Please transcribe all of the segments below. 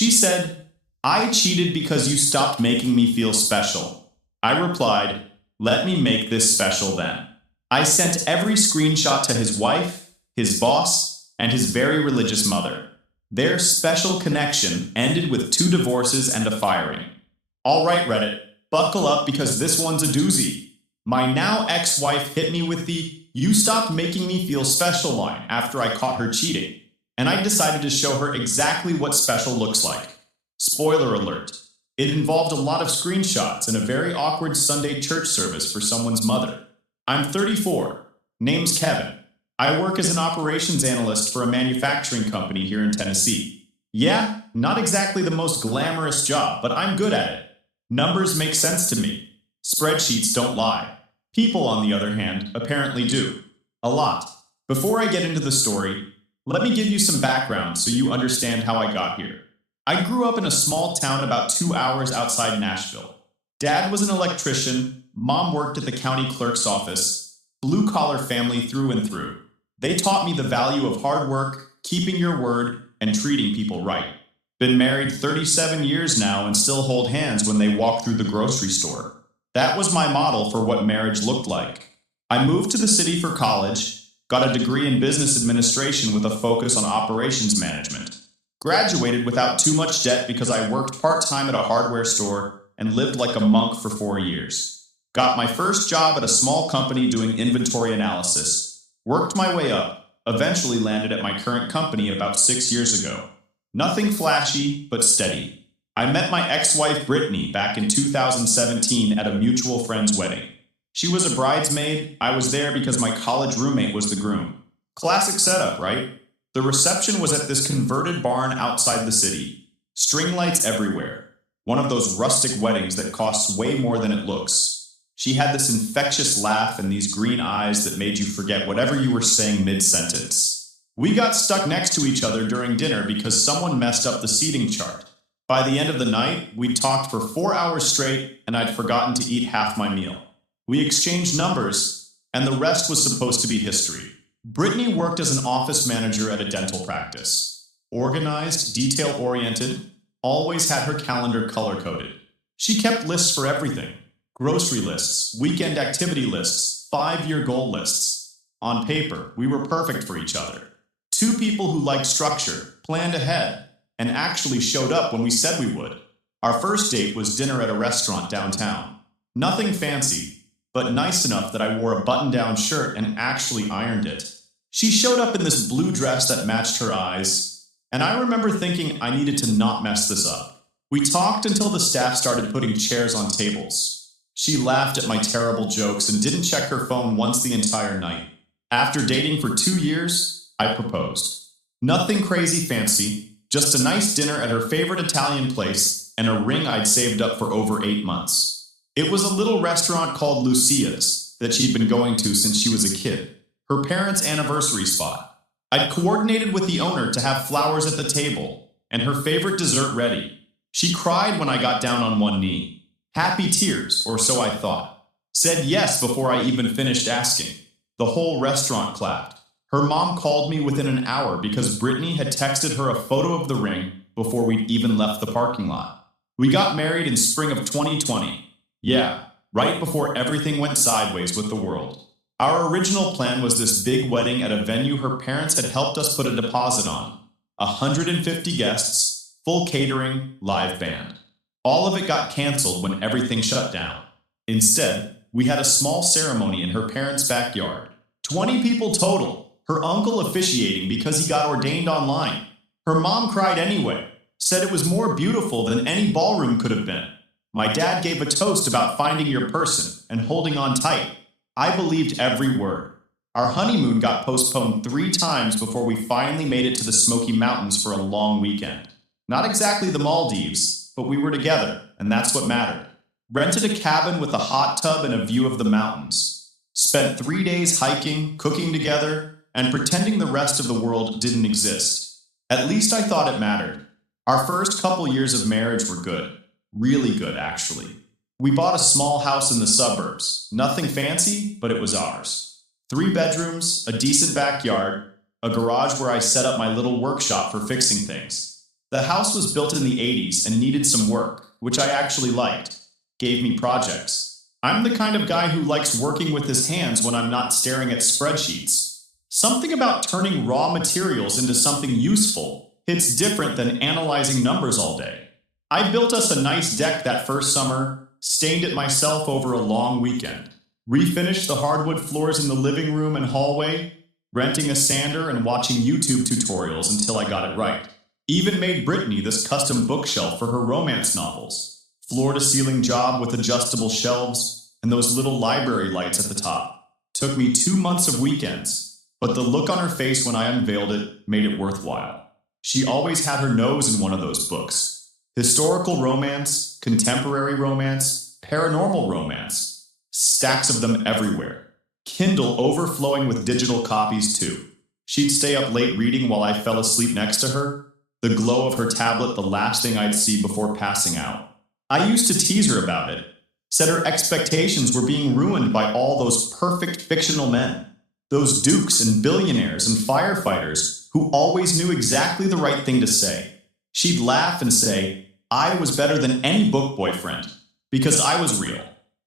She said, "I cheated because you stopped making me feel special." I replied, "Let me make this special then." I sent every screenshot to his wife, his boss, and his very religious mother. Their special connection ended with 2 divorces and a firing. All right, Reddit, buckle up because this one's a doozy. My now ex-wife hit me with the "you stopped making me feel special" line after I caught her cheating, and I decided to show her exactly what special looks like. Spoiler alert, it involved a lot of screenshots and a very awkward Sunday church service for someone's mother. I'm 34, name's Kevin. I work as an operations analyst for a manufacturing company here in Tennessee. Yeah, not exactly the most glamorous job, but I'm good at it. Numbers make sense to me. Spreadsheets don't lie. People, on the other hand, apparently do. A lot. Before I get into the story, let me give you some background so you understand how I got here. I grew up in a small town about 2 hours outside Nashville. Dad was an electrician, mom worked at the county clerk's office, blue-collar family through and through. They taught me the value of hard work, keeping your word, and treating people right. Been married 37 years now and still hold hands when they walk through the grocery store. That was my model for what marriage looked like. I moved to the city for college, got a degree in business administration with a focus on operations management. Graduated without too much debt because I worked part-time at a hardware store and lived like a monk for 4 years. Got my first job at a small company doing inventory analysis. Worked my way up, eventually landed at my current company about 6 years ago. Nothing flashy, but steady. I met my ex-wife Brittany back in 2017 at a mutual friend's wedding. She was a bridesmaid, I was there because my college roommate was the groom. Classic setup, right? The reception was at this converted barn outside the city. String lights everywhere. One of those rustic weddings that costs way more than it looks. She had this infectious laugh and these green eyes that made you forget whatever you were saying mid-sentence. We got stuck next to each other during dinner because someone messed up the seating chart. By the end of the night, we talked for 4 hours straight, and I'd forgotten to eat half my meal. We exchanged numbers, and the rest was supposed to be history. Brittany worked as an office manager at a dental practice. Organized, detail-oriented, always had her calendar color-coded. She kept lists for everything. Grocery lists, weekend activity lists, 5-year goal lists. On paper, we were perfect for each other. 2 people who liked structure, planned ahead, and actually showed up when we said we would. Our first date was dinner at a restaurant downtown. Nothing fancy, but nice enough that I wore a button-down shirt and actually ironed it. She showed up in this blue dress that matched her eyes, and I remember thinking I needed to not mess this up. We talked until the staff started putting chairs on tables. She laughed at my terrible jokes and didn't check her phone once the entire night. After dating for 2 years, I proposed. Nothing crazy fancy, just a nice dinner at her favorite Italian place and a ring I'd saved up for over 8 months. It was a little restaurant called Lucia's that she'd been going to since she was a kid. Her parents' anniversary spot. I'd coordinated with the owner to have flowers at the table and her favorite dessert ready. She cried when I got down on one knee. Happy tears, or so I thought. Said yes before I even finished asking. The whole restaurant clapped. Her mom called me within an hour because Brittany had texted her a photo of the ring before we'd even left the parking lot. We got married in spring of 2020. Yeah, right before everything went sideways with the world. Our original plan was this big wedding at a venue her parents had helped us put a deposit on. 150 guests, full catering, live band. All of it got canceled when everything shut down. Instead, we had a small ceremony in her parents' backyard. 20 people total, her uncle officiating because he got ordained online. Her mom cried anyway, said it was more beautiful than any ballroom could have been. My dad gave a toast about finding your person and holding on tight. I believed every word. Our honeymoon got postponed 3 times before we finally made it to the Smoky Mountains for a long weekend. Not exactly the Maldives, but we were together, and that's what mattered. Rented a cabin with a hot tub and a view of the mountains. Spent 3 days hiking, cooking together, and pretending the rest of the world didn't exist. At least I thought it mattered. Our first couple years of marriage were good. Really good, actually. We bought a small house in the suburbs. Nothing fancy, but it was ours. 3 bedrooms, a decent backyard, a garage where I set up my little workshop for fixing things. The house was built in the 80s and needed some work, which I actually liked. Gave me projects. I'm the kind of guy who likes working with his hands when I'm not staring at spreadsheets. Something about turning raw materials into something useful hits different than analyzing numbers all day. I built us a nice deck that first summer, stained it myself over a long weekend, refinished the hardwood floors in the living room and hallway, renting a sander and watching YouTube tutorials until I got it right. Even made Brittany this custom bookshelf for her romance novels. Floor-to-ceiling job with adjustable shelves and those little library lights at the top. Took me 2 months of weekends, but the look on her face when I unveiled it made it worthwhile. She always had her nose in one of those books. Historical romance, contemporary romance, paranormal romance. Stacks of them everywhere. Kindle overflowing with digital copies too. She'd stay up late reading while I fell asleep next to her. The glow of her tablet the last thing I'd see before passing out. I used to tease her about it. Said her expectations were being ruined by all those perfect fictional men. Those dukes and billionaires and firefighters who always knew exactly the right thing to say. She'd laugh and say, I was better than any book boyfriend, because I was real.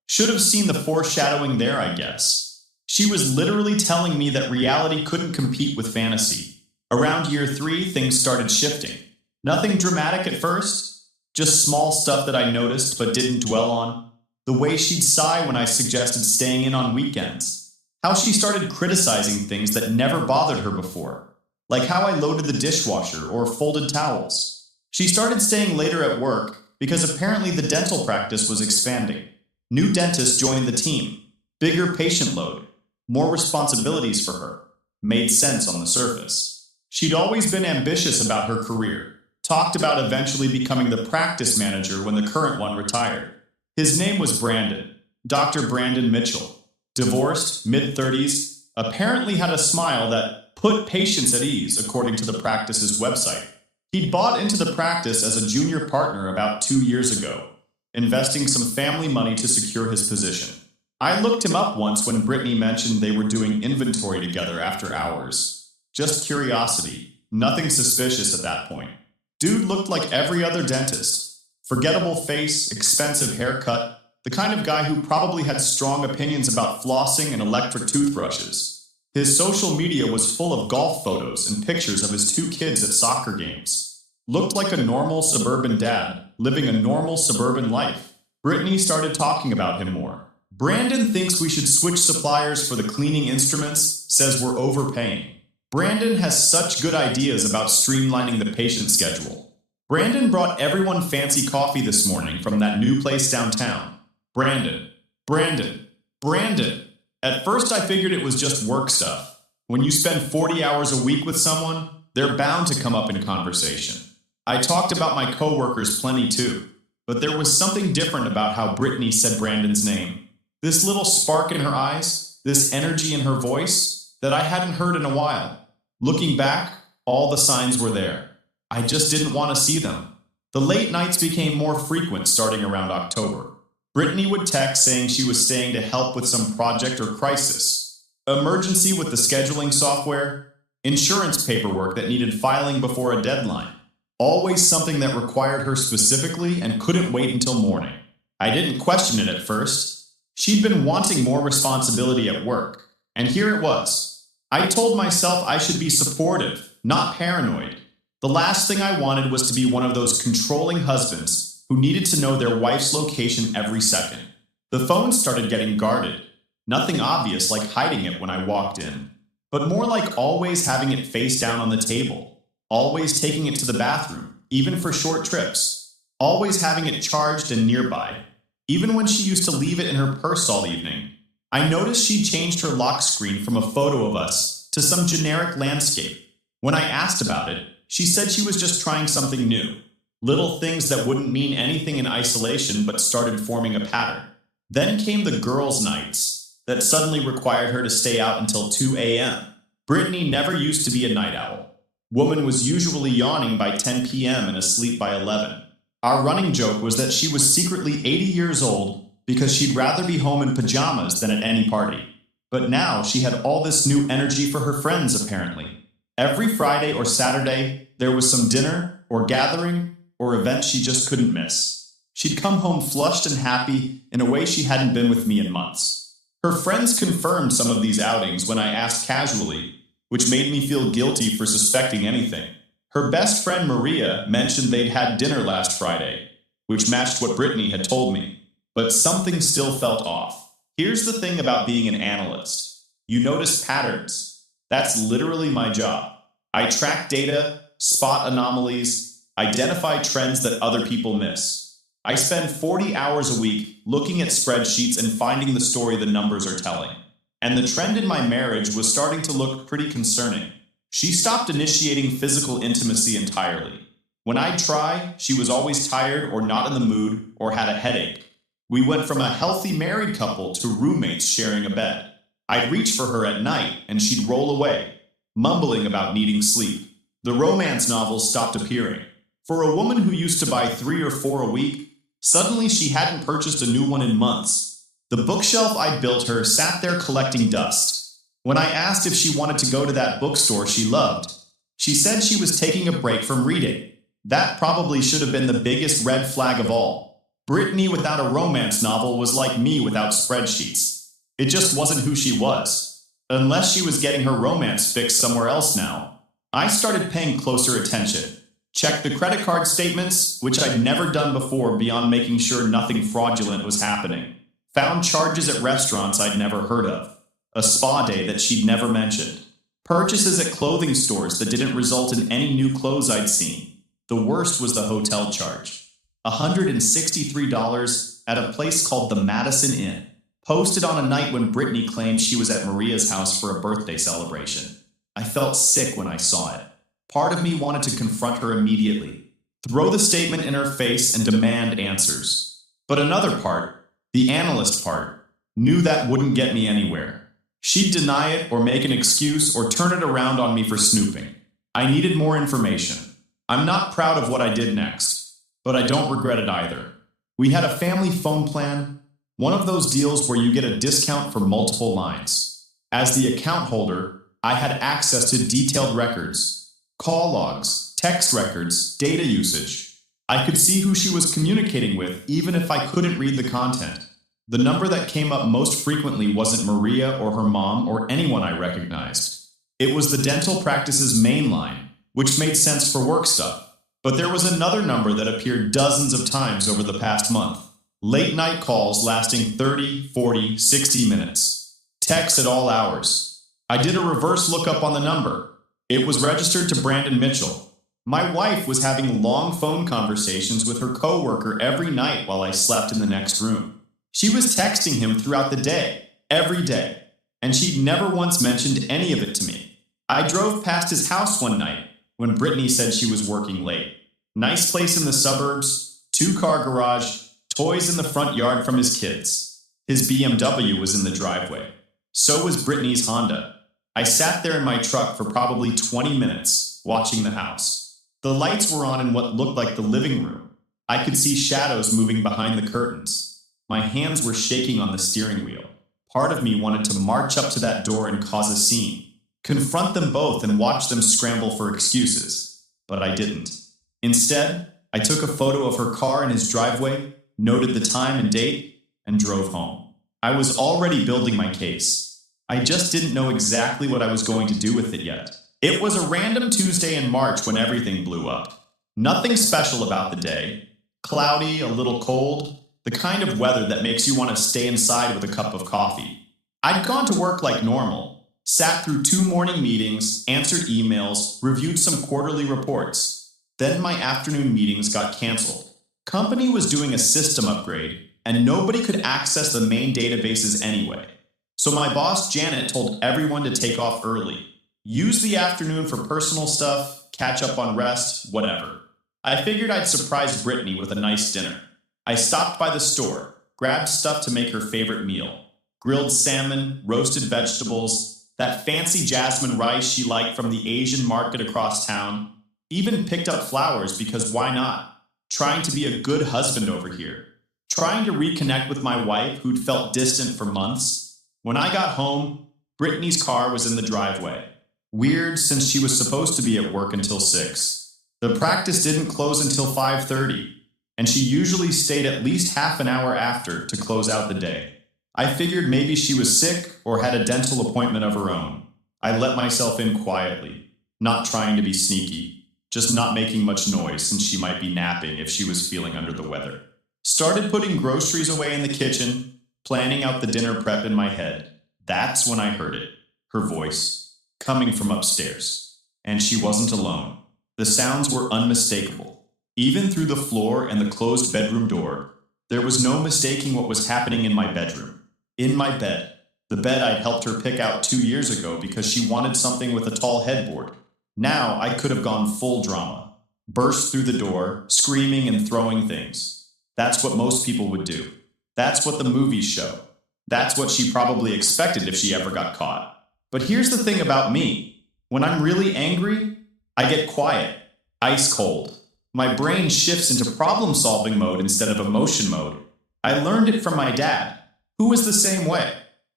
Should have seen the foreshadowing there, I guess. She was literally telling me that reality couldn't compete with fantasy. Around year 3, things started shifting. Nothing dramatic at first, just small stuff that I noticed but didn't dwell on. The way she'd sigh when I suggested staying in on weekends. How she started criticizing things that never bothered her before. Like how I loaded the dishwasher or folded towels. She started staying later at work because apparently the dental practice was expanding. New dentists joined the team. Bigger patient load. More responsibilities for her. Made sense on the surface. She'd always been ambitious about her career. Talked about eventually becoming the practice manager when the current one retired. His name was Brandon. Dr. Brandon Mitchell. Divorced, mid-30s, apparently had a smile that put patients at ease, according to the practice's website. He'd bought into the practice as a junior partner about 2 years ago, investing some family money to secure his position. I looked him up once when Brittany mentioned they were doing inventory together after hours. Just curiosity, nothing suspicious at that point. Dude looked like every other dentist. Forgettable face, expensive haircut, the kind of guy who probably had strong opinions about flossing and electric toothbrushes. His social media was full of golf photos and pictures of his 2 kids at soccer games. Looked like a normal suburban dad, living a normal suburban life. Brittany started talking about him more. Brandon thinks we should switch suppliers for the cleaning instruments, says we're overpaying. Brandon has such good ideas about streamlining the patient schedule. Brandon brought everyone fancy coffee this morning from that new place downtown. Brandon. At first I figured it was just work stuff. When you spend 40 hours a week with someone, they're bound to come up in conversation. I talked about my coworkers plenty too, but there was something different about how Brittany said Brandon's name. This little spark in her eyes, this energy in her voice that I hadn't heard in a while. Looking back, all the signs were there. I just didn't want to see them. The late nights became more frequent starting around October. Brittany would text saying she was staying to help with some project or crisis. Emergency with the scheduling software. Insurance paperwork that needed filing before a deadline. Always something that required her specifically and couldn't wait until morning. I didn't question it at first. She'd been wanting more responsibility at work. And here it was. I told myself I should be supportive, not paranoid. The last thing I wanted was to be one of those controlling husbands who needed to know their wife's location every second. The phone started getting guarded. Nothing obvious like hiding it when I walked in, but more like always having it face down on the table, always taking it to the bathroom, even for short trips, always having it charged and nearby, even when she used to leave it in her purse all evening. I noticed she'd changed her lock screen from a photo of us to some generic landscape. When I asked about it, she said she was just trying something new. Little things that wouldn't mean anything in isolation but started forming a pattern. Then came the girls' nights that suddenly required her to stay out until 2 a.m. Brittany never used to be a night owl. Woman was usually yawning by 10 p.m. and asleep by 11. Our running joke was that she was secretly 80 years old because she'd rather be home in pajamas than at any party. But now she had all this new energy for her friends, apparently. Every Friday or Saturday, there was some dinner or gathering, or event she just couldn't miss. She'd come home flushed and happy in a way she hadn't been with me in months. Her friends confirmed some of these outings when I asked casually, which made me feel guilty for suspecting anything. Her best friend Maria mentioned they'd had dinner last Friday, which matched what Brittany had told me. But something still felt off. Here's the thing about being an analyst. You notice patterns. That's literally my job. I track data, spot anomalies, identify trends that other people miss. I spend 40 hours a week looking at spreadsheets and finding the story the numbers are telling. And the trend in my marriage was starting to look pretty concerning. She stopped initiating physical intimacy entirely. When I'd try, she was always tired or not in the mood or had a headache. We went from a healthy married couple to roommates sharing a bed. I'd reach for her at night and she'd roll away, mumbling about needing sleep. The romance novels stopped appearing. For a woman who used to buy 3 or 4 a week, suddenly she hadn't purchased a new one in months. The bookshelf I'd built her sat there collecting dust. When I asked if she wanted to go to that bookstore she loved, she said she was taking a break from reading. That probably should have been the biggest red flag of all. Brittany without a romance novel was like me without spreadsheets. It just wasn't who she was. Unless she was getting her romance fix somewhere else now. I started paying closer attention. Checked the credit card statements, which I'd never done before beyond making sure nothing fraudulent was happening. Found charges at restaurants I'd never heard of. A spa day that she'd never mentioned. Purchases at clothing stores that didn't result in any new clothes I'd seen. The worst was the hotel charge. $163 at a place called the Madison Inn. Posted on a night when Brittany claimed she was at Maria's house for a birthday celebration. I felt sick when I saw it. Part of me wanted to confront her immediately, throw the statement in her face and demand answers. But another part, the analyst part, knew that wouldn't get me anywhere. She'd deny it or make an excuse or turn it around on me for snooping. I needed more information. I'm not proud of what I did next, but I don't regret it either. We had a family phone plan, one of those deals where you get a discount for multiple lines. As the account holder, I had access to detailed records, call logs, text records, data usage. I could see who she was communicating with even if I couldn't read the content. The number that came up most frequently wasn't Maria or her mom or anyone I recognized. It was the dental practice's main line, which made sense for work stuff. But there was another number that appeared dozens of times over the past month. Late night calls lasting 30, 40, 60 minutes. Texts at all hours. I did a reverse lookup on the number. It was registered to Brandon Mitchell. My wife was having long phone conversations with her coworker every night while I slept in the next room. She was texting him throughout the day, every day, and she'd never once mentioned any of it to me. I drove past his house one night when Brittany said she was working late. Nice place in the suburbs, 2-car garage, toys in the front yard from his kids. His BMW was in the driveway. So was Brittany's Honda. I sat there in my truck for probably 20 minutes, watching the house. The lights were on in what looked like the living room. I could see shadows moving behind the curtains. My hands were shaking on the steering wheel. Part of me wanted to march up to that door and cause a scene. Confront them both and watch them scramble for excuses. But I didn't. Instead, I took a photo of her car in his driveway, noted the time and date, and drove home. I was already building my case. I just didn't know exactly what I was going to do with it yet. It was a random Tuesday in March when everything blew up. Nothing special about the day. Cloudy, a little cold, the kind of weather that makes you want to stay inside with a cup of coffee. I'd gone to work like normal, sat through 2 morning meetings, answered emails, reviewed some quarterly reports. Then my afternoon meetings got canceled. Company was doing a system upgrade, and nobody could access the main databases anyway. So my boss Janet told everyone to take off early. Use the afternoon for personal stuff, catch up on rest, whatever. I figured I'd surprise Brittany with a nice dinner. I stopped by the store, grabbed stuff to make her favorite meal. Grilled salmon, roasted vegetables, that fancy jasmine rice she liked from the Asian market across town. Even picked up flowers because why not? Trying to be a good husband over here. Trying to reconnect with my wife who'd felt distant for months. When I got home, Brittany's car was in the driveway. Weird since she was supposed to be at work until 6. The practice didn't close until 5:30, and she usually stayed at least half an hour after to close out the day. I figured maybe she was sick or had a dental appointment of her own. I let myself in quietly, not trying to be sneaky, just not making much noise since she might be napping if she was feeling under the weather. Started putting groceries away in the kitchen, planning out the dinner prep in my head. That's when I heard it, her voice, coming from upstairs. And she wasn't alone. The sounds were unmistakable. Even through the floor and the closed bedroom door, there was no mistaking what was happening in my bedroom. In my bed. The bed I'd helped her pick out 2 years ago because she wanted something with a tall headboard. Now I could have gone full drama. Burst through the door, screaming and throwing things. That's what most people would do. That's what the movies show. That's what she probably expected if she ever got caught. But here's the thing about me. When I'm really angry, I get quiet, ice cold. My brain shifts into problem-solving mode instead of emotion mode. I learned it from my dad, who was the same way.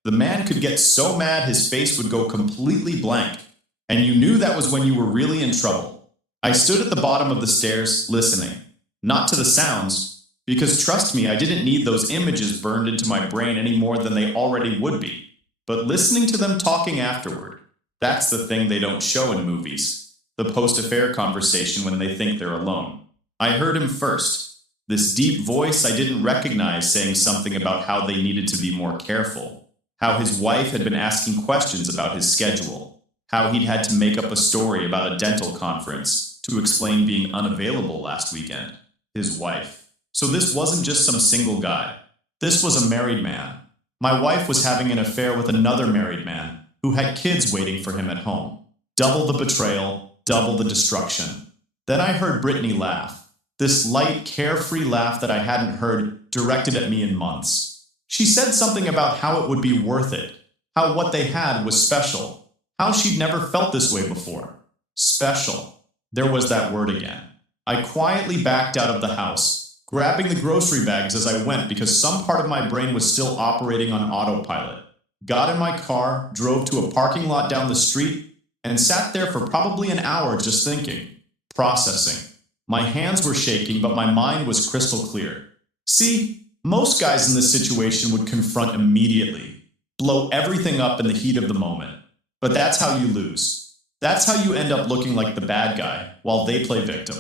The man could get so mad his face would go completely blank, and you knew that was when you were really in trouble. I stood at the bottom of the stairs, listening. Not to the sounds, because trust me, I didn't need those images burned into my brain any more than they already would be. But listening to them talking afterward, that's the thing they don't show in movies. The post-affair conversation when they think they're alone. I heard him first. This deep voice I didn't recognize saying something about how they needed to be more careful. How his wife had been asking questions about his schedule. How he'd had to make up a story about a dental conference to explain being unavailable last weekend. His wife. So this wasn't just some single guy. This was a married man. My wife was having an affair with another married man who had kids waiting for him at home. Double the betrayal, double the destruction. Then I heard Brittany laugh. This light, carefree laugh that I hadn't heard directed at me in months. She said something about how it would be worth it. How what they had was special. How she'd never felt this way before. Special. There was that word again. I quietly backed out of the house, grabbing the grocery bags as I went because some part of my brain was still operating on autopilot. Got in my car, drove to a parking lot down the street, and sat there for probably an hour just thinking, processing. My hands were shaking, but my mind was crystal clear. See, most guys in this situation would confront immediately, blow everything up in the heat of the moment. But that's how you lose. That's how you end up looking like the bad guy while they play victim.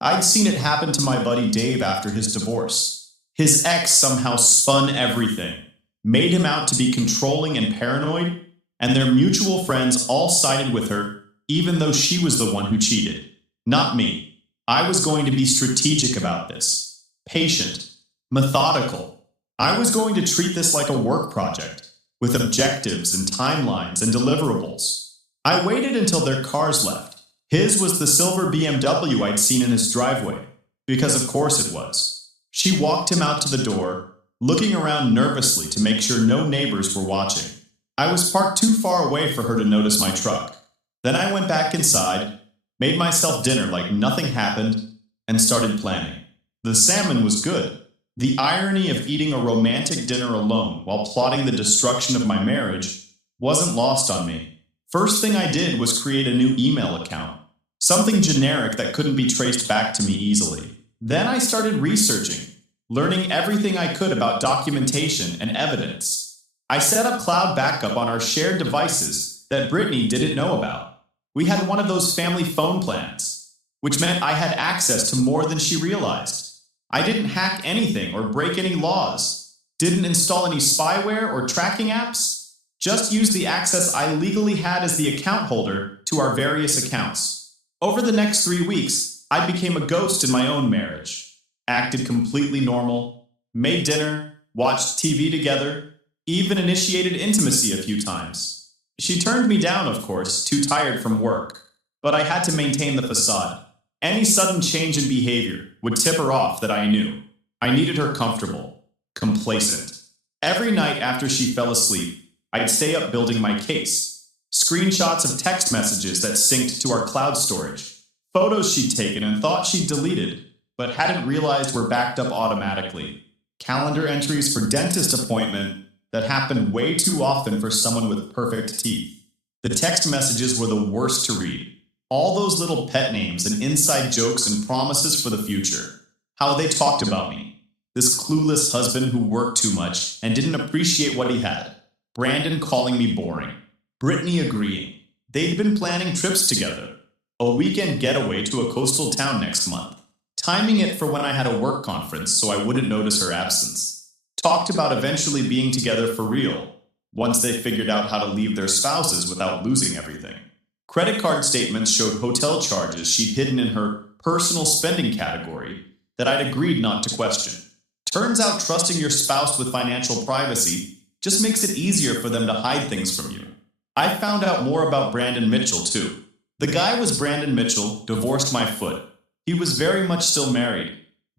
I'd seen it happen to my buddy Dave after his divorce. His ex somehow spun everything, made him out to be controlling and paranoid, and their mutual friends all sided with her, even though she was the one who cheated. Not me. I was going to be strategic about this. Patient. Methodical. I was going to treat this like a work project, with objectives and timelines and deliverables. I waited until their cars left. His was the silver BMW I'd seen in his driveway, because of course it was. She walked him out to the door, looking around nervously to make sure no neighbors were watching. I was parked too far away for her to notice my truck. Then I went back inside, made myself dinner like nothing happened, and started planning. The salmon was good. The irony of eating a romantic dinner alone while plotting the destruction of my marriage wasn't lost on me. First thing I did was create a new email account. Something generic that couldn't be traced back to me easily. Then I started researching, learning everything I could about documentation and evidence. I set up cloud backup on our shared devices that Brittany didn't know about. We had one of those family phone plans, which meant I had access to more than she realized. I didn't hack anything or break any laws, didn't install any spyware or tracking apps, just used the access I legally had as the account holder to our various accounts. Over the next 3 weeks, I became a ghost in my own marriage, acted completely normal, made dinner, watched TV together, even initiated intimacy a few times. She turned me down, of course, too tired from work, but I had to maintain the facade. Any sudden change in behavior would tip her off that I knew. I needed her comfortable, complacent. Every night after she fell asleep, I'd stay up building my case. Screenshots of text messages that synced to our cloud storage. Photos she'd taken and thought she'd deleted, but hadn't realized were backed up automatically. Calendar entries for dentist appointment that happened way too often for someone with perfect teeth. The text messages were the worst to read. All those little pet names and inside jokes and promises for the future. How they talked about me. This clueless husband who worked too much and didn't appreciate what he had. Brandon calling me boring. Brittany agreeing. They'd been planning trips together. A weekend getaway to a coastal town next month. Timing it for when I had a work conference so I wouldn't notice her absence. Talked about eventually being together for real, once they figured out how to leave their spouses without losing everything. Credit card statements showed hotel charges she'd hidden in her personal spending category that I'd agreed not to question. Turns out trusting your spouse with financial privacy just makes it easier for them to hide things from you. I found out more about Brandon Mitchell, too. The guy was Brandon Mitchell, divorced my foot. He was very much still married.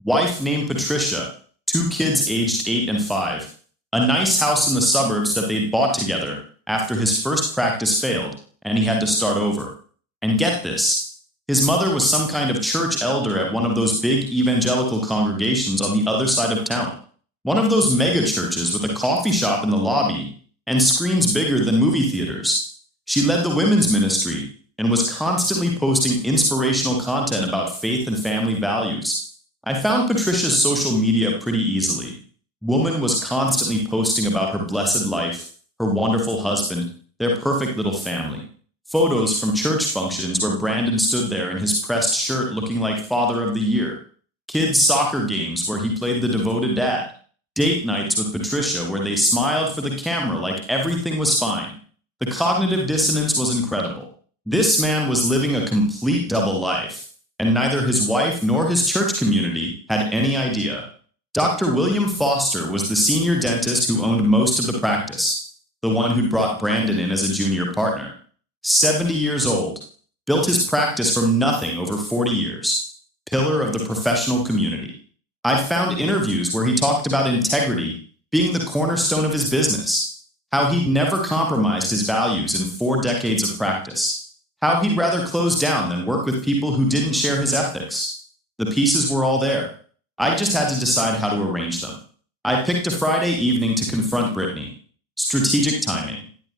Wife named Patricia, 2 kids aged 8 and 5. A nice house in the suburbs that they'd bought together after his first practice failed, and he had to start over. And get this, his mother was some kind of church elder at one of those big evangelical congregations on the other side of town. One of those mega churches with a coffee shop in the lobby and screens bigger than movie theaters. She led the women's ministry and was constantly posting inspirational content about faith and family values. I found Patricia's social media pretty easily. Woman was constantly posting about her blessed life, her wonderful husband, their perfect little family. Photos from church functions where Brandon stood there in his pressed shirt looking like Father of the Year. Kids' soccer games where he played the devoted dad. Date nights with Patricia where they smiled for the camera like everything was fine. The cognitive dissonance was incredible. This man was living a complete double life, and neither his wife nor his church community had any idea. Dr. William Foster was the senior dentist who owned most of the practice, the one who'd brought Brandon in as a junior partner. 70 years old, built his practice from nothing over 40 years, pillar of the professional community. I found interviews where he talked about integrity being the cornerstone of his business, how he'd never compromised his values in 4 decades of practice. How he'd rather close down than work with people who didn't share his ethics. The pieces were all there. I just had to decide how to arrange them. I picked a Friday evening to confront Brittany. Strategic timing.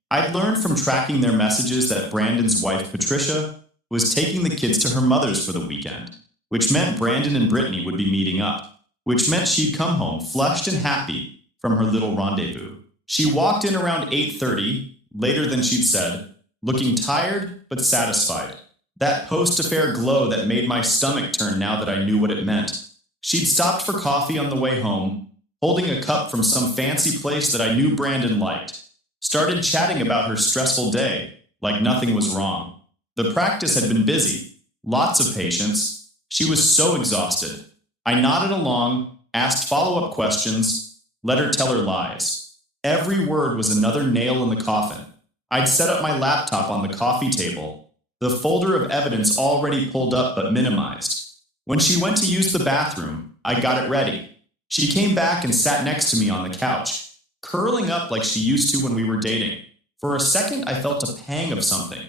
I'd learned from tracking their messages that Brandon's wife, Patricia, was taking the kids to her mother's for the weekend, which meant Brandon and Brittany would be meeting up, which meant she'd come home flushed and happy from her little rendezvous. She walked in around 8:30, later than she'd said, looking tired but satisfied. That post-affair glow that made my stomach turn now that I knew what it meant. She'd stopped for coffee on the way home, holding a cup from some fancy place that I knew Brandon liked. Started chatting about her stressful day, like nothing was wrong. The practice had been busy, lots of patients. She was so exhausted. I nodded along, asked follow-up questions, let her tell her lies. Every word was another nail in the coffin. I'd set up my laptop on the coffee table, the folder of evidence already pulled up but minimized. When she went to use the bathroom, I got it ready. She came back and sat next to me on the couch, curling up like she used to when we were dating. For a second, I felt a pang of something.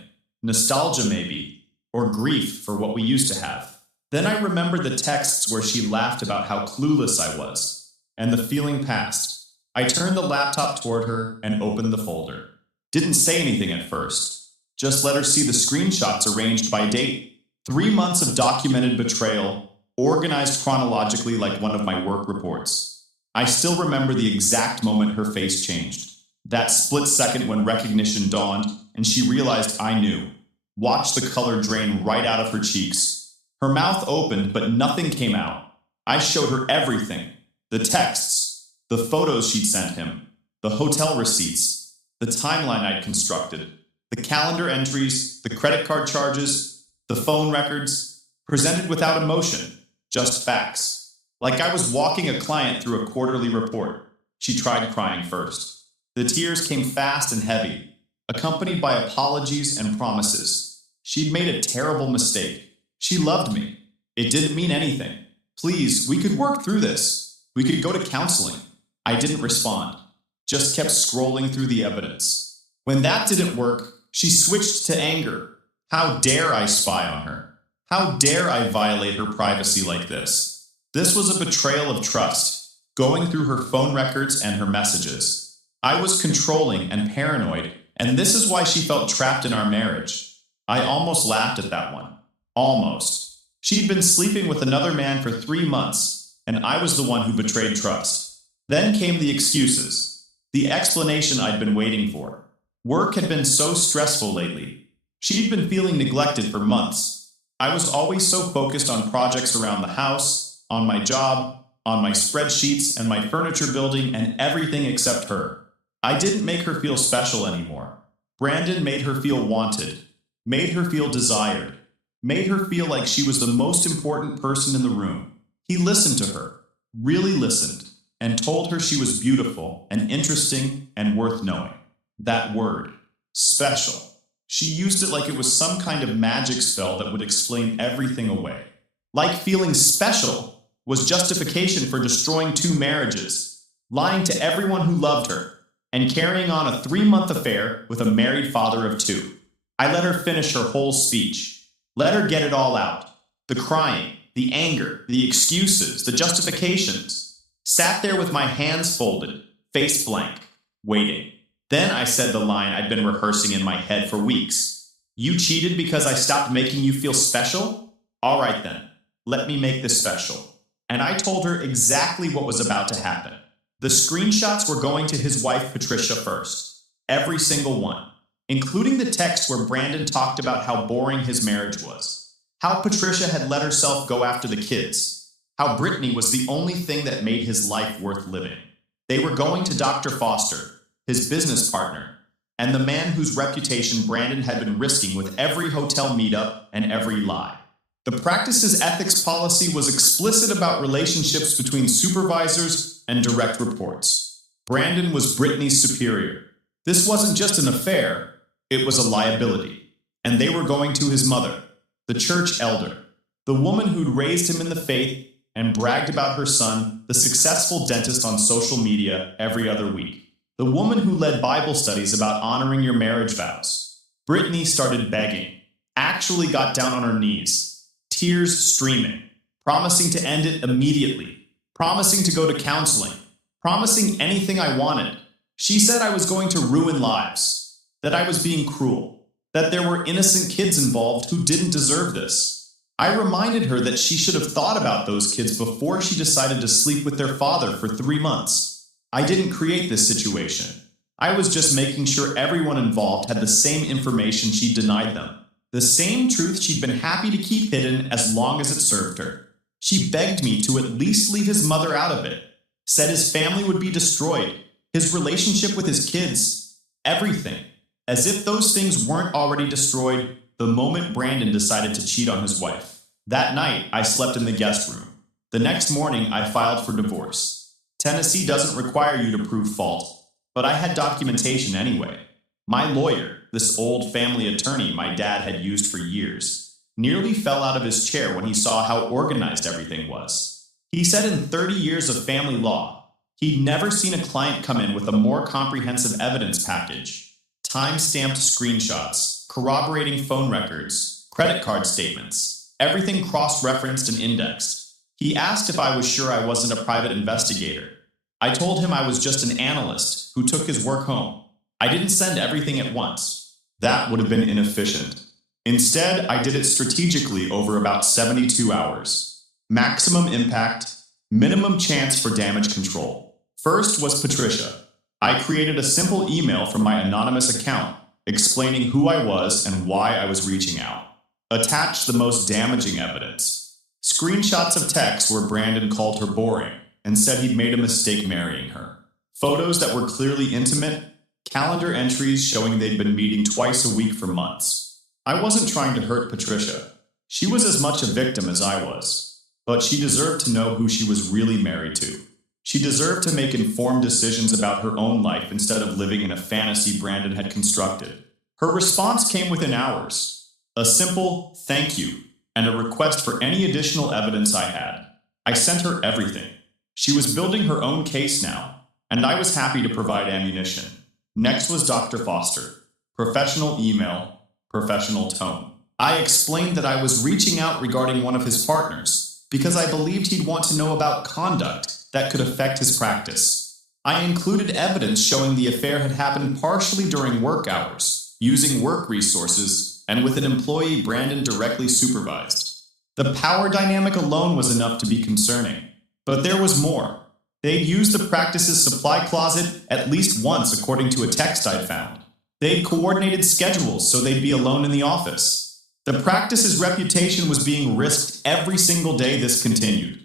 Nostalgia, maybe, or grief for what we used to have. Then I remembered the texts where she laughed about how clueless I was, and the feeling passed. I turned the laptop toward her and opened the folder. Didn't say anything at first. Just let her see the screenshots arranged by date. 3 months of documented betrayal, organized chronologically like one of my work reports. I still remember the exact moment her face changed. That split second when recognition dawned and she realized I knew. Watched the color drain right out of her cheeks. Her mouth opened, but nothing came out. I showed her everything. The texts, the photos she'd sent him, the hotel receipts, the timeline I'd constructed, the calendar entries, the credit card charges, the phone records, presented without emotion, just facts. Like I was walking a client through a quarterly report. She tried crying first. The tears came fast and heavy, accompanied by apologies and promises. She'd made a terrible mistake. She loved me. It didn't mean anything. Please, we could work through this. We could go to counseling. I didn't respond. Just kept scrolling through the evidence. When that didn't work, she switched to anger. How dare I spy on her? How dare I violate her privacy like this? This was a betrayal of trust, going through her phone records and her messages. I was controlling and paranoid, and this is why she felt trapped in our marriage. I almost laughed at that one. Almost. She'd been sleeping with another man for 3 months, and I was the one who betrayed trust. Then came the excuses. The explanation I'd been waiting for. Work had been so stressful lately. She'd been feeling neglected for months. I was always so focused on projects around the house, on my job, on my spreadsheets and my furniture building and everything except her. I didn't make her feel special anymore. Brandon made her feel wanted, made her feel desired, made her feel like she was the most important person in the room. He listened to her, really listened, and told her she was beautiful and interesting and worth knowing. That word, special. She used it like it was some kind of magic spell that would explain everything away. Like feeling special was justification for destroying 2 marriages, lying to everyone who loved her, and carrying on a 3-month affair with a married father of 2. I let her finish her whole speech. Let her get it all out. The crying, the anger, the excuses, the justifications. Sat there with my hands folded, face blank, waiting. Then I said the line I'd been rehearsing in my head for weeks. You cheated because I stopped making you feel special? All right then, let me make this special. And I told her exactly what was about to happen. The screenshots were going to his wife Patricia first. Every single one. Including the text where Brandon talked about how boring his marriage was. How Patricia had let herself go after the kids. How Brittany was the only thing that made his life worth living. They were going to Dr. Foster, his business partner, and the man whose reputation Brandon had been risking with every hotel meetup and every lie. The practice's ethics policy was explicit about relationships between supervisors and direct reports. Brandon was Brittany's superior. This wasn't just an affair, it was a liability. And they were going to his mother, the church elder, the woman who'd raised him in the faith and bragged about her son, the successful dentist on social media every other week. The woman who led Bible studies about honoring your marriage vows. Brittany started begging, actually got down on her knees, tears streaming, promising to end it immediately, promising to go to counseling, promising anything I wanted. She said I was going to ruin lives, that I was being cruel, that there were innocent kids involved who didn't deserve this. I reminded her that she should have thought about those kids before she decided to sleep with their father for 3 months. I didn't create this situation. I was just making sure everyone involved had the same information she denied them. The same truth she'd been happy to keep hidden as long as it served her. She begged me to at least leave his mother out of it. Said his family would be destroyed. His relationship with his kids. Everything. As if those things weren't already destroyed the moment Brandon decided to cheat on his wife. That night, I slept in the guest room. The next morning, I filed for divorce. Tennessee doesn't require you to prove fault, but I had documentation anyway. My lawyer, this old family attorney my dad had used for years, nearly fell out of his chair when he saw how organized everything was. He said in 30 years of family law, he'd never seen a client come in with a more comprehensive evidence package. Time-stamped screenshots, corroborating phone records, credit card statements, everything cross-referenced and indexed. He asked if I was sure I wasn't a private investigator. I told him I was just an analyst who took his work home. I didn't send everything at once. That would have been inefficient. Instead, I did it strategically over about 72 hours. Maximum impact, minimum chance for damage control. First was Patricia. I created a simple email from my anonymous account explaining who I was and why I was reaching out. Attached the most damaging evidence. Screenshots of texts where Brandon called her boring and said he'd made a mistake marrying her. Photos that were clearly intimate, calendar entries showing they'd been meeting twice a week for months. I wasn't trying to hurt Patricia. She was as much a victim as I was, but she deserved to know who she was really married to. She deserved to make informed decisions about her own life instead of living in a fantasy Brandon had constructed. Her response came within hours. A simple thank you and a request for any additional evidence I had. I sent her everything. She was building her own case now, and I was happy to provide ammunition. Next was Dr. Foster. Professional email, professional tone. I explained that I was reaching out regarding one of his partners, because I believed he'd want to know about conduct that could affect his practice. I included evidence showing the affair had happened partially during work hours, using work resources, and with an employee Brandon directly supervised. The power dynamic alone was enough to be concerning. But there was more. They'd used the practice's supply closet at least once, according to a text I'd found. They'd coordinated schedules so they'd be alone in the office. The practice's reputation was being risked every single day this continued.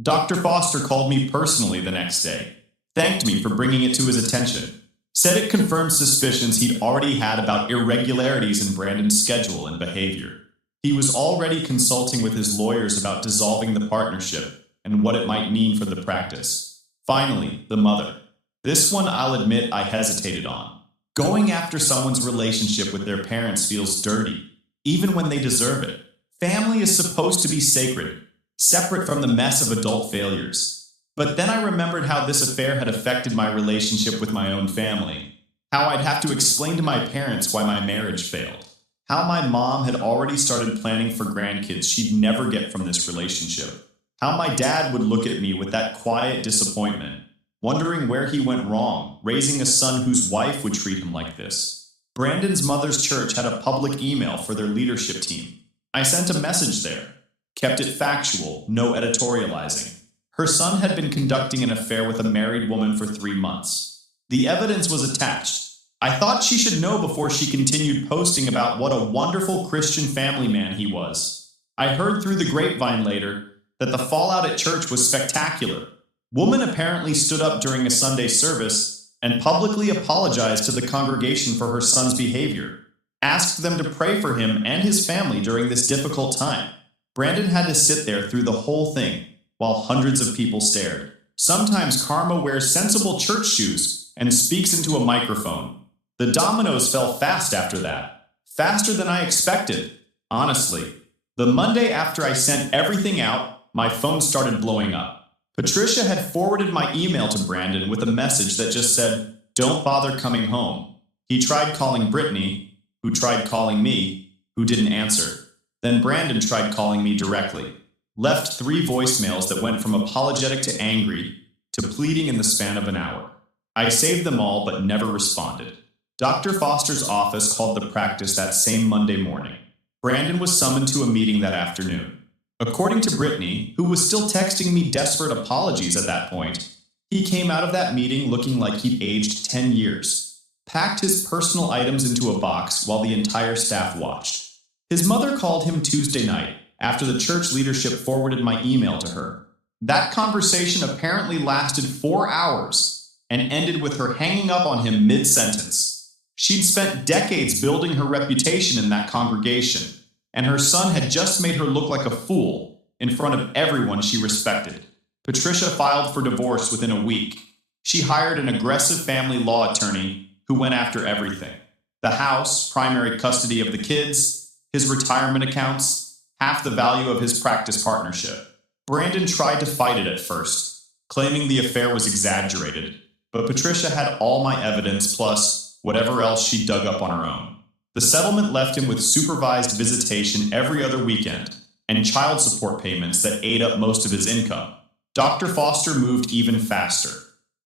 Dr. Foster called me personally the next day, thanked me for bringing it to his attention, said it confirmed suspicions he'd already had about irregularities in Brandon's schedule and behavior. He was already consulting with his lawyers about dissolving the partnership and what it might mean for the practice. Finally, the mother. This one I'll admit I hesitated on. Going after someone's relationship with their parents feels dirty, even when they deserve it. Family is supposed to be sacred, separate from the mess of adult failures. But then I remembered how this affair had affected my relationship with my own family, how I'd have to explain to my parents why my marriage failed, how my mom had already started planning for grandkids she'd never get from this relationship, how my dad would look at me with that quiet disappointment, wondering where he went wrong, raising a son whose wife would treat him like this. Brandon's mother's church had a public email for their leadership team. I sent a message there, kept it factual, no editorializing. Her son had been conducting an affair with a married woman for 3 months. The evidence was attached. I thought she should know before she continued posting about what a wonderful Christian family man he was. I heard through the grapevine later that the fallout at church was spectacular. Woman apparently stood up during a Sunday service and publicly apologized to the congregation for her son's behavior, asked them to pray for him and his family during this difficult time. Brandon had to sit there through the whole thing while hundreds of people stared. Sometimes Karma wears sensible church shoes and speaks into a microphone. The dominoes fell fast after that, faster than I expected, honestly. The Monday after I sent everything out, my phone started blowing up. Patricia had forwarded my email to Brandon with a message that just said, "Don't bother coming home." He tried calling Brittany, who tried calling me, who didn't answer. Then Brandon tried calling me directly. Left 3 voicemails that went from apologetic to angry to pleading in the span of an hour. I saved them all but never responded. Dr. Foster's office called the practice that same Monday morning. Brandon was summoned to a meeting that afternoon. According to Brittany, who was still texting me desperate apologies at that point, he came out of that meeting looking like he'd aged 10 years, packed his personal items into a box while the entire staff watched. His mother called him Tuesday night after the church leadership forwarded my email to her. That conversation apparently lasted 4 hours and ended with her hanging up on him mid-sentence. She'd spent decades building her reputation in that congregation, and her son had just made her look like a fool in front of everyone she respected. Patricia filed for divorce within a week. She hired an aggressive family law attorney who went after everything: the house, primary custody of the kids, his retirement accounts, half the value of his practice partnership. Brandon tried to fight it at first, claiming the affair was exaggerated, but Patricia had all my evidence plus whatever else she dug up on her own. The settlement left him with supervised visitation every other weekend and child support payments that ate up most of his income. Dr. Foster moved even faster.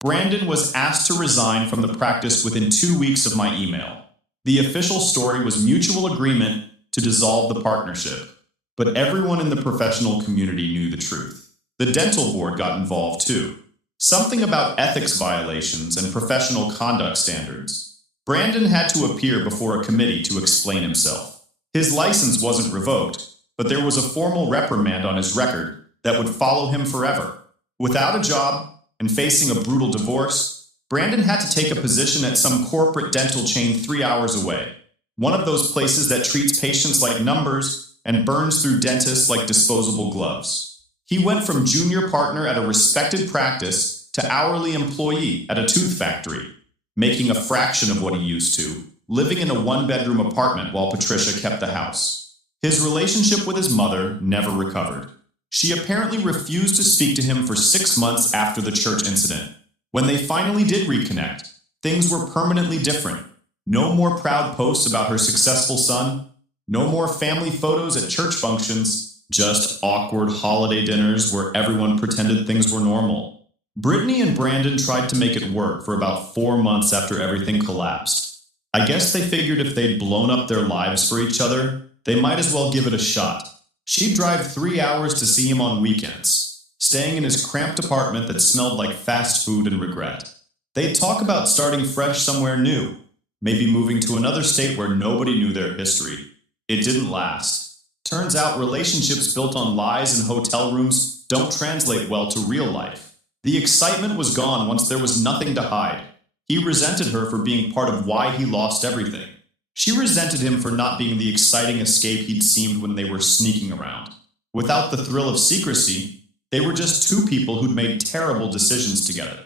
Brandon was asked to resign from the practice within 2 weeks of my email. The official story was mutual agreement to dissolve the partnership, but everyone in the professional community knew the truth. The dental board got involved too. Something about ethics violations and professional conduct standards. Brandon had to appear before a committee to explain himself. His license wasn't revoked, but there was a formal reprimand on his record that would follow him forever. Without a job and facing a brutal divorce, Brandon had to take a position at some corporate dental chain 3 hours away. One of those places that treats patients like numbers and burns through dentists like disposable gloves. He went from junior partner at a respected practice to hourly employee at a tooth factory, making a fraction of what he used to, living in a 1-bedroom apartment while Patricia kept the house. His relationship with his mother never recovered. She apparently refused to speak to him for 6 months after the church incident. When they finally did reconnect, things were permanently different. No more proud posts about her successful son, no more family photos at church functions, just awkward holiday dinners where everyone pretended things were normal. Brittany and Brandon tried to make it work for about 4 months after everything collapsed. I guess they figured if they'd blown up their lives for each other, they might as well give it a shot. She'd drive 3 hours to see him on weekends, staying in his cramped apartment that smelled like fast food and regret. They'd talk about starting fresh somewhere new, maybe moving to another state where nobody knew their history. It didn't last. Turns out relationships built on lies in hotel rooms don't translate well to real life. The excitement was gone once there was nothing to hide. He resented her for being part of why he lost everything. She resented him for not being the exciting escape he'd seemed when they were sneaking around. Without the thrill of secrecy, they were just two people who'd made terrible decisions together.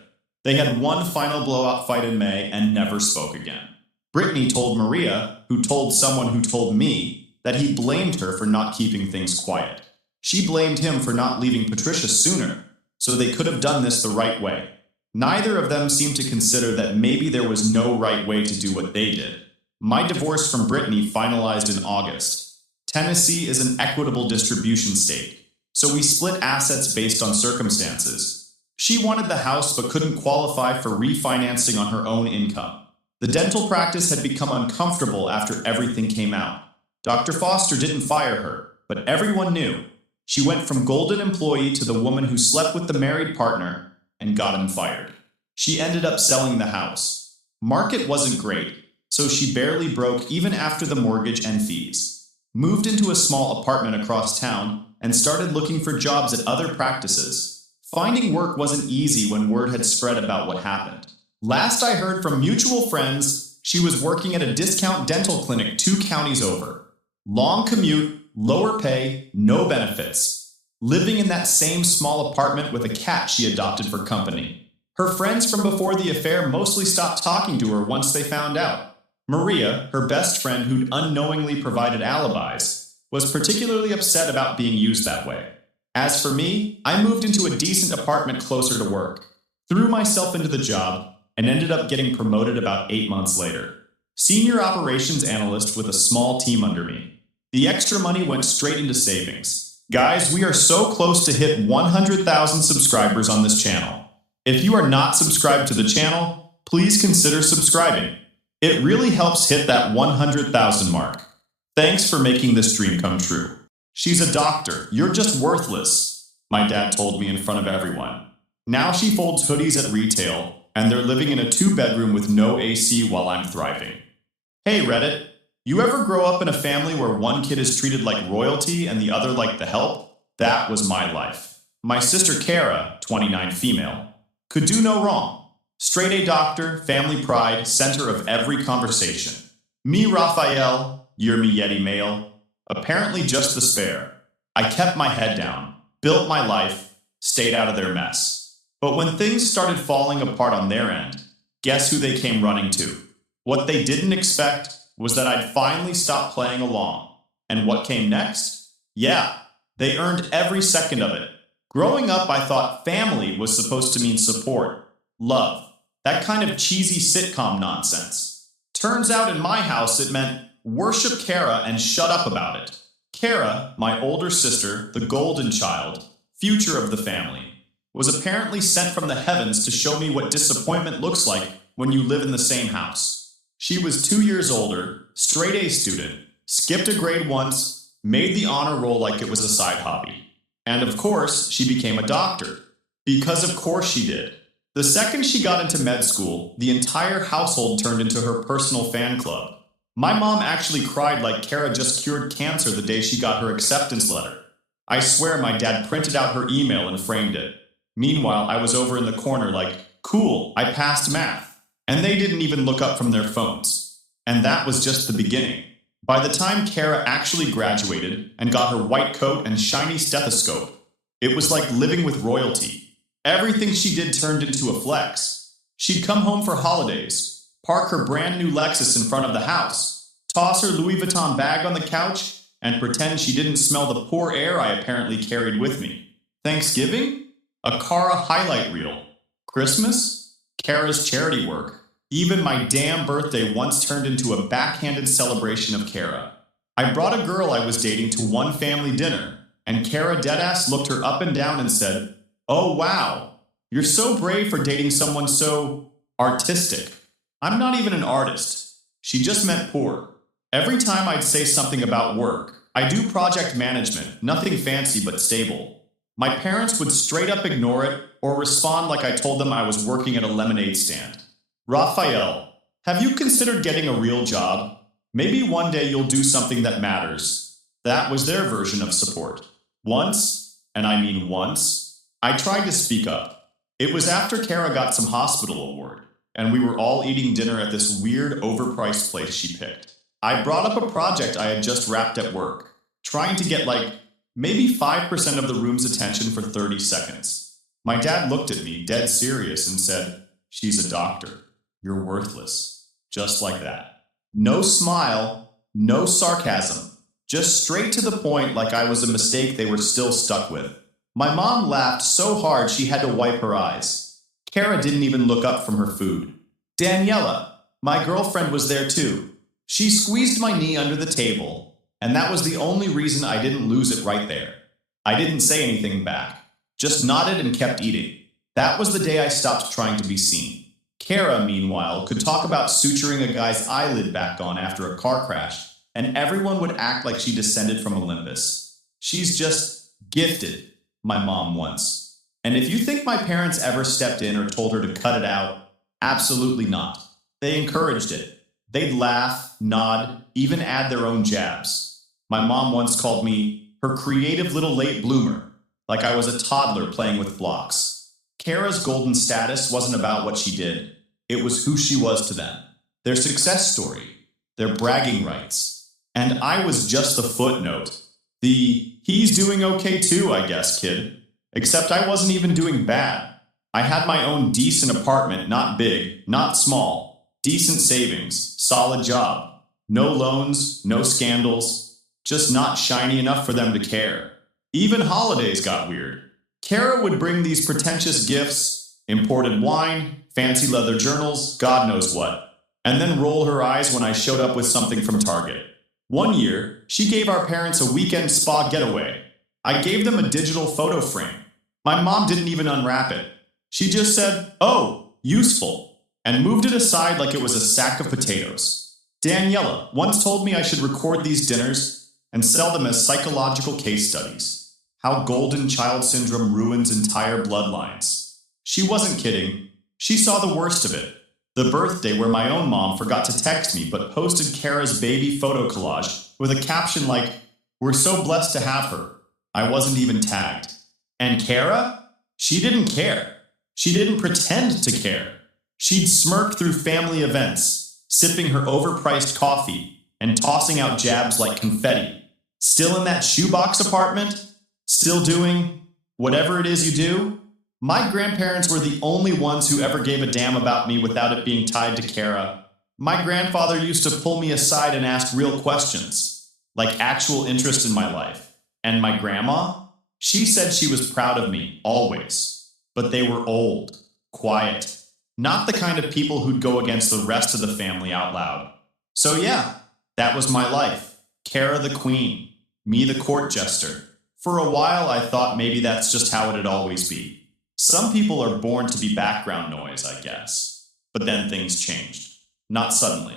They had one final blowout fight in May and never spoke again. Brittany told Maria, who told someone who told me, that he blamed her for not keeping things quiet. She blamed him for not leaving Patricia sooner, so they could have done this the right way. Neither of them seemed to consider that maybe there was no right way to do what they did. My divorce from Brittany finalized in August. Tennessee is an equitable distribution state, so we split assets based on circumstances. She wanted the house but couldn't qualify for refinancing on her own income. The dental practice had become uncomfortable after everything came out. Dr. Foster didn't fire her, but everyone knew. She went from golden employee to the woman who slept with the married partner and got him fired. She ended up selling the house. Market wasn't great, so she barely broke even after the mortgage and fees. Moved into a small apartment across town and started looking for jobs at other practices. Finding work wasn't easy when word had spread about what happened. Last I heard from mutual friends, she was working at a discount dental clinic 2 counties over. Long commute, lower pay, no benefits. Living in that same small apartment with a cat she adopted for company. Her friends from before the affair mostly stopped talking to her once they found out. Maria, her best friend who'd unknowingly provided alibis, was particularly upset about being used that way. As for me, I moved into a decent apartment closer to work, threw myself into the job, and ended up getting promoted about 8 months later. Senior operations analyst with a small team under me. The extra money went straight into savings. Guys, we are so close to hit 100,000 subscribers on this channel. If you are not subscribed to the channel, please consider subscribing. It really helps hit that 100,000 mark. Thanks for making this dream come true. She's a doctor. You're just worthless, my dad told me in front of everyone. Now she folds hoodies at retail, and they're living in a 2-bedroom with no AC while I'm thriving. Hey Reddit, you ever grow up in a family where one kid is treated like royalty and the other like the help? That was my life. My sister Kara, 29 female, could do no wrong. Straight A doctor, family pride, center of every conversation. Me Raphael, year me Yeti male, apparently just the spare. I kept my head down, built my life, stayed out of their mess. But when things started falling apart on their end, guess who they came running to? What they didn't expect was that I'd finally stopped playing along. And what came next? Yeah, they earned every second of it. Growing up, I thought family was supposed to mean support, love, that kind of cheesy sitcom nonsense. Turns out in my house it meant worship Kara and shut up about it. Kara, my older sister, the golden child, future of the family, was apparently sent from the heavens to show me what disappointment looks like when you live in the same house. She was 2 years older, straight A student, skipped a grade once, made the honor roll like it was a side hobby. And of course, she became a doctor. Because of course she did. The second she got into med school, the entire household turned into her personal fan club. My mom actually cried like Kara just cured cancer the day she got her acceptance letter. I swear my dad printed out her email and framed it. Meanwhile, I was over in the corner like, cool, I passed math. And they didn't even look up from their phones. And that was just the beginning. By the time Kara actually graduated and got her white coat and shiny stethoscope, it was like living with royalty. Everything she did turned into a flex. She'd come home for holidays, park her brand new Lexus in front of the house, toss her Louis Vuitton bag on the couch, and pretend she didn't smell the poor air I apparently carried with me. Thanksgiving? A Kara highlight reel. Christmas? Kara's charity work. Even my damn birthday once turned into a backhanded celebration of Kara. I brought a girl I was dating to one family dinner, and Kara deadass looked her up and down and said, "Oh wow, you're so brave for dating someone so artistic." I'm not even an artist. She just meant poor. Every time I'd say something about work, I do project management, nothing fancy but stable. My parents would straight up ignore it or respond like I told them I was working at a lemonade stand. Raphael, have you considered getting a real job? Maybe one day you'll do something that matters. That was their version of support. Once, and I mean once, I tried to speak up. It was after Kara got some hospital award, and we were all eating dinner at this weird, overpriced place she picked. I brought up a project I had just wrapped at work, trying to get maybe 5% of the room's attention for 30 seconds. My dad looked at me, dead serious, and said, "She's a doctor. You're worthless." Just like that. No smile, no sarcasm. Just straight to the point like I was a mistake they were still stuck with. My mom laughed so hard she had to wipe her eyes. Kara didn't even look up from her food. Daniela, my girlfriend, was there too. She squeezed my knee under the table, and that was the only reason I didn't lose it right there. I didn't say anything back, just nodded and kept eating. That was the day I stopped trying to be seen. Kara, meanwhile, could talk about suturing a guy's eyelid back on after a car crash, and everyone would act like she descended from Olympus. She's just gifted, my mom once. And if you think my parents ever stepped in or told her to cut it out, absolutely not. They encouraged it. They'd laugh, nod, even add their own jabs. My mom once called me her creative little late bloomer, like I was a toddler playing with blocks. Kara's golden status wasn't about what she did. It was who she was to them. Their success story. Their bragging rights. And I was just the footnote. The, he's doing okay too, I guess, kid. Except I wasn't even doing bad. I had my own decent apartment, not big, not small. Decent savings, solid job. No loans, no scandals. Just not shiny enough for them to care. Even holidays got weird. Kara would bring these pretentious gifts, imported wine, fancy leather journals, God knows what, and then roll her eyes when I showed up with something from Target. One year, she gave our parents a weekend spa getaway. I gave them a digital photo frame. My mom didn't even unwrap it. She just said, "Oh, useful," and moved it aside like it was a sack of potatoes. Daniela once told me I should record these dinners and sell them as psychological case studies. How golden child syndrome ruins entire bloodlines. She wasn't kidding. She saw the worst of it. The birthday where my own mom forgot to text me but posted Kara's baby photo collage with a caption like, "We're so blessed to have her." I wasn't even tagged. And Kara? She didn't care. She didn't pretend to care. She'd smirk through family events, sipping her overpriced coffee and tossing out jabs like confetti. Still in that shoebox apartment? Still doing whatever it is you do? My grandparents were the only ones who ever gave a damn about me without it being tied to Kara. My grandfather used to pull me aside and ask real questions, like actual interest in my life. And my grandma? She said she was proud of me, always. But they were old, quiet, not the kind of people who'd go against the rest of the family out loud. So yeah, that was my life. Kara the queen, me the court jester. For a while, I thought maybe that's just how it'd always be. Some people are born to be background noise, I guess. But then things changed. Not suddenly.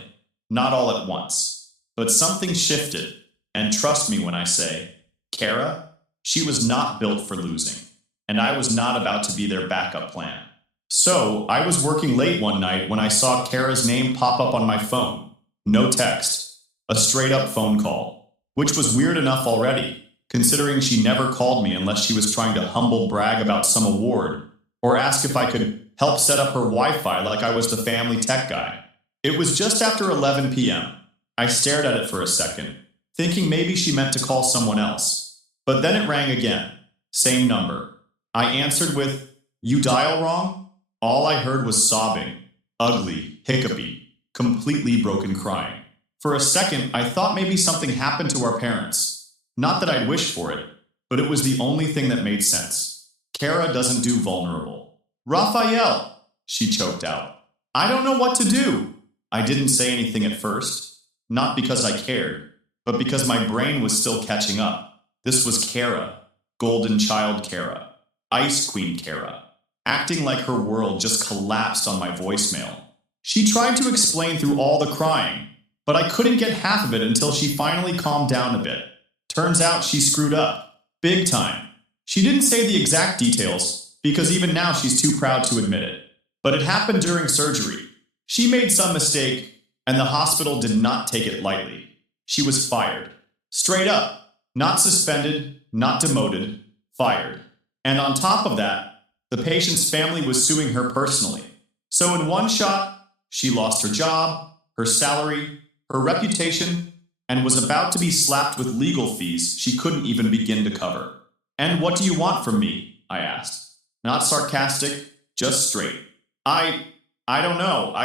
Not all at once. But something shifted. And trust me when I say, Kara, she was not built for losing. And I was not about to be their backup plan. So, I was working late one night when I saw Kara's name pop up on my phone. No text. A straight-up phone call. Which was weird enough already, considering she never called me unless she was trying to humble brag about some award, or ask if I could help set up her Wi-Fi like I was the family tech guy. It was just after 11 p.m. I stared at it for a second, thinking maybe she meant to call someone else. But then it rang again. Same number. I answered with, "You dial wrong?" All I heard was sobbing, ugly, hiccupy, completely broken crying. For a second, I thought maybe something happened to our parents. Not that I'd wished for it, but it was the only thing that made sense. Kara doesn't do vulnerable. "Raphael," she choked out. "I don't know what to do." I didn't say anything at first, not because I cared, but because my brain was still catching up. This was Kara, golden child Kara, ice queen Kara, acting like her world just collapsed on my voicemail. She tried to explain through all the crying, but I couldn't get half of it until she finally calmed down a bit. Turns out she screwed up. Big time. She didn't say the exact details, because even now she's too proud to admit it. But it happened during surgery. She made some mistake, and the hospital did not take it lightly. She was fired. Straight up. Not suspended, not demoted, fired. And on top of that, the patient's family was suing her personally. So in one shot, she lost her job, her salary, her reputation, and was about to be slapped with legal fees she couldn't even begin to cover. "And what do you want from me?" I asked. Not sarcastic, just straight. I don't know,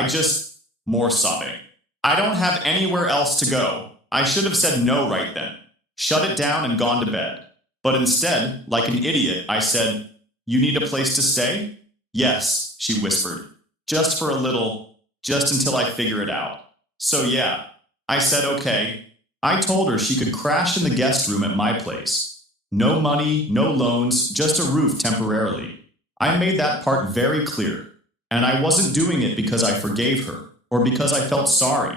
more sobbing. "I don't have anywhere else to go. I should have said no right then. Shut it down and gone to bed. But instead, like an idiot, I said, 'You need a place to stay?' 'Yes,' she whispered. 'Just for a little, just until I figure it out.' So yeah, I said okay. I told her she could crash in the guest room at my place. No money, no loans, just a roof temporarily. I made that part very clear. And I wasn't doing it because I forgave her, or because I felt sorry.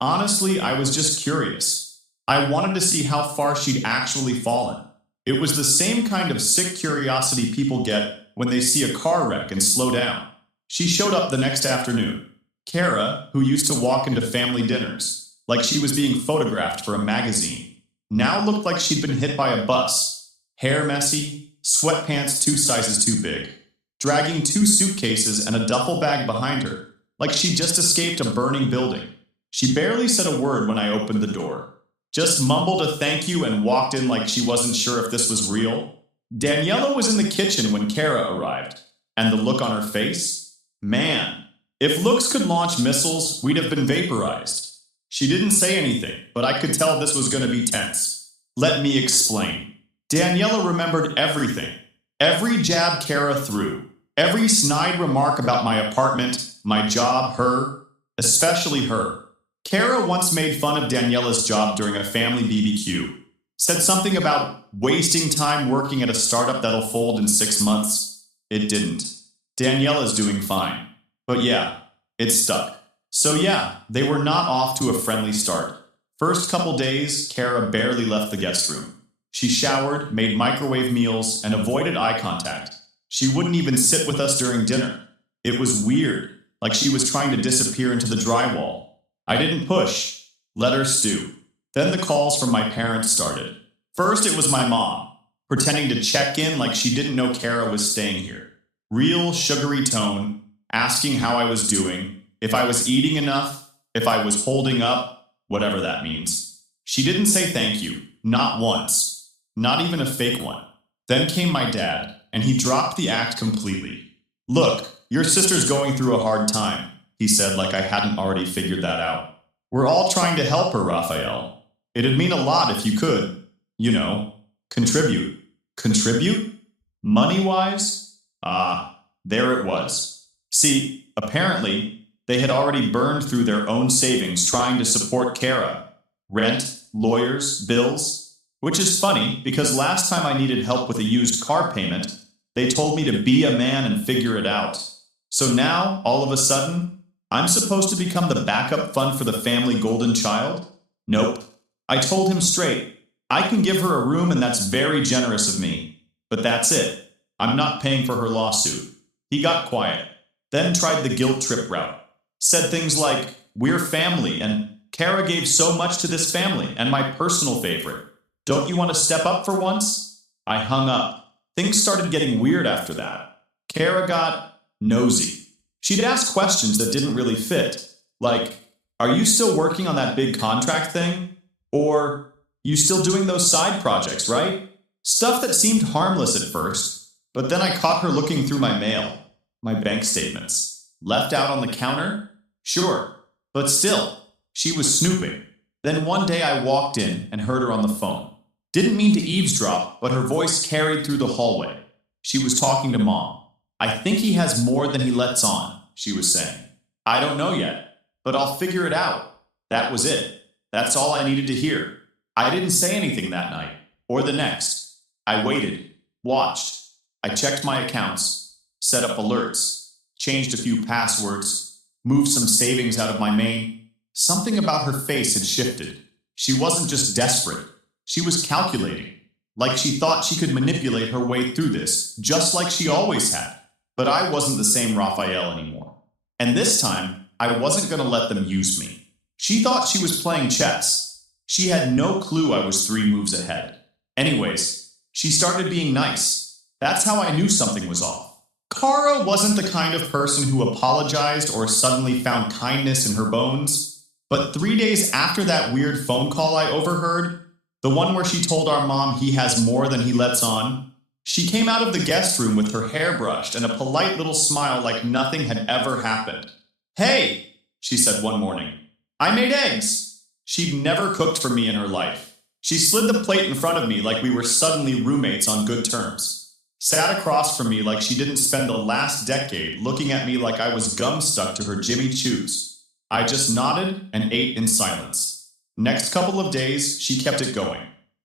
Honestly, I was just curious. I wanted to see how far she'd actually fallen. It was the same kind of sick curiosity people get when they see a car wreck and slow down. She showed up the next afternoon. Kara, who used to walk into family dinners, like she was being photographed for a magazine, now looked like she'd been hit by a bus. Hair messy, sweatpants 2 sizes too big, dragging 2 suitcases and a duffel bag behind her, like she'd just escaped a burning building. She barely said a word when I opened the door. Just mumbled a thank you and walked in like she wasn't sure if this was real. Daniela was in the kitchen when Kara arrived, and the look on her face? Man, if looks could launch missiles, we'd have been vaporized. She didn't say anything, but I could tell this was going to be tense. Let me explain. Daniela remembered everything. Every jab Kara threw. Every snide remark about my apartment, my job, her. Especially her. Kara once made fun of Daniela's job during a family BBQ. Said something about wasting time working at a startup that'll fold in 6 months. It didn't. Daniela's doing fine. But yeah, it stuck. So yeah, they were not off to a friendly start. First couple days, Kara barely left the guest room. She showered, made microwave meals, and avoided eye contact. She wouldn't even sit with us during dinner. It was weird, like she was trying to disappear into the drywall. I didn't push. Let her stew. Then the calls from my parents started. First it was my mom, pretending to check in like she didn't know Kara was staying here. Real sugary tone, asking how I was doing, if I was eating enough, if I was holding up, whatever that means. She didn't say thank you, not once. Not even a fake one. Then came my dad, and he dropped the act completely. "Look, your sister's going through a hard time," he said like I hadn't already figured that out. "We're all trying to help her, Raphael. It'd mean a lot if you could, contribute." Contribute? Money-wise? There it was. See, apparently, they had already burned through their own savings trying to support Kara. Rent, lawyers, bills. Which is funny, because last time I needed help with a used car payment, they told me to be a man and figure it out. So now, all of a sudden, I'm supposed to become the backup fund for the family golden child? Nope. I told him straight, I can give her a room and that's very generous of me. But that's it. I'm not paying for her lawsuit. He got quiet, then tried the guilt trip route. Said things like, "We're family," and "Kara gave so much to this family," and my personal favorite, "Don't you want to step up for once?" I hung up. Things started getting weird after that. Kara got nosy. She'd ask questions that didn't really fit. Like, "Are you still working on that big contract thing?" Or, "You still doing those side projects, right?" Stuff that seemed harmless at first, but then I caught her looking through my mail. My bank statements. Left out on the counter? Sure. But still, she was snooping. Then one day I walked in and heard her on the phone. Didn't mean to eavesdrop, but her voice carried through the hallway. She was talking to Mom. "I think he has more than he lets on," she was saying. "I don't know yet, but I'll figure it out." That was it. That's all I needed to hear. I didn't say anything that night, or the next. I waited, watched. I checked my accounts, set up alerts, changed a few passwords, moved some savings out of my main. Something about her face had shifted. She wasn't just desperate. She was calculating. Like she thought she could manipulate her way through this, just like she always had. But I wasn't the same Raphael anymore. And this time, I wasn't going to let them use me. She thought she was playing chess. She had no clue I was 3 moves ahead. Anyways, she started being nice. That's how I knew something was off. Kara wasn't the kind of person who apologized or suddenly found kindness in her bones. But 3 days after that weird phone call I overheard, the one where she told our mom he has more than he lets on, she came out of the guest room with her hair brushed and a polite little smile like nothing had ever happened. "Hey," she said one morning, "I made eggs." She'd never cooked for me in her life. She slid the plate in front of me like we were suddenly roommates on good terms. Sat across from me like she didn't spend the last decade looking at me like I was gum stuck to her Jimmy Choos. I just nodded and ate in silence. Next couple of days, she kept it going,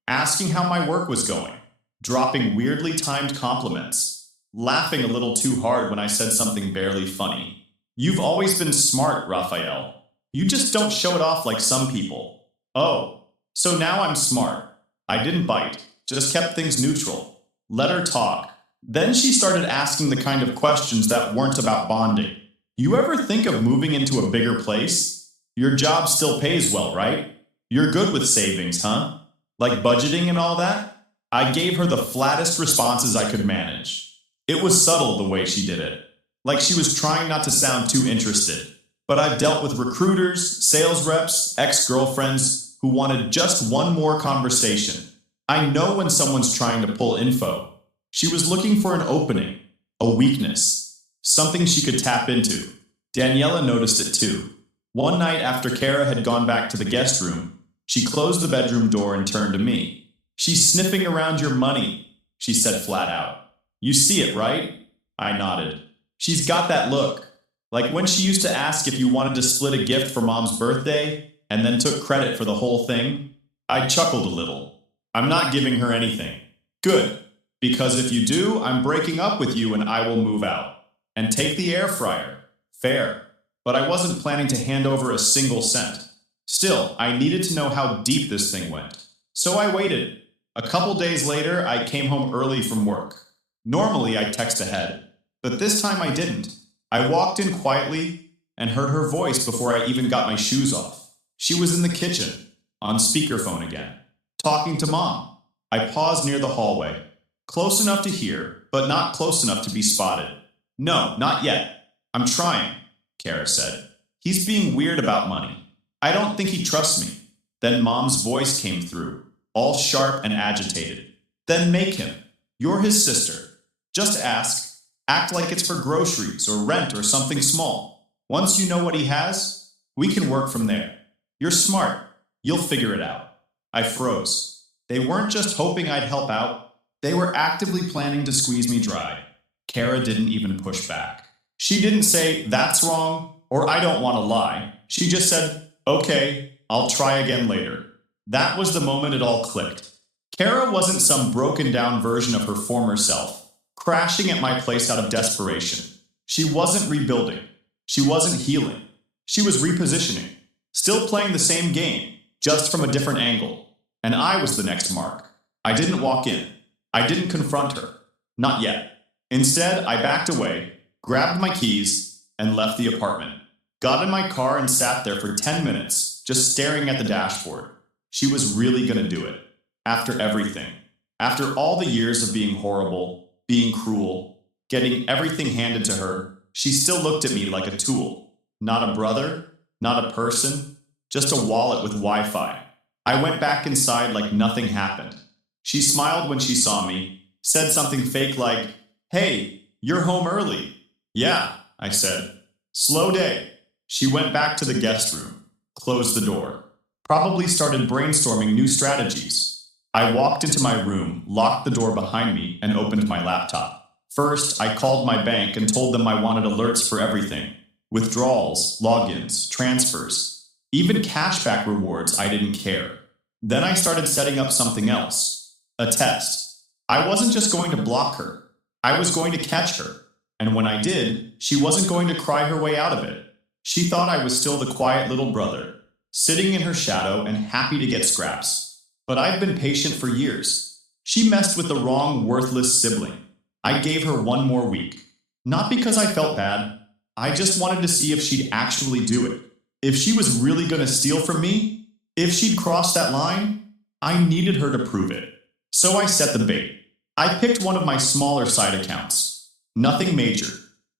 asking how my work was going, dropping weirdly timed compliments, laughing a little too hard when I said something barely funny. "You've always been smart, Raphael. You just don't show it off like some people." "Oh, so now I'm smart." I didn't bite, just kept things neutral. Let her talk. Then she started asking the kind of questions that weren't about bonding. "You ever think of moving into a bigger place? Your job still pays well, right? You're good with savings, huh? Like budgeting and all that?" I gave her the flattest responses I could manage. It was subtle the way she did it, like she was trying not to sound too interested. But I've dealt with recruiters, sales reps, ex-girlfriends who wanted just one more conversation. I know when someone's trying to pull info. She was looking for an opening, a weakness, something she could tap into. Daniela noticed it too. One night after Kara had gone back to the guest room, she closed the bedroom door and turned to me. "She's sniffing around your money," she said flat out. "You see it, right?" I nodded. "She's got that look. Like when she used to ask if you wanted to split a gift for Mom's birthday, and then took credit for the whole thing." I chuckled a little. "I'm not giving her anything." "Good. Because if you do, I'm breaking up with you and I will move out. And take the air fryer." "Fair." But I wasn't planning to hand over a single cent. Still, I needed to know how deep this thing went. So I waited. A couple days later, I came home early from work. Normally, I text ahead, but this time I didn't. I walked in quietly and heard her voice before I even got my shoes off. She was in the kitchen, on speakerphone again, talking to Mom. I paused near the hallway, close enough to hear, but not close enough to be spotted. "No, not yet. I'm trying," Kara said. "He's being weird about money. I don't think he trusts me." Then Mom's voice came through, all sharp and agitated. "Then make him. You're his sister. Just ask. Act like it's for groceries or rent or something small. Once you know what he has, we can work from there. You're smart. You'll figure it out." I froze. They weren't just hoping I'd help out. They were actively planning to squeeze me dry. Kara didn't even push back. She didn't say, "That's wrong," or "I don't want to lie." She just said, "Okay, I'll try again later." That was the moment it all clicked. Kara wasn't some broken down version of her former self, crashing at my place out of desperation. She wasn't rebuilding. She wasn't healing. She was repositioning. Still playing the same game, just from a different angle. And I was the next mark. I didn't walk in. I didn't confront her. Not yet. Instead, I backed away, grabbed my keys, and left the apartment. Got in my car and sat there for 10 minutes, just staring at the dashboard. She was really gonna do it. After everything. After all the years of being horrible, being cruel, getting everything handed to her, she still looked at me like a tool. Not a brother, not a person, just a wallet with Wi-Fi. I went back inside like nothing happened. She smiled when she saw me, said something fake like, "Hey, you're home early." "Yeah," I said. "Slow day." She went back to the guest room, closed the door, probably started brainstorming new strategies. I walked into my room, locked the door behind me, and opened my laptop. First, I called my bank and told them I wanted alerts for everything. Withdrawals, logins, transfers, even cashback rewards, I didn't care. Then I started setting up something else. A test. I wasn't just going to block her. I was going to catch her. And when I did, she wasn't going to cry her way out of it. She thought I was still the quiet little brother, sitting in her shadow and happy to get scraps. But I've been patient for years. She messed with the wrong worthless sibling. I gave her one more week. Not because I felt bad. I just wanted to see if she'd actually do it. If she was really going to steal from me, if she'd crossed that line, I needed her to prove it. So I set the bait. I picked one of my smaller side accounts. Nothing major.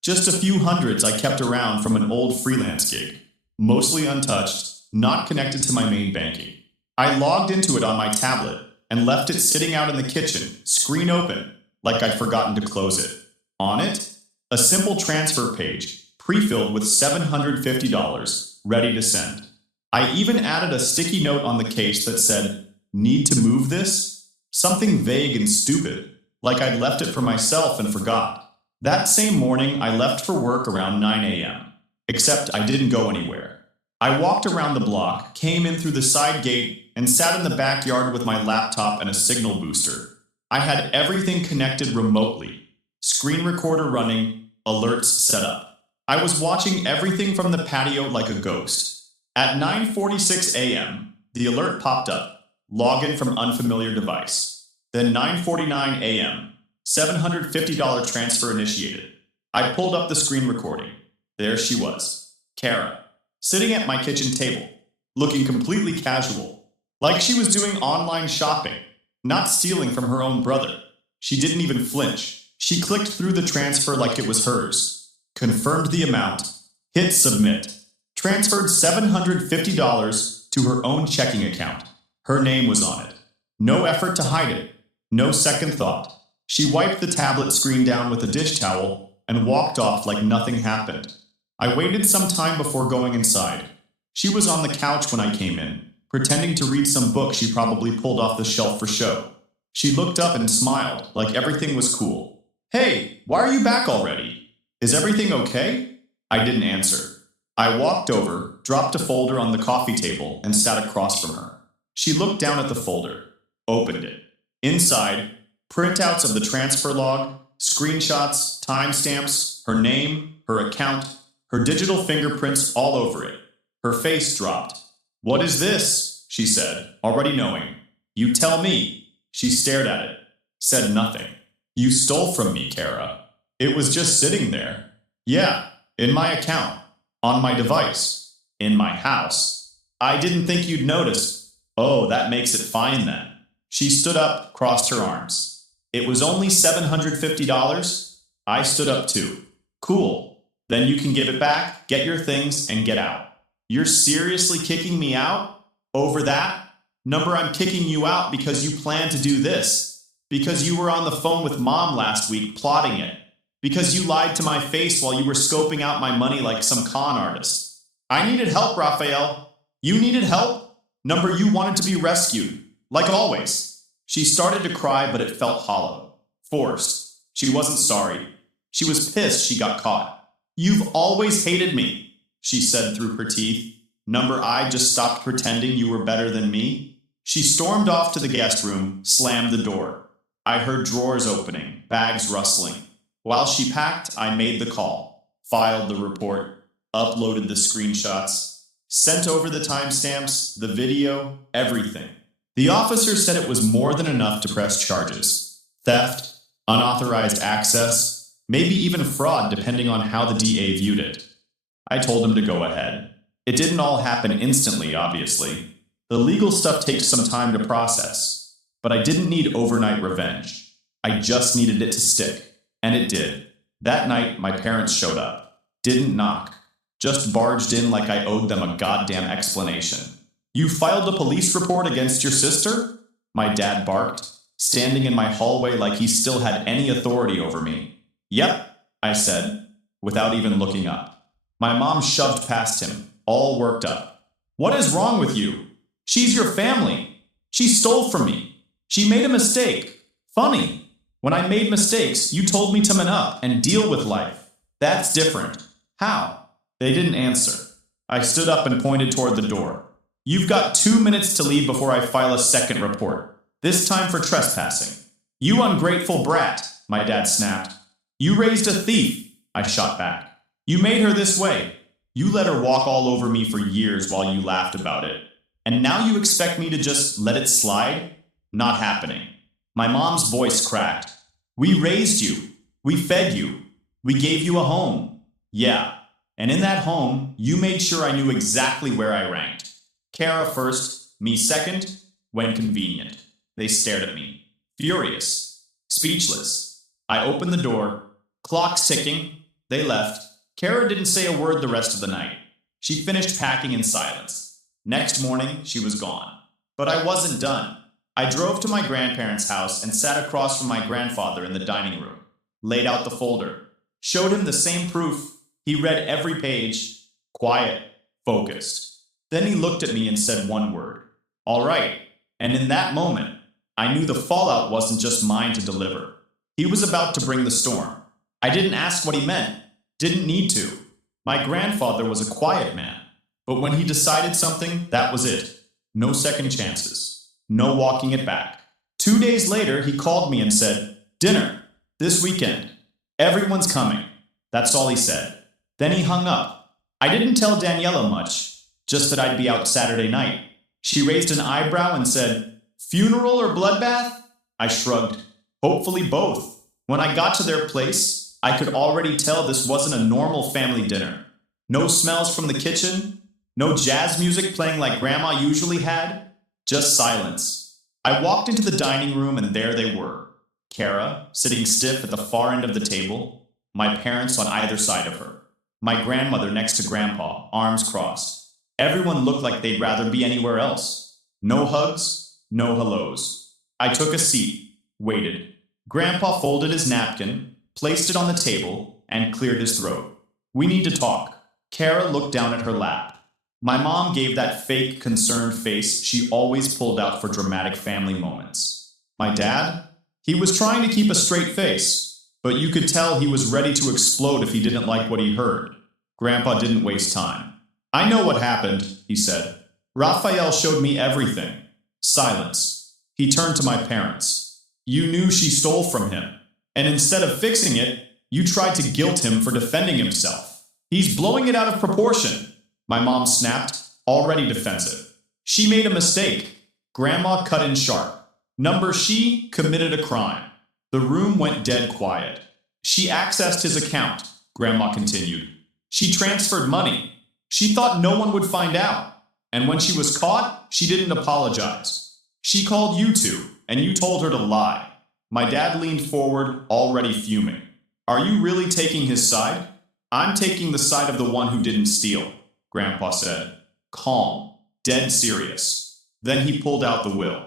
Just a few hundreds I kept around from an old freelance gig. Mostly untouched, not connected to my main banking. I logged into it on my tablet and left it sitting out in the kitchen, screen open, like I'd forgotten to close it. On it, a simple transfer page, pre-filled with $750, ready to send. I even added a sticky note on the case that said, "Need to move this?" Something vague and stupid, like I'd left it for myself and forgot. That same morning, I left for work around 9 a.m., except I didn't go anywhere. I walked around the block, came in through the side gate, and sat in the backyard with my laptop and a signal booster. I had everything connected remotely. Screen recorder running, alerts set up. I was watching everything from the patio like a ghost. At 9:46 a.m., the alert popped up. Login from unfamiliar device. Then 9:49 a.m., $750 transfer initiated. I pulled up the screen recording. There she was, Kara, sitting at my kitchen table, looking completely casual, like she was doing online shopping, not stealing from her own brother. She didn't even flinch. She clicked through the transfer like it was hers, confirmed the amount, hit submit, transferred $750 to her own checking account. Her name was on it. No effort to hide it. No second thought. She wiped the tablet screen down with a dish towel and walked off like nothing happened. I waited some time before going inside. She was on the couch when I came in, pretending to read some book she probably pulled off the shelf for show. She looked up and smiled, like everything was cool. "Hey, why are you back already? Is everything okay?" I didn't answer. I walked over, dropped a folder on the coffee table, and sat across from her. She looked down at the folder, opened it. Inside, printouts of the transfer log, screenshots, timestamps, her name, her account, her digital fingerprints all over it. Her face dropped. "What is this?" she said, already knowing. "You tell me." She stared at it, said nothing. "You stole from me, Kara." It was just sitting there. "Yeah, in my account, on my device, in my house. I didn't think you'd notice." "Oh, that makes it fine then." She stood up, crossed her arms. "It was only $750? I stood up too. "Cool. Then you can give it back, get your things, and get out." "You're seriously kicking me out? Over that? Number, I'm kicking you out because you plan to do this. Because you were on the phone with Mom last week plotting it. Because you lied to my face while you were scoping out my money like some con artist. I needed help, Raphael. You needed help? Number, you wanted to be rescued. Like always." She started to cry, but it felt hollow. Forced. She wasn't sorry. She was pissed she got caught. "You've always hated me," she said through her teeth. "Number, I just stopped pretending you were better than me." She stormed off to the guest room, slammed the door. I heard drawers opening, bags rustling. While she packed, I made the call, filed the report, uploaded the screenshots, sent over the timestamps, the video, everything. The officer said it was more than enough to press charges. Theft, unauthorized access, maybe even fraud depending on how the DA viewed it. I told him to go ahead. It didn't all happen instantly, obviously. The legal stuff takes some time to process. But I didn't need overnight revenge. I just needed it to stick. And it did. That night, my parents showed up. Didn't knock. Just barged in like I owed them a goddamn explanation. "You filed a police report against your sister?" My dad barked, standing in my hallway like he still had any authority over me. "Yep," I said, without even looking up. My mom shoved past him, all worked up. "What is wrong with you? She's your family. She stole from me. She made a mistake. Funny. When I made mistakes, you told me to man up and deal with life. That's different. How?" They didn't answer. I stood up and pointed toward the door. "You've got 2 minutes to leave before I file a second report. This time for trespassing." "You ungrateful brat," my dad snapped. "You raised a thief," I shot back. "You made her this way. You let her walk all over me for years while you laughed about it. And now you expect me to just let it slide? Not happening. My mom's voice cracked. We raised you. We fed you. We gave you a home. Yeah. And in that home, you made sure I knew exactly where I ranked. Kara first, me second, when convenient. They stared at me, furious, speechless. I opened the door. Clock's ticking. They left. Kara didn't say a word the rest of the night. She finished packing in silence. Next morning, she was gone. But I wasn't done. I drove to my grandparents' house and sat across from my grandfather in the dining room. Laid out the folder. Showed him the same proof. He read every page. Quiet. Focused. Then he looked at me and said one word. All right. And in that moment, I knew the fallout wasn't just mine to deliver. He was about to bring the storm. I didn't ask what he meant. Didn't need to. My grandfather was a quiet man. But when he decided something, that was it. No second chances. No walking it back. 2 days later, he called me and said, dinner. This weekend. Everyone's coming. That's all he said. Then he hung up. I didn't tell Daniela much, just that I'd be out Saturday night. She raised an eyebrow and said, funeral or bloodbath? I shrugged. Hopefully both. When I got to their place, I could already tell this wasn't a normal family dinner. No smells from the kitchen. No jazz music playing like Grandma usually had. Just silence. I walked into the dining room and there they were. Kara, sitting stiff at the far end of the table. My parents on either side of her. My grandmother next to Grandpa, arms crossed. Everyone looked like they'd rather be anywhere else. No hugs, no hellos. I took a seat, waited. Grandpa folded his napkin, placed it on the table, and cleared his throat. We need to talk. Kara looked down at her lap. My mom gave that fake, concerned face she always pulled out for dramatic family moments. My dad? He was trying to keep a straight face, but you could tell he was ready to explode if he didn't like what he heard. Grandpa didn't waste time. I know what happened, he said. Raphael showed me everything. Silence. He turned to my parents. You knew she stole from him, and instead of fixing it, you tried to guilt him for defending himself. He's blowing it out of proportion. My mom snapped, already defensive. She made a mistake. Grandma cut in sharp. She committed a crime. The room went dead quiet. She accessed his account, Grandma continued. She transferred money. She thought no one would find out. And when she was caught, she didn't apologize. She called you two, and you told her to lie. My dad leaned forward, already fuming. Are you really taking his side? I'm taking the side of the one who didn't steal, Grandpa said. Calm, dead serious. Then he pulled out the will.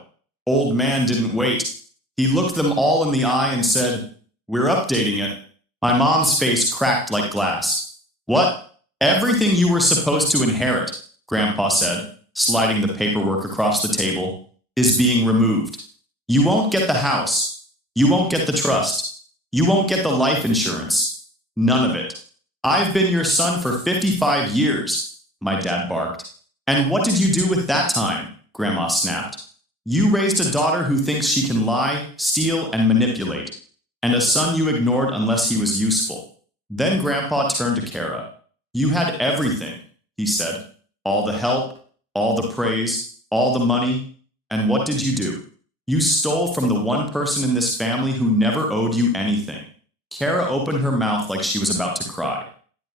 Old man didn't wait. He looked them all in the eye and said, we're updating it. My mom's face cracked like glass. What? Everything you were supposed to inherit, Grandpa said, sliding the paperwork across the table, is being removed. You won't get the house. You won't get the trust. You won't get the life insurance. None of it. I've been your son for 55 years, my dad barked. And what did you do with that time? Grandma snapped. You raised a daughter who thinks she can lie, steal, and manipulate, and a son you ignored unless he was useful. Then Grandpa turned to Kara. You had everything, he said. All the help, all the praise, all the money. And what did you do? You stole from the one person in this family who never owed you anything. Kara opened her mouth like she was about to cry.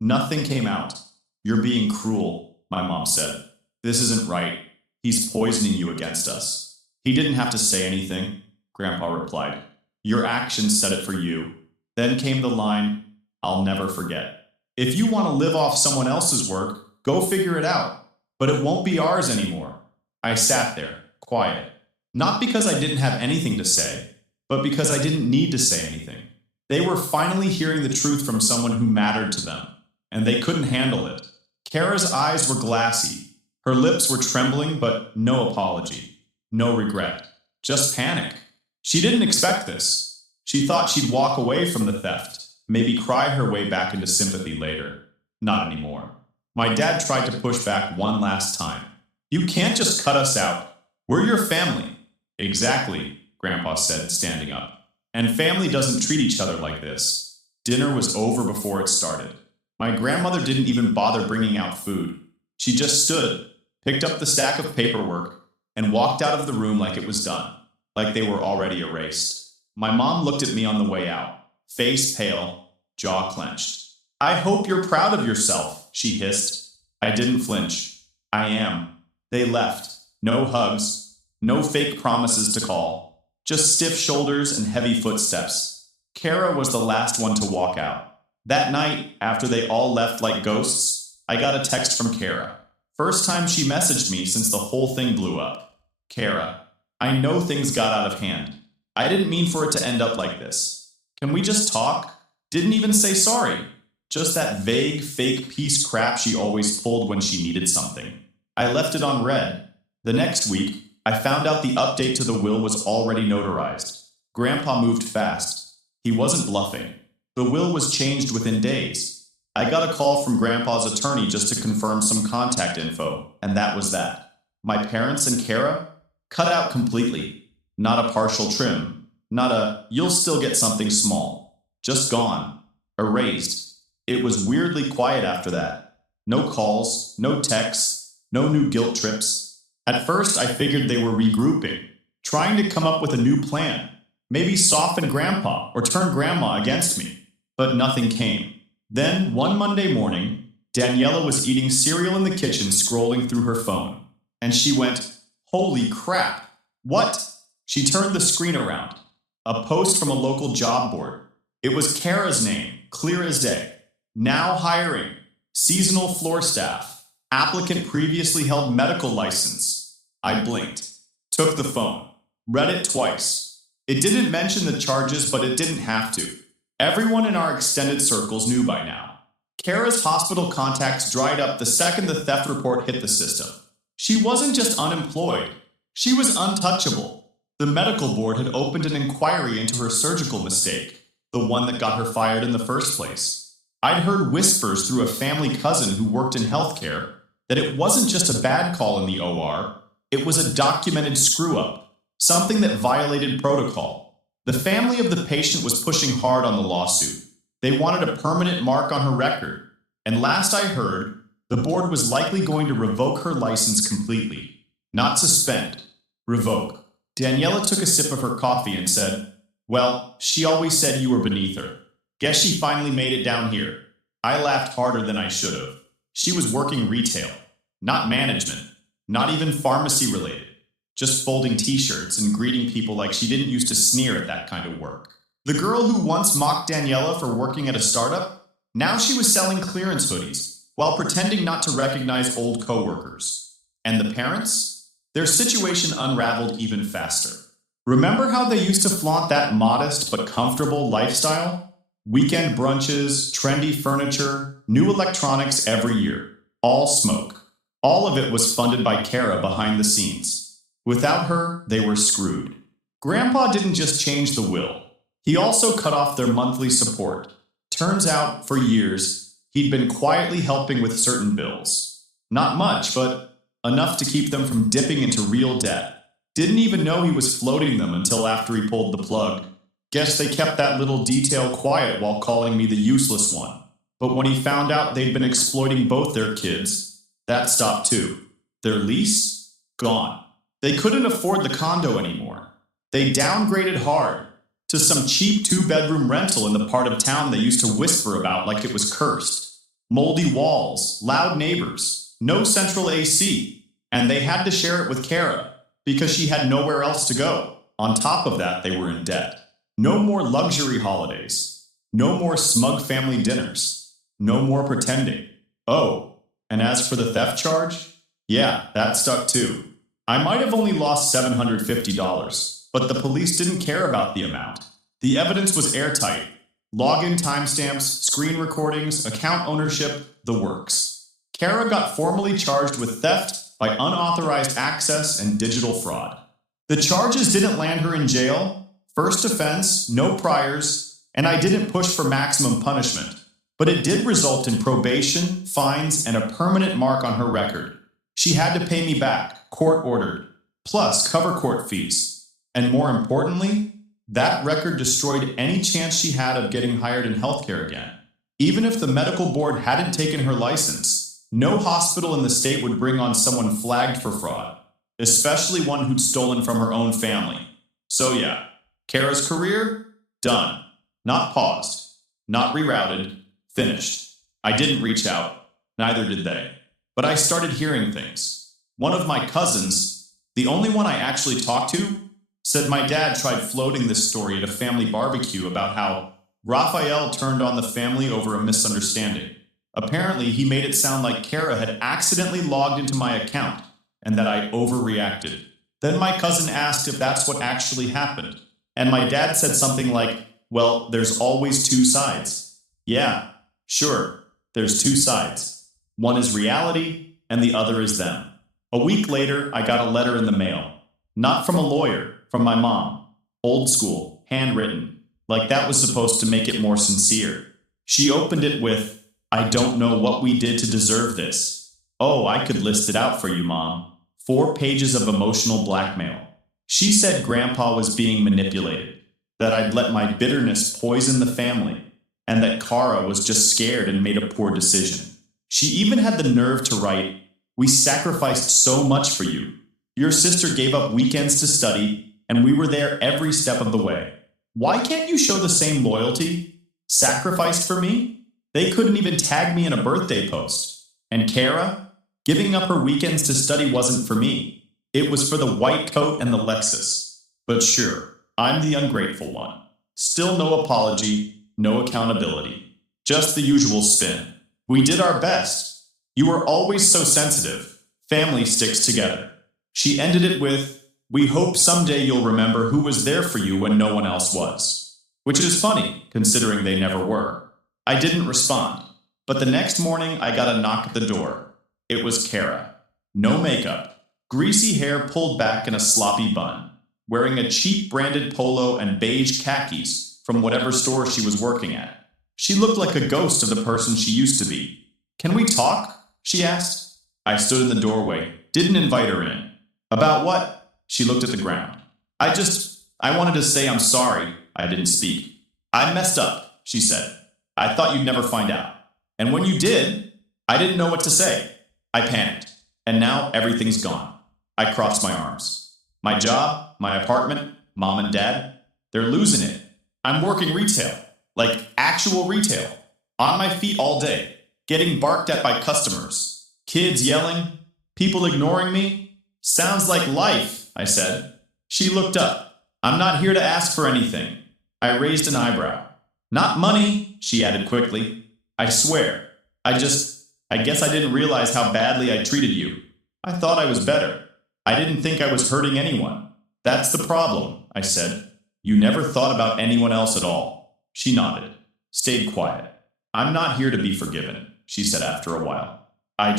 Nothing came out. You're being cruel, my mom said. This isn't right. He's poisoning you against us. He didn't have to say anything, Grandpa replied. Your actions said it for you. Then came the line, I'll never forget. If you want to live off someone else's work, go figure it out. But it won't be ours anymore. I sat there, quiet. Not because I didn't have anything to say, but because I didn't need to say anything. They were finally hearing the truth from someone who mattered to them, and they couldn't handle it. Kara's eyes were glassy. Her lips were trembling, but no apology. No regret. Just panic. She didn't expect this. She thought she'd walk away from the theft, maybe cry her way back into sympathy later. Not anymore. My dad tried to push back one last time. You can't just cut us out. We're your family. Exactly, Grandpa said, standing up. And family doesn't treat each other like this. Dinner was over before it started. My grandmother didn't even bother bringing out food. She just stood, picked up the stack of paperwork, and walked out of the room like it was done, like they were already erased. My mom looked at me on the way out, face pale, jaw clenched. "I hope you're proud of yourself," she hissed. I didn't flinch. "I am." They left. No hugs, no fake promises to call, just stiff shoulders and heavy footsteps. Kara was the last one to walk out. That night, after they all left like ghosts, I got a text from Kara. First time she messaged me since the whole thing blew up. "Kara, I know things got out of hand. I didn't mean for it to end up like this. Can we just talk?" Didn't even say sorry. Just that vague, fake peace crap she always pulled when she needed something. I left it on red. The next week, I found out the update to the will was already notarized. Grandpa moved fast. He wasn't bluffing. The will was changed within days. I got a call from Grandpa's attorney just to confirm some contact info, and that was that. My parents and Kara? Cut out completely. Not a partial trim. Not a, "you'll still get something small." Just gone. Erased. It was weirdly quiet after that. No calls, no texts, no new guilt trips. At first, I figured they were regrouping, trying to come up with a new plan. Maybe soften Grandpa or turn Grandma against me. But nothing came. Then, one Monday morning, Daniela was eating cereal in the kitchen scrolling through her phone. And she went, "Holy crap! What?" She turned the screen around. A post from a local job board. It was Kara's name, clear as day. Now hiring. Seasonal floor staff. Applicant previously held medical license. I blinked. Took the phone. Read it twice. It didn't mention the charges, but it didn't have to. Everyone in our extended circles knew by now. Kara's hospital contacts dried up the second the theft report hit the system. She wasn't just unemployed. She was untouchable. The medical board had opened an inquiry into her surgical mistake, the one that got her fired in the first place. I'd heard whispers through a family cousin who worked in healthcare that it wasn't just a bad call in the OR, it was a documented screw-up, something that violated protocol. The family of the patient was pushing hard on the lawsuit. They wanted a permanent mark on her record, and last I heard, the board was likely going to revoke her license completely. Not suspend, revoke. Daniela took a sip of her coffee and said, "Well, she always said you were beneath her. Guess she finally made it down here." I laughed harder than I should have. She was working retail, not management, not even pharmacy related. Just folding t-shirts and greeting people like she didn't used to sneer at that kind of work. The girl who once mocked Daniela for working at a startup, now she was selling clearance hoodies, while pretending not to recognize old coworkers. And the parents? Their situation unraveled even faster. Remember how they used to flaunt that modest but comfortable lifestyle? Weekend brunches, trendy furniture, new electronics every year. All smoke. All of it was funded by Kara behind the scenes. Without her, they were screwed. Grandpa didn't just change the will. He also cut off their monthly support. Turns out, for years, he'd been quietly helping with certain bills. Not much, but enough to keep them from dipping into real debt. Didn't even know he was floating them until after he pulled the plug. Guess they kept that little detail quiet while calling me the useless one. But when he found out they'd been exploiting both their kids, that stopped too. Their lease? Gone. They couldn't afford the condo anymore. They downgraded hard to some cheap 2-bedroom rental in the part of town they used to whisper about like it was cursed. Moldy walls, loud neighbors, no central AC, and they had to share it with Kara because she had nowhere else to go. On top of that, they were in debt. No more luxury holidays. No more smug family dinners. No more pretending. Oh, and as for the theft charge? Yeah, that stuck too. I might have only lost $750, but the police didn't care about the amount. The evidence was airtight. Login timestamps, screen recordings, account ownership, the works. Kara got formally charged with theft by unauthorized access and digital fraud. The charges didn't land her in jail. First offense, no priors, and I didn't push for maximum punishment. But it did result in probation, fines, and a permanent mark on her record. She had to pay me back, court-ordered, plus cover court fees. And more importantly, that record destroyed any chance she had of getting hired in healthcare again. Even if the medical board hadn't taken her license, no hospital in the state would bring on someone flagged for fraud, especially one who'd stolen from her own family. So yeah, Kara's career? Done. Not paused. Not rerouted. Finished. I didn't reach out. Neither did they. But I started hearing things. One of my cousins, the only one I actually talked to, said my dad tried floating this story at a family barbecue about how Raphael turned on the family over a misunderstanding. Apparently, he made it sound like Kara had accidentally logged into my account and that I overreacted. Then my cousin asked if that's what actually happened. And my dad said something like, well, there's always two sides. Yeah, sure, there's two sides. One is reality, and the other is them. A week later, I got a letter in the mail. Not from a lawyer, from my mom. Old school, handwritten. Like that was supposed to make it more sincere. She opened it with, I don't know what we did to deserve this. Oh, I could list it out for you, Mom. 4 pages of emotional blackmail. She said Grandpa was being manipulated, that I'd let my bitterness poison the family, and that Kara was just scared and made a poor decision. She even had the nerve to write, we sacrificed so much for you. Your sister gave up weekends to study, and we were there every step of the way. Why can't you show the same loyalty? Sacrificed for me? They couldn't even tag me in a birthday post. And Kara? Giving up her weekends to study wasn't for me. It was for the white coat and the Lexus. But sure, I'm the ungrateful one. Still no apology, no accountability. Just the usual spin. We did our best. You were always so sensitive. Family sticks together. She ended it with, we hope someday you'll remember who was there for you when no one else was. Which is funny, considering they never were. I didn't respond. But the next morning, I got a knock at the door. It was Kara. No makeup. Greasy hair pulled back in a sloppy bun. Wearing a cheap branded polo and beige khakis from whatever store she was working at. She looked like a ghost of the person she used to be. Can we talk? She asked. I stood in the doorway, didn't invite her in. About what? She looked at the ground. I wanted to say I'm sorry. I didn't speak. I messed up, she said. I thought you'd never find out. And when you did, I didn't know what to say. I panicked. And now everything's gone. I crossed my arms. My job, my apartment, mom and dad, they're losing it. I'm working retail, like actual retail, on my feet all day, getting barked at by customers, kids yelling, people ignoring me. Sounds like life, I said. She looked up. I'm not here to ask for anything. I raised an eyebrow. Not money, she added quickly. I swear. I guess I didn't realize how badly I treated you. I thought I was better. I didn't think I was hurting anyone. That's the problem, I said. You never thought about anyone else at all. She nodded, stayed quiet. I'm not here to be forgiven, she said after a while. I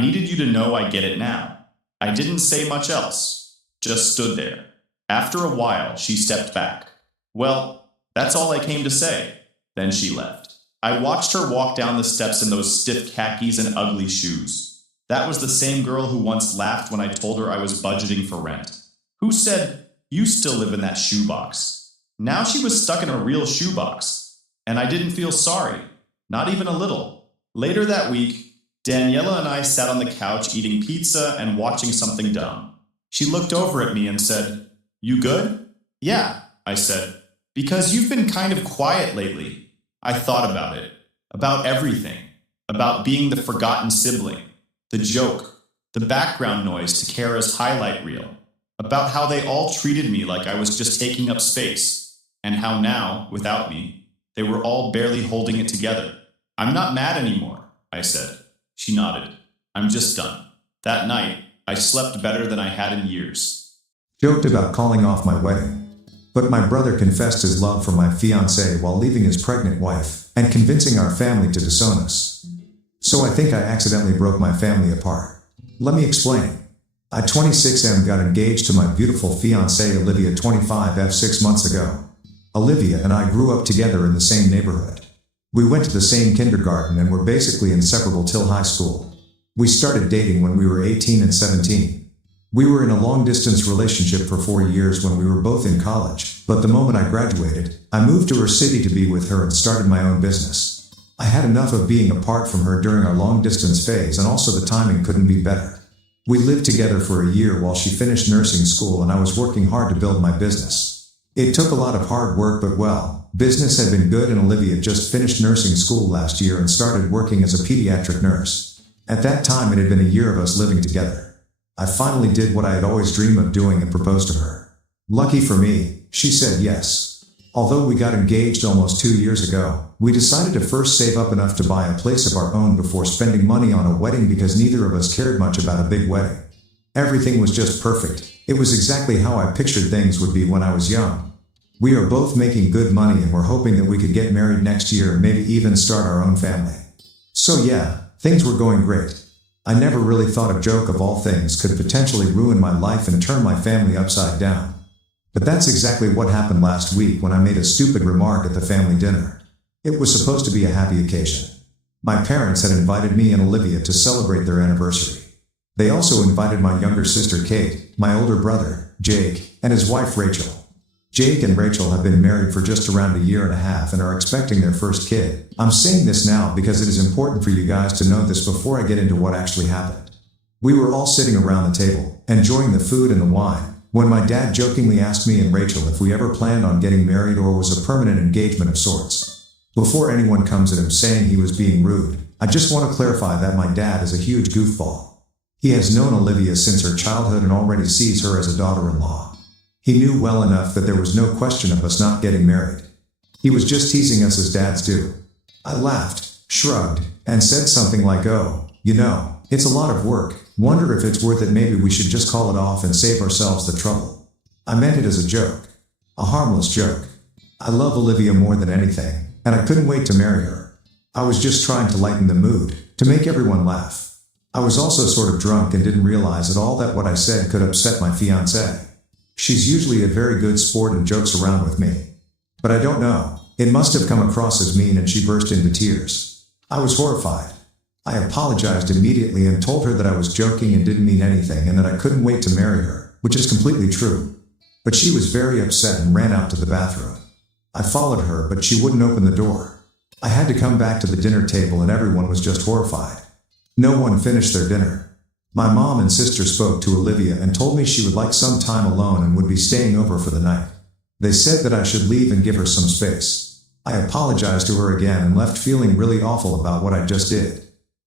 needed you to know I get it now. I didn't say much else, just stood there. After a while, she stepped back. Well, that's all I came to say. Then she left. I watched her walk down the steps in those stiff khakis and ugly shoes. That was the same girl who once laughed when I told her I was budgeting for rent. Who said, you still live in that shoebox? Now she was stuck in a real shoebox. And I didn't feel sorry. Not even a little. Later that week, Daniela and I sat on the couch eating pizza and watching something dumb. She looked over at me and said, you good? Yeah, I said. Because you've been kind of quiet lately. I thought about it. About everything. About being the forgotten sibling. The joke. The background noise to Kara's highlight reel. About how they all treated me like I was just taking up space. And how now, without me, they were all barely holding it together. I'm not mad anymore, I said. She nodded. I'm just done. That night, I slept better than I had in years. Joked about calling off my wedding. But my brother confessed his love for my fiancée while leaving his pregnant wife and convincing our family to disown us. So I think I accidentally broke my family apart. Let me explain. I 26M got engaged to my beautiful fiancée Olivia 25F 6 months ago. Olivia and I grew up together in the same neighborhood. We went to the same kindergarten and were basically inseparable till high school. We started dating when we were 18 and 17. We were in a long-distance relationship for 4 years when we were both in college, but the moment I graduated, I moved to her city to be with her and started my own business. I had enough of being apart from her during our long-distance phase, and also the timing couldn't be better. We lived together for a year while she finished nursing school, and I was working hard to build my business. It took a lot of hard work, but well, business had been good, and Olivia just finished nursing school last year and started working as a pediatric nurse. At that time, it had been a year of us living together. I finally did what I had always dreamed of doing and proposed to her. Lucky for me, she said yes. Although we got engaged almost 2 years ago, we decided to first save up enough to buy a place of our own before spending money on a wedding because neither of us cared much about a big wedding. Everything was just perfect. It was exactly how I pictured things would be when I was young. We are both making good money and we're hoping that we could get married next year and maybe even start our own family. So yeah, things were going great. I never really thought a joke of all things could potentially ruin my life and turn my family upside down. But that's exactly what happened last week when I made a stupid remark at the family dinner. It was supposed to be a happy occasion. My parents had invited me and Olivia to celebrate their anniversary. They also invited my younger sister Kate, my older brother, Jake, and his wife Rachel. Jake and Rachel have been married for just around a year and a half and are expecting their first kid. I'm saying this now because it is important for you guys to know this before I get into what actually happened. We were all sitting around the table, enjoying the food and the wine, when my dad jokingly asked me and Rachel if we ever planned on getting married or was a permanent engagement of sorts. Before anyone comes at him saying he was being rude, I just want to clarify that my dad is a huge goofball. He has known Olivia since her childhood and already sees her as a daughter-in-law. He knew well enough that there was no question of us not getting married. He was just teasing us as dads do. I laughed, shrugged, and said something like, "Oh, you know, it's a lot of work. Wonder if it's worth it. Maybe we should just call it off and save ourselves the trouble." I meant it as a joke. A harmless joke. I love Olivia more than anything, and I couldn't wait to marry her. I was just trying to lighten the mood, to make everyone laugh. I was also sort of drunk and didn't realize at all that what I said could upset my fiancée. She's usually a very good sport and jokes around with me. But I don't know, it must have come across as mean and she burst into tears. I was horrified. I apologized immediately and told her that I was joking and didn't mean anything and that I couldn't wait to marry her, which is completely true. But she was very upset and ran out to the bathroom. I followed her, but she wouldn't open the door. I had to come back to the dinner table and everyone was just horrified. No one finished their dinner. My mom and sister spoke to Olivia and told me she would like some time alone and would be staying over for the night. They said that I should leave and give her some space. I apologized to her again and left feeling really awful about what I just did.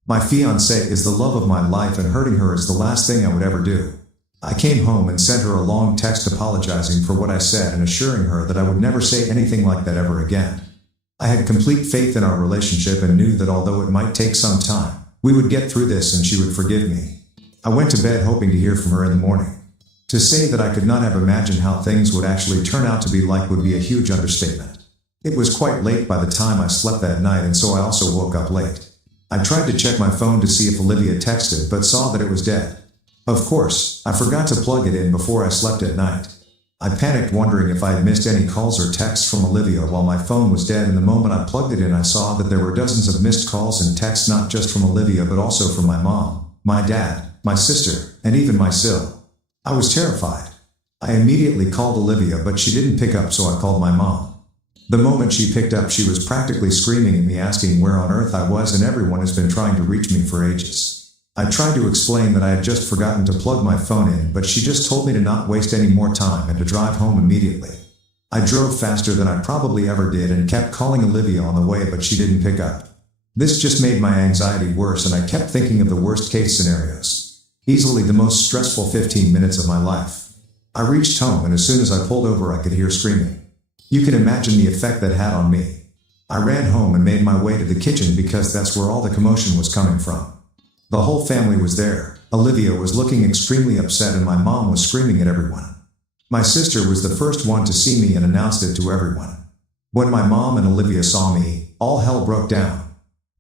My fiancée is the love of my life and hurting her is the last thing I would ever do. I came home and sent her a long text apologizing for what I said and assuring her that I would never say anything like that ever again. I had complete faith in our relationship and knew that although it might take some time, we would get through this and she would forgive me. I went to bed hoping to hear from her in the morning. To say that I could not have imagined how things would actually turn out to be like would be a huge understatement. It was quite late by the time I slept that night, and so I also woke up late. I tried to check my phone to see if Olivia texted, but saw that it was dead. Of course, I forgot to plug it in before I slept at night. I panicked, wondering if I had missed any calls or texts from Olivia while my phone was dead, and the moment I plugged it in I saw that there were dozens of missed calls and texts, not just from Olivia but also from my mom, my dad, my sister, and even my sil. I was terrified. I immediately called Olivia, but she didn't pick up, so I called my mom. The moment she picked up, she was practically screaming at me, asking where on earth I was, and everyone has been trying to reach me for ages. I tried to explain that I had just forgotten to plug my phone in, but she just told me to not waste any more time and to drive home immediately. I drove faster than I probably ever did and kept calling Olivia on the way, but she didn't pick up. This just made my anxiety worse, and I kept thinking of the worst case scenarios. Easily the most stressful 15 minutes of my life. I reached home, and as soon as I pulled over I could hear screaming. You can imagine the effect that had on me. I ran home and made my way to the kitchen because that's where all the commotion was coming from. The whole family was there. Olivia was looking extremely upset and my mom was screaming at everyone. My sister was the first one to see me and announced it to everyone. When my mom and Olivia saw me, all hell broke down.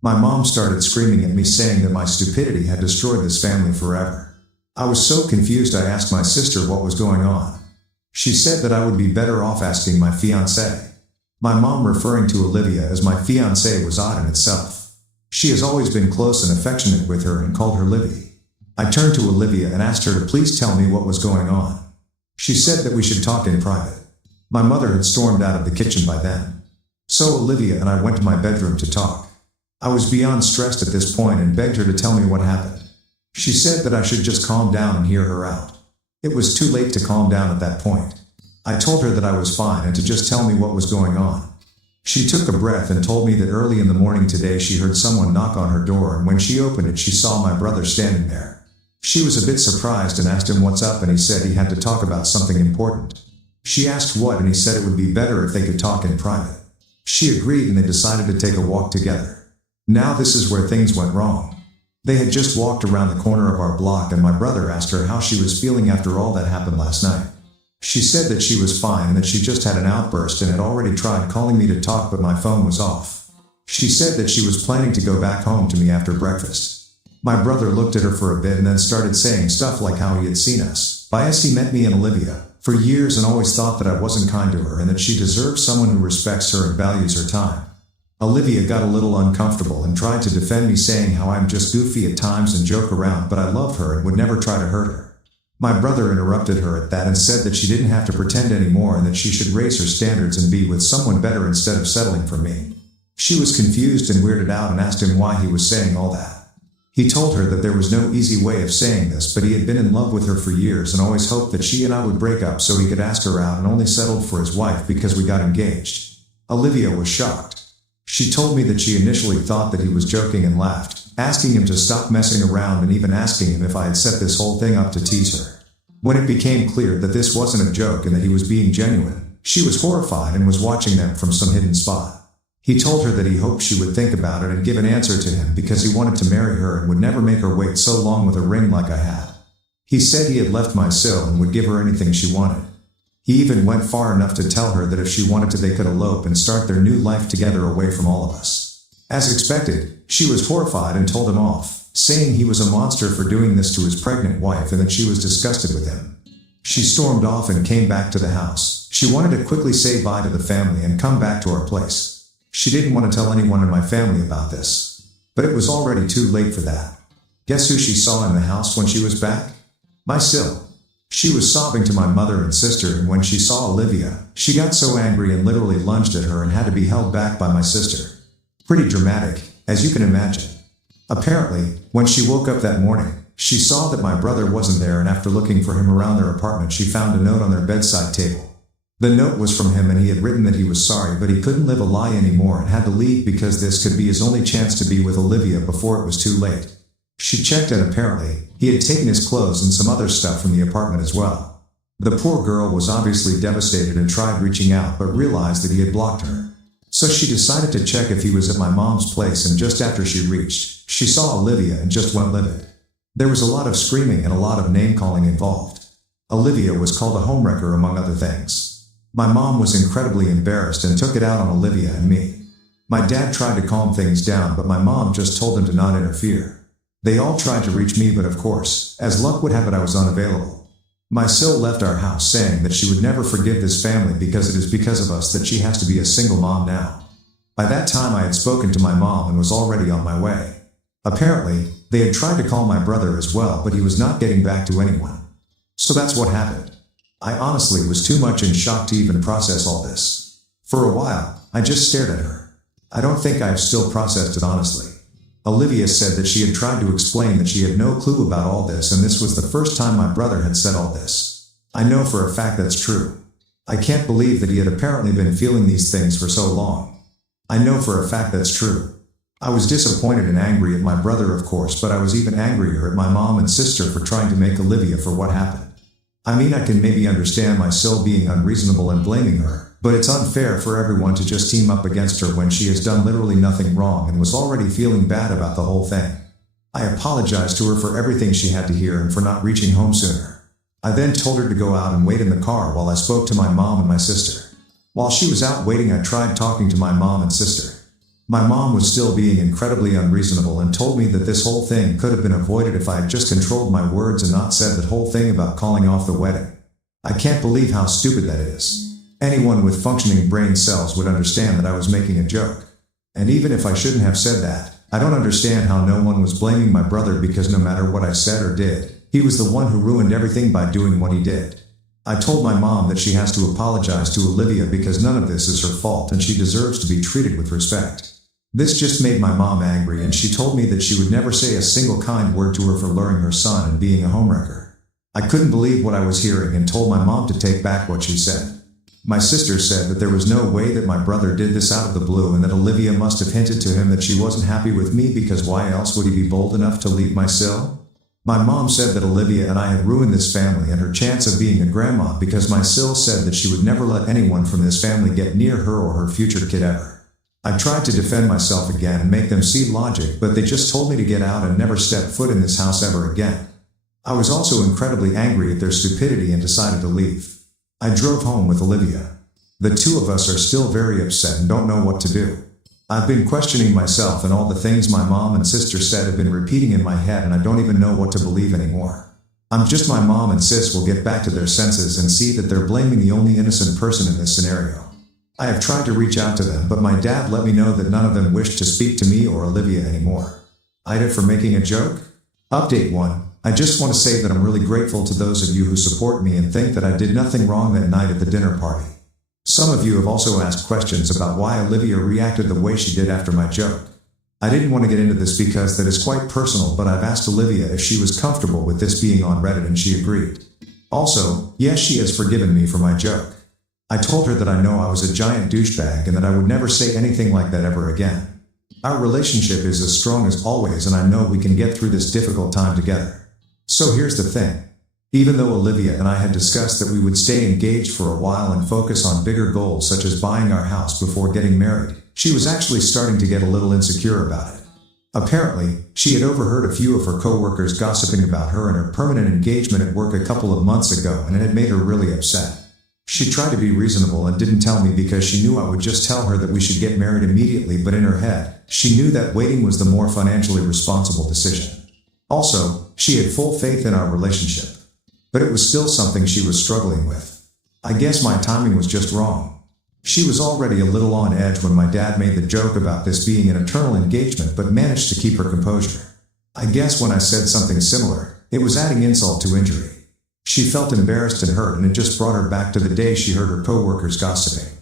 My mom started screaming at me, saying that my stupidity had destroyed this family forever. I was so confused I asked my sister what was going on. She said that I would be better off asking my fiancée. My mom, referring to Olivia as my fiancée, was odd in itself. She has always been close and affectionate with her and called her Livy. I turned to Olivia and asked her to please tell me what was going on. She said that we should talk in private. My mother had stormed out of the kitchen by then. So Olivia and I went to my bedroom to talk. I was beyond stressed at this point and begged her to tell me what happened. She said that I should just calm down and hear her out. It was too late to calm down at that point. I told her that I was fine and to just tell me what was going on. She took a breath and told me that early in the morning today she heard someone knock on her door, and when she opened it she saw my brother standing there. She was a bit surprised and asked him what's up, and he said he had to talk about something important. She asked what, and he said it would be better if they could talk in private. She agreed and they decided to take a walk together. Now this is where things went wrong. They had just walked around the corner of our block and my brother asked her how she was feeling after all that happened last night. She said that she was fine and that she just had an outburst and had already tried calling me to talk, but my phone was off. She said that she was planning to go back home to me after breakfast. My brother looked at her for a bit and then started saying stuff like how he had seen us. By us he meant me and Olivia, for years, and always thought that I wasn't kind to her and that she deserved someone who respects her and values her time. Olivia got a little uncomfortable and tried to defend me, saying how I'm just goofy at times and joke around, but I love her and would never try to hurt her. My brother interrupted her at that and said that she didn't have to pretend anymore and that she should raise her standards and be with someone better instead of settling for me. She was confused and weirded out and asked him why he was saying all that. He told her that there was no easy way of saying this, but he had been in love with her for years and always hoped that she and I would break up so he could ask her out, and only settled for his wife because we got engaged. Olivia was shocked. She told me that she initially thought that he was joking and laughed, asking him to stop messing around and even asking him if I had set this whole thing up to tease her. When it became clear that this wasn't a joke and that he was being genuine, she was horrified and was watching them from some hidden spot. He told her that he hoped she would think about it and give an answer to him because he wanted to marry her and would never make her wait so long with a ring like I had. He said he had left my sill and would give her anything she wanted. He even went far enough to tell her that if she wanted to they could elope and start their new life together away from all of us. As expected, she was horrified and told him off, saying he was a monster for doing this to his pregnant wife and that she was disgusted with him. She stormed off and came back to the house. She wanted to quickly say bye to the family and come back to our place. She didn't want to tell anyone in my family about this. But it was already too late for that. Guess who she saw in the house when she was back? My Sil. She was sobbing to my mother and sister, and when she saw Olivia, she got so angry and literally lunged at her and had to be held back by my sister. Pretty dramatic, as you can imagine. Apparently, when she woke up that morning, she saw that my brother wasn't there, and after looking for him around their apartment she found a note on their bedside table. The note was from him and he had written that he was sorry but he couldn't live a lie anymore and had to leave because this could be his only chance to be with Olivia before it was too late. She checked and apparently, he had taken his clothes and some other stuff from the apartment as well. The poor girl was obviously devastated and tried reaching out but realized that he had blocked her. So she decided to check if he was at my mom's place, and just after she reached, she saw Olivia and just went livid. There was a lot of screaming and a lot of name-calling involved. Olivia was called a homewrecker among other things. My mom was incredibly embarrassed and took it out on Olivia and me. My dad tried to calm things down but my mom just told him to not interfere. They all tried to reach me but of course, as luck would have it, I was unavailable. My Sil left our house saying that she would never forgive this family because it is because of us that she has to be a single mom now. By that time I had spoken to my mom and was already on my way. Apparently, they had tried to call my brother as well but he was not getting back to anyone. So that's what happened. I honestly was too much in shock to even process all this. For a while, I just stared at her. I don't think I've still processed it honestly. Olivia said that she had tried to explain that she had no clue about all this and this was the first time my brother had said all this. I know for a fact that's true. I can't believe that he had apparently been feeling these things for so long. I know for a fact that's true. I was disappointed and angry at my brother of course, but I was even angrier at my mom and sister for trying to make Olivia for what happened. I mean, I can maybe understand my Sil being unreasonable and blaming her, but it's unfair for everyone to just team up against her when she has done literally nothing wrong and was already feeling bad about the whole thing. I apologized to her for everything she had to hear and for not reaching home sooner. I then told her to go out and wait in the car while I spoke to my mom and my sister. While she was out waiting, I tried talking to my mom and sister. My mom was still being incredibly unreasonable and told me that this whole thing could have been avoided if I had just controlled my words and not said that whole thing about calling off the wedding. I can't believe how stupid that is. Anyone with functioning brain cells would understand that I was making a joke. And even if I shouldn't have said that, I don't understand how no one was blaming my brother because no matter what I said or did, he was the one who ruined everything by doing what he did. I told my mom that she has to apologize to Olivia because none of this is her fault and she deserves to be treated with respect. This just made my mom angry, and she told me that she would never say a single kind word to her for luring her son and being a homewrecker. I couldn't believe what I was hearing and told my mom to take back what she said. My sister said that there was no way that my brother did this out of the blue, and that Olivia must have hinted to him that she wasn't happy with me, because why else would he be bold enough to leave my sill? My mom said that Olivia and I had ruined this family and her chance of being a grandma, because my sill said that she would never let anyone from this family get near her or her future kid ever. I tried to defend myself again and make them see logic, but they just told me to get out and never step foot in this house ever again. I was also incredibly angry at their stupidity and decided to leave. I drove home with Olivia. The two of us are still very upset and don't know what to do. I've been questioning myself, and all the things my mom and sister said have been repeating in my head, and I don't even know what to believe anymore. I'm just my mom and sis will get back to their senses and see that they're blaming the only innocent person in this scenario. I have tried to reach out to them, but my dad let me know that none of them wished to speak to me or Olivia anymore. Ida for making a joke? Update 1. I just want to say that I'm really grateful to those of you who support me and think that I did nothing wrong that night at the dinner party. Some of you have also asked questions about why Olivia reacted the way she did after my joke. I didn't want to get into this because that is quite personal, but I've asked Olivia if she was comfortable with this being on Reddit, and she agreed. Also, yes, she has forgiven me for my joke. I told her that I know I was a giant douchebag and that I would never say anything like that ever again. Our relationship is as strong as always, and I know we can get through this difficult time together. So here's the thing. Even though Olivia and I had discussed that we would stay engaged for a while and focus on bigger goals such as buying our house before getting married, she was actually starting to get a little insecure about it. Apparently, she had overheard a few of her coworkers gossiping about her and her permanent engagement at work a couple of months ago, and it had made her really upset. She tried to be reasonable and didn't tell me because she knew I would just tell her that we should get married immediately, but in her head, she knew that waiting was the more financially responsible decision. Also, she had full faith in our relationship. But it was still something she was struggling with. I guess my timing was just wrong. She was already a little on edge when my dad made the joke about this being an eternal engagement, but managed to keep her composure. I guess when I said something similar, it was adding insult to injury. She felt embarrassed and hurt, and it just brought her back to the day she heard her coworkers gossiping.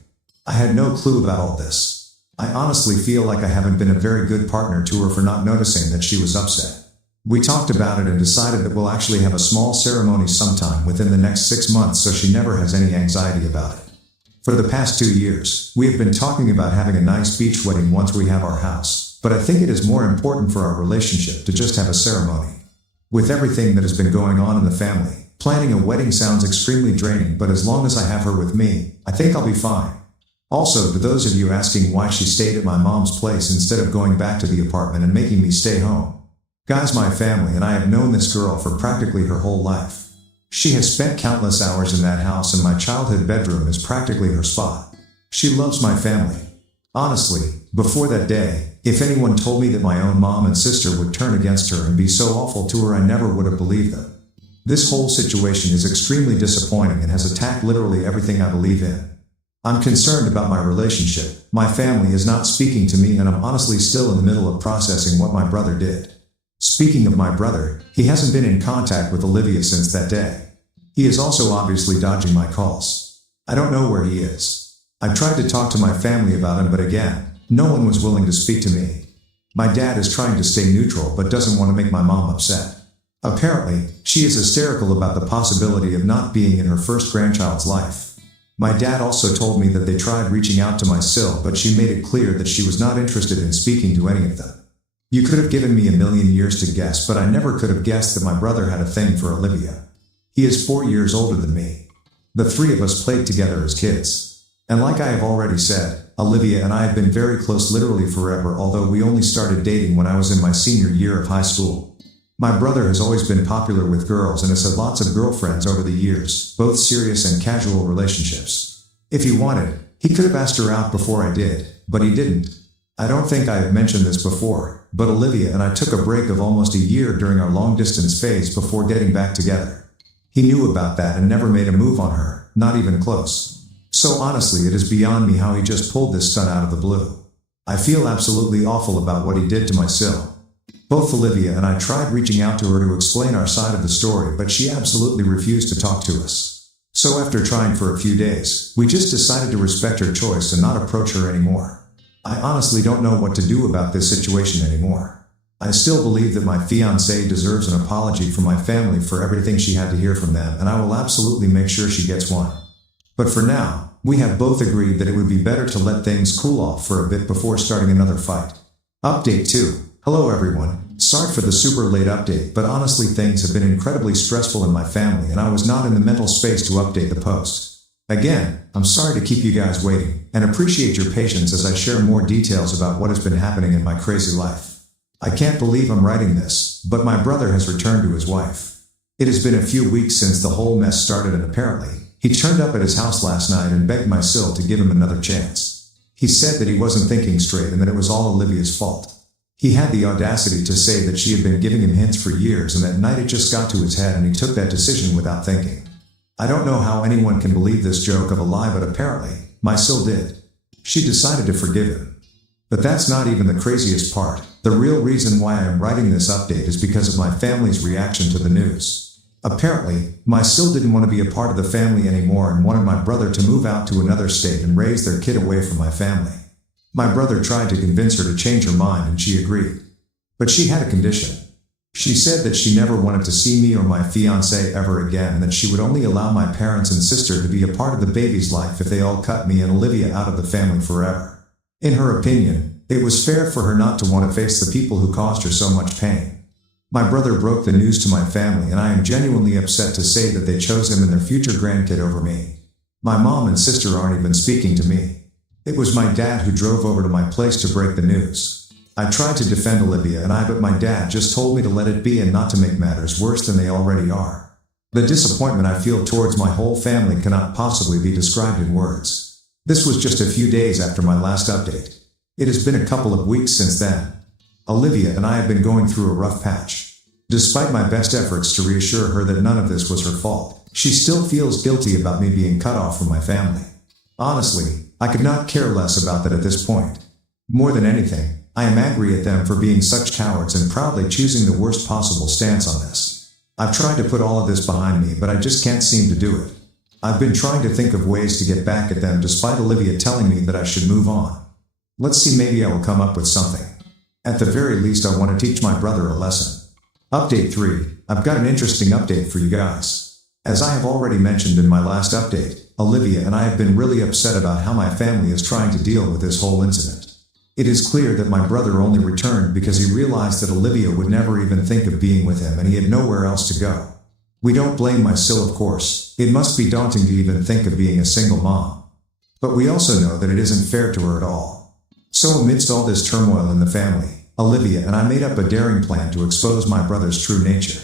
I had no clue about all this. I honestly feel like I haven't been a very good partner to her for not noticing that she was upset. We talked about it and decided that we'll actually have a small ceremony sometime within the next 6 months, so she never has any anxiety about it. For the past 2 years, we have been talking about having a nice beach wedding once we have our house, but I think it is more important for our relationship to just have a ceremony. With everything that has been going on in the family, planning a wedding sounds extremely draining, but as long as I have her with me, I think I'll be fine. Also, to those of you asking why she stayed at my mom's place instead of going back to the apartment and making me stay home. Guys, my family and I have known this girl for practically her whole life. She has spent countless hours in that house, and my childhood bedroom is practically her spot. She loves my family. Honestly, before that day, if anyone told me that my own mom and sister would turn against her and be so awful to her, I never would have believed them. This whole situation is extremely disappointing and has attacked literally everything I believe in. I'm concerned about my relationship. My family is not speaking to me, and I'm honestly still in the middle of processing what my brother did. Speaking of my brother, he hasn't been in contact with Olivia since that day. He is also obviously dodging my calls. I don't know where he is. I tried to talk to my family about him, but again, no one was willing to speak to me. My dad is trying to stay neutral but doesn't want to make my mom upset. Apparently, she is hysterical about the possibility of not being in her first grandchild's life. My dad also told me that they tried reaching out to my sil, but she made it clear that she was not interested in speaking to any of them. You could have given me a million years to guess, but I never could have guessed that my brother had a thing for Olivia. He is 4 years older than me. The three of us played together as kids. And like I have already said, Olivia and I have been very close literally forever, although we only started dating when I was in my senior year of high school. My brother has always been popular with girls and has had lots of girlfriends over the years, both serious and casual relationships. If he wanted, he could have asked her out before I did, but he didn't. I don't think I have mentioned this before, but Olivia and I took a break of almost a year during our long-distance phase before getting back together. He knew about that and never made a move on her, not even close. So honestly, it is beyond me how he just pulled this stunt out of the blue. I feel absolutely awful about what he did to my sil. Both Olivia and I tried reaching out to her to explain our side of the story, but she absolutely refused to talk to us. So after trying for a few days, we just decided to respect her choice and not approach her anymore. I honestly don't know what to do about this situation anymore. I still believe that my fiancée deserves an apology from my family for everything she had to hear from them, and I will absolutely make sure she gets one. But for now, we have both agreed that it would be better to let things cool off for a bit before starting another fight. Update 2. Hello everyone. Sorry for the super late update, but honestly things have been incredibly stressful in my family and I was not in the mental space to update the post. Again, I'm sorry to keep you guys waiting, and appreciate your patience as I share more details about what has been happening in my crazy life. I can't believe I'm writing this, but my brother has returned to his wife. It has been a few weeks since the whole mess started, and apparently, he turned up at his house last night and begged my Sil to give him another chance. He said that he wasn't thinking straight and that it was all Olivia's fault. He had the audacity to say that she had been giving him hints for years and that night it just got to his head and he took that decision without thinking. I don't know how anyone can believe this joke of a lie, but apparently, my Sil did. She decided to forgive him. But that's not even the craziest part. The real reason why I am writing this update is because of my family's reaction to the news. Apparently, my Sil didn't want to be a part of the family anymore and wanted my brother to move out to another state and raise their kid away from my family. My brother tried to convince her to change her mind and she agreed. But she had a condition. She said that she never wanted to see me or my fiancé ever again and that she would only allow my parents and sister to be a part of the baby's life if they all cut me and Olivia out of the family forever. In her opinion, it was fair for her not to want to face the people who caused her so much pain. My brother broke the news to my family and I am genuinely upset to say that they chose him and their future grandkid over me. My mom and sister aren't even speaking to me. It was my dad who drove over to my place to break the news. I tried to defend Olivia but my dad just told me to let it be and not to make matters worse than they already are. The disappointment I feel towards my whole family cannot possibly be described in words. This was just a few days after my last update. It has been a couple of weeks since then. Olivia and I have been going through a rough patch. Despite my best efforts to reassure her that none of this was her fault, she still feels guilty about me being cut off from my family. Honestly, I could not care less about that at this point. More than anything, I am angry at them for being such cowards and proudly choosing the worst possible stance on this. I've tried to put all of this behind me, but I just can't seem to do it. I've been trying to think of ways to get back at them despite Olivia telling me that I should move on. Let's see, maybe I will come up with something. At the very least, I want to teach my brother a lesson. Update 3. I've got an interesting update for you guys. As I have already mentioned in my last update, Olivia and I have been really upset about how my family is trying to deal with this whole incident. It is clear that my brother only returned because he realized that Olivia would never even think of being with him and he had nowhere else to go. We don't blame my Sil, of course. It must be daunting to even think of being a single mom. But we also know that it isn't fair to her at all. So amidst all this turmoil in the family, Olivia and I made up a daring plan to expose my brother's true nature.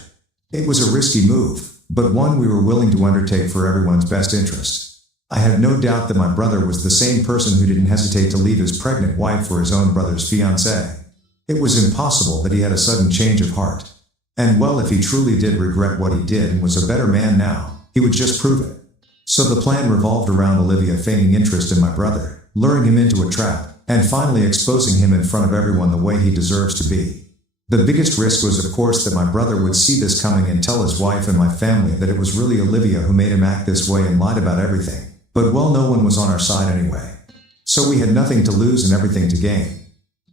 It was a risky move, but one we were willing to undertake for everyone's best interest. I had no doubt that my brother was the same person who didn't hesitate to leave his pregnant wife for his own brother's fiancée. It was impossible that he had a sudden change of heart. And well, if he truly did regret what he did and was a better man now, he would just prove it. So the plan revolved around Olivia feigning interest in my brother, luring him into a trap, and finally exposing him in front of everyone the way he deserves to be. The biggest risk was, of course, that my brother would see this coming and tell his wife and my family that it was really Olivia who made him act this way and lied about everything. But well, no one was on our side anyway. So we had nothing to lose and everything to gain.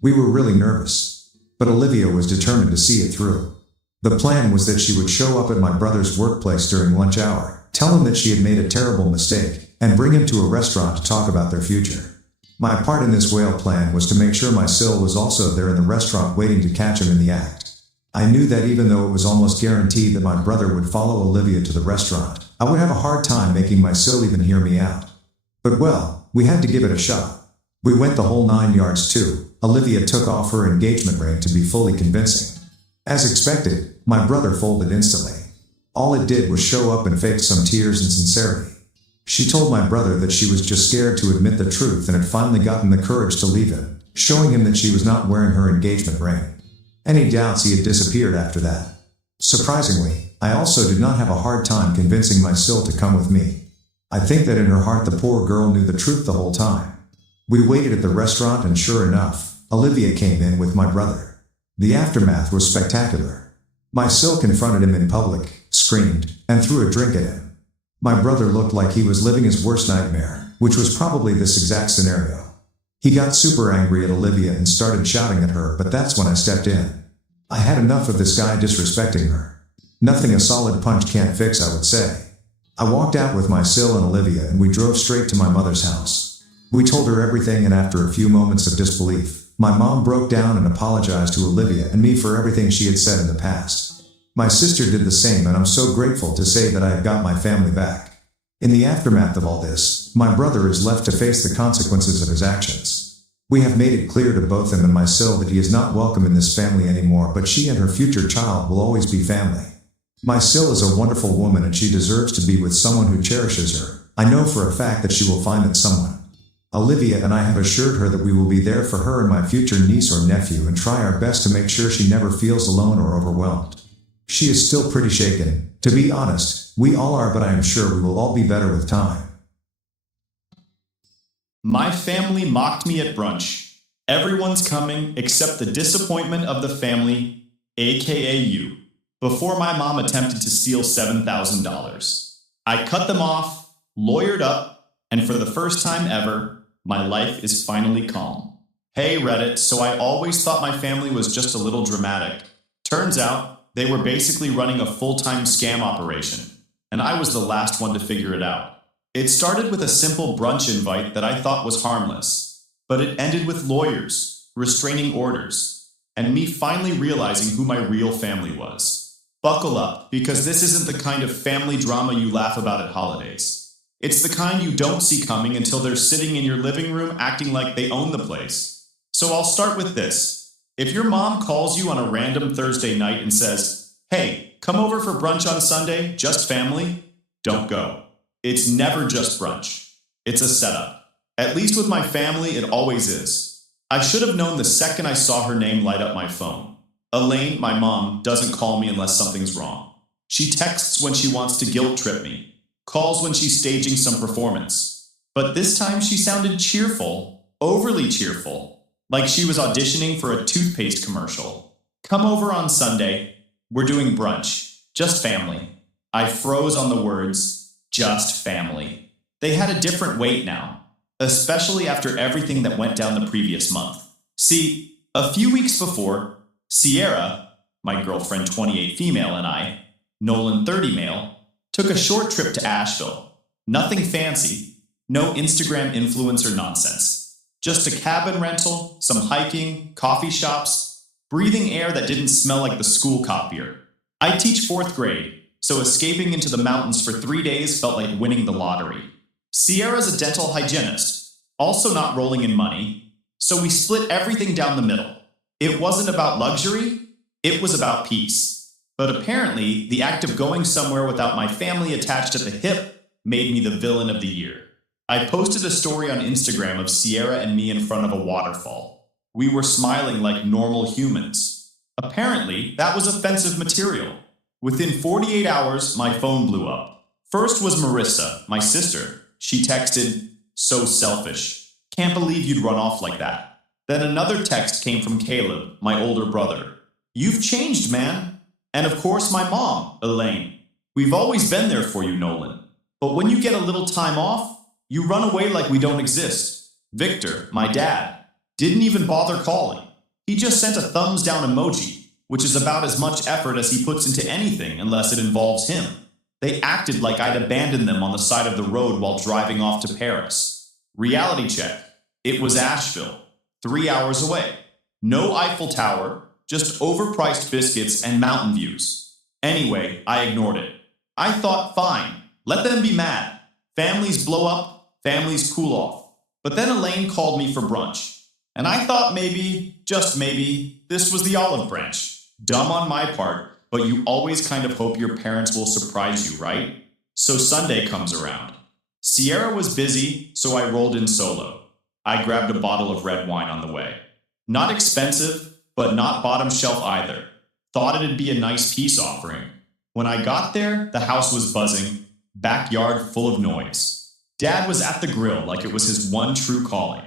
We were really nervous. But Olivia was determined to see it through. The plan was that she would show up at my brother's workplace during lunch hour, tell him that she had made a terrible mistake, and bring him to a restaurant to talk about their future. My part in this whale plan was to make sure my Sil was also there in the restaurant waiting to catch him in the act. I knew that even though it was almost guaranteed that my brother would follow Olivia to the restaurant, I would have a hard time making my Sil even hear me out. But well, we had to give it a shot. We went the whole 9 yards too. Olivia took off her engagement ring to be fully convincing. As expected, my brother folded instantly. All it did was show up and fake some tears and sincerity. She told my brother that she was just scared to admit the truth and had finally gotten the courage to leave him, showing him that she was not wearing her engagement ring. Any doubts, he had disappeared after that. Surprisingly, I also did not have a hard time convincing my Sil to come with me. I think that in her heart the poor girl knew the truth the whole time. We waited at the restaurant and sure enough, Olivia came in with my brother. The aftermath was spectacular. My Sil confronted him in public, screamed, and threw a drink at him. My brother looked like he was living his worst nightmare, which was probably this exact scenario. He got super angry at Olivia and started shouting at her, but that's when I stepped in. I had enough of this guy disrespecting her. Nothing a solid punch can't fix, I would say. I walked out with my Sil and Olivia and we drove straight to my mother's house. We told her everything, and after a few moments of disbelief, my mom broke down and apologized to Olivia and me for everything she had said in the past. My sister did the same, and I'm so grateful to say that I have got my family back. In the aftermath of all this, my brother is left to face the consequences of his actions. We have made it clear to both him and my Sil that he is not welcome in this family anymore, but she and her future child will always be family. My Sil is a wonderful woman and she deserves to be with someone who cherishes her. I know for a fact that she will find that someone. Olivia and I have assured her that we will be there for her and my future niece or nephew and try our best to make sure she never feels alone or overwhelmed. She is still pretty shaken. To be honest, we all are, but I am sure we will all be better with time. My family mocked me at brunch. Everyone's coming except the disappointment of the family, aka you, before my mom attempted to steal $7,000. I cut them off, lawyered up, and for the first time ever, my life is finally calm. Hey Reddit, so I always thought my family was just a little dramatic. Turns out, they were basically running a full-time scam operation, and I was the last one to figure it out. It started with a simple brunch invite that I thought was harmless, but it ended with lawyers, restraining orders, and me finally realizing who my real family was. Buckle up, because this isn't the kind of family drama you laugh about at holidays. It's the kind you don't see coming until they're sitting in your living room acting like they own the place. So I'll start with this. If your mom calls you on a random Thursday night and says, "Hey, come over for brunch on Sunday, just family," don't go. It's never just brunch. It's a setup. At least with my family, it always is. I should have known the second I saw her name light up my phone. Elaine, my mom, doesn't call me unless something's wrong. She texts when she wants to guilt trip me, calls when she's staging some performance. But this time she sounded cheerful, overly cheerful. Like she was auditioning for a toothpaste commercial. "Come over on Sunday. We're doing brunch. Just family." I froze on the words, just family. They had a different weight now, especially after everything that went down the previous month. See, a few weeks before, Sierra, my girlfriend 28 female, and I, Nolan 30 male, took a short trip to Asheville. Nothing fancy, no Instagram influencer nonsense. Just a cabin rental, some hiking, coffee shops, breathing air that didn't smell like the school copier. I teach 4th grade, so escaping into the mountains for 3 days felt like winning the lottery. Sierra's a dental hygienist, also not rolling in money, so we split everything down the middle. It wasn't about luxury, it was about peace. But apparently, the act of going somewhere without my family attached at the hip made me the villain of the year. I posted a story on Instagram of Sierra and me in front of a waterfall. We were smiling like normal humans. Apparently, that was offensive material. Within 48 hours, my phone blew up. First was Marissa, my sister. She texted, "So selfish. Can't believe you'd run off like that." Then another text came from Caleb, my older brother. "You've changed, man." And of course my mom, Elaine. "We've always been there for you, Nolan. But when you get a little time off, you run away like we don't exist." Victor, my dad, didn't even bother calling. He just sent a thumbs down emoji, which is about as much effort as he puts into anything unless it involves him. They acted like I'd abandoned them on the side of the road while driving off to Paris. Reality check. It was Asheville, 3 hours away. No Eiffel Tower, just overpriced biscuits and mountain views. Anyway, I ignored it. I thought, fine, let them be mad. Families blow up, families cool off. But then Elaine called me for brunch. And I thought maybe, just maybe, this was the olive branch. Dumb on my part, but you always kind of hope your parents will surprise you, right? So Sunday comes around. Sierra was busy, so I rolled in solo. I grabbed a bottle of red wine on the way. Not expensive, but not bottom shelf either. Thought it'd be a nice peace offering. When I got there, the house was buzzing, backyard full of noise. Dad was at the grill like it was his one true calling.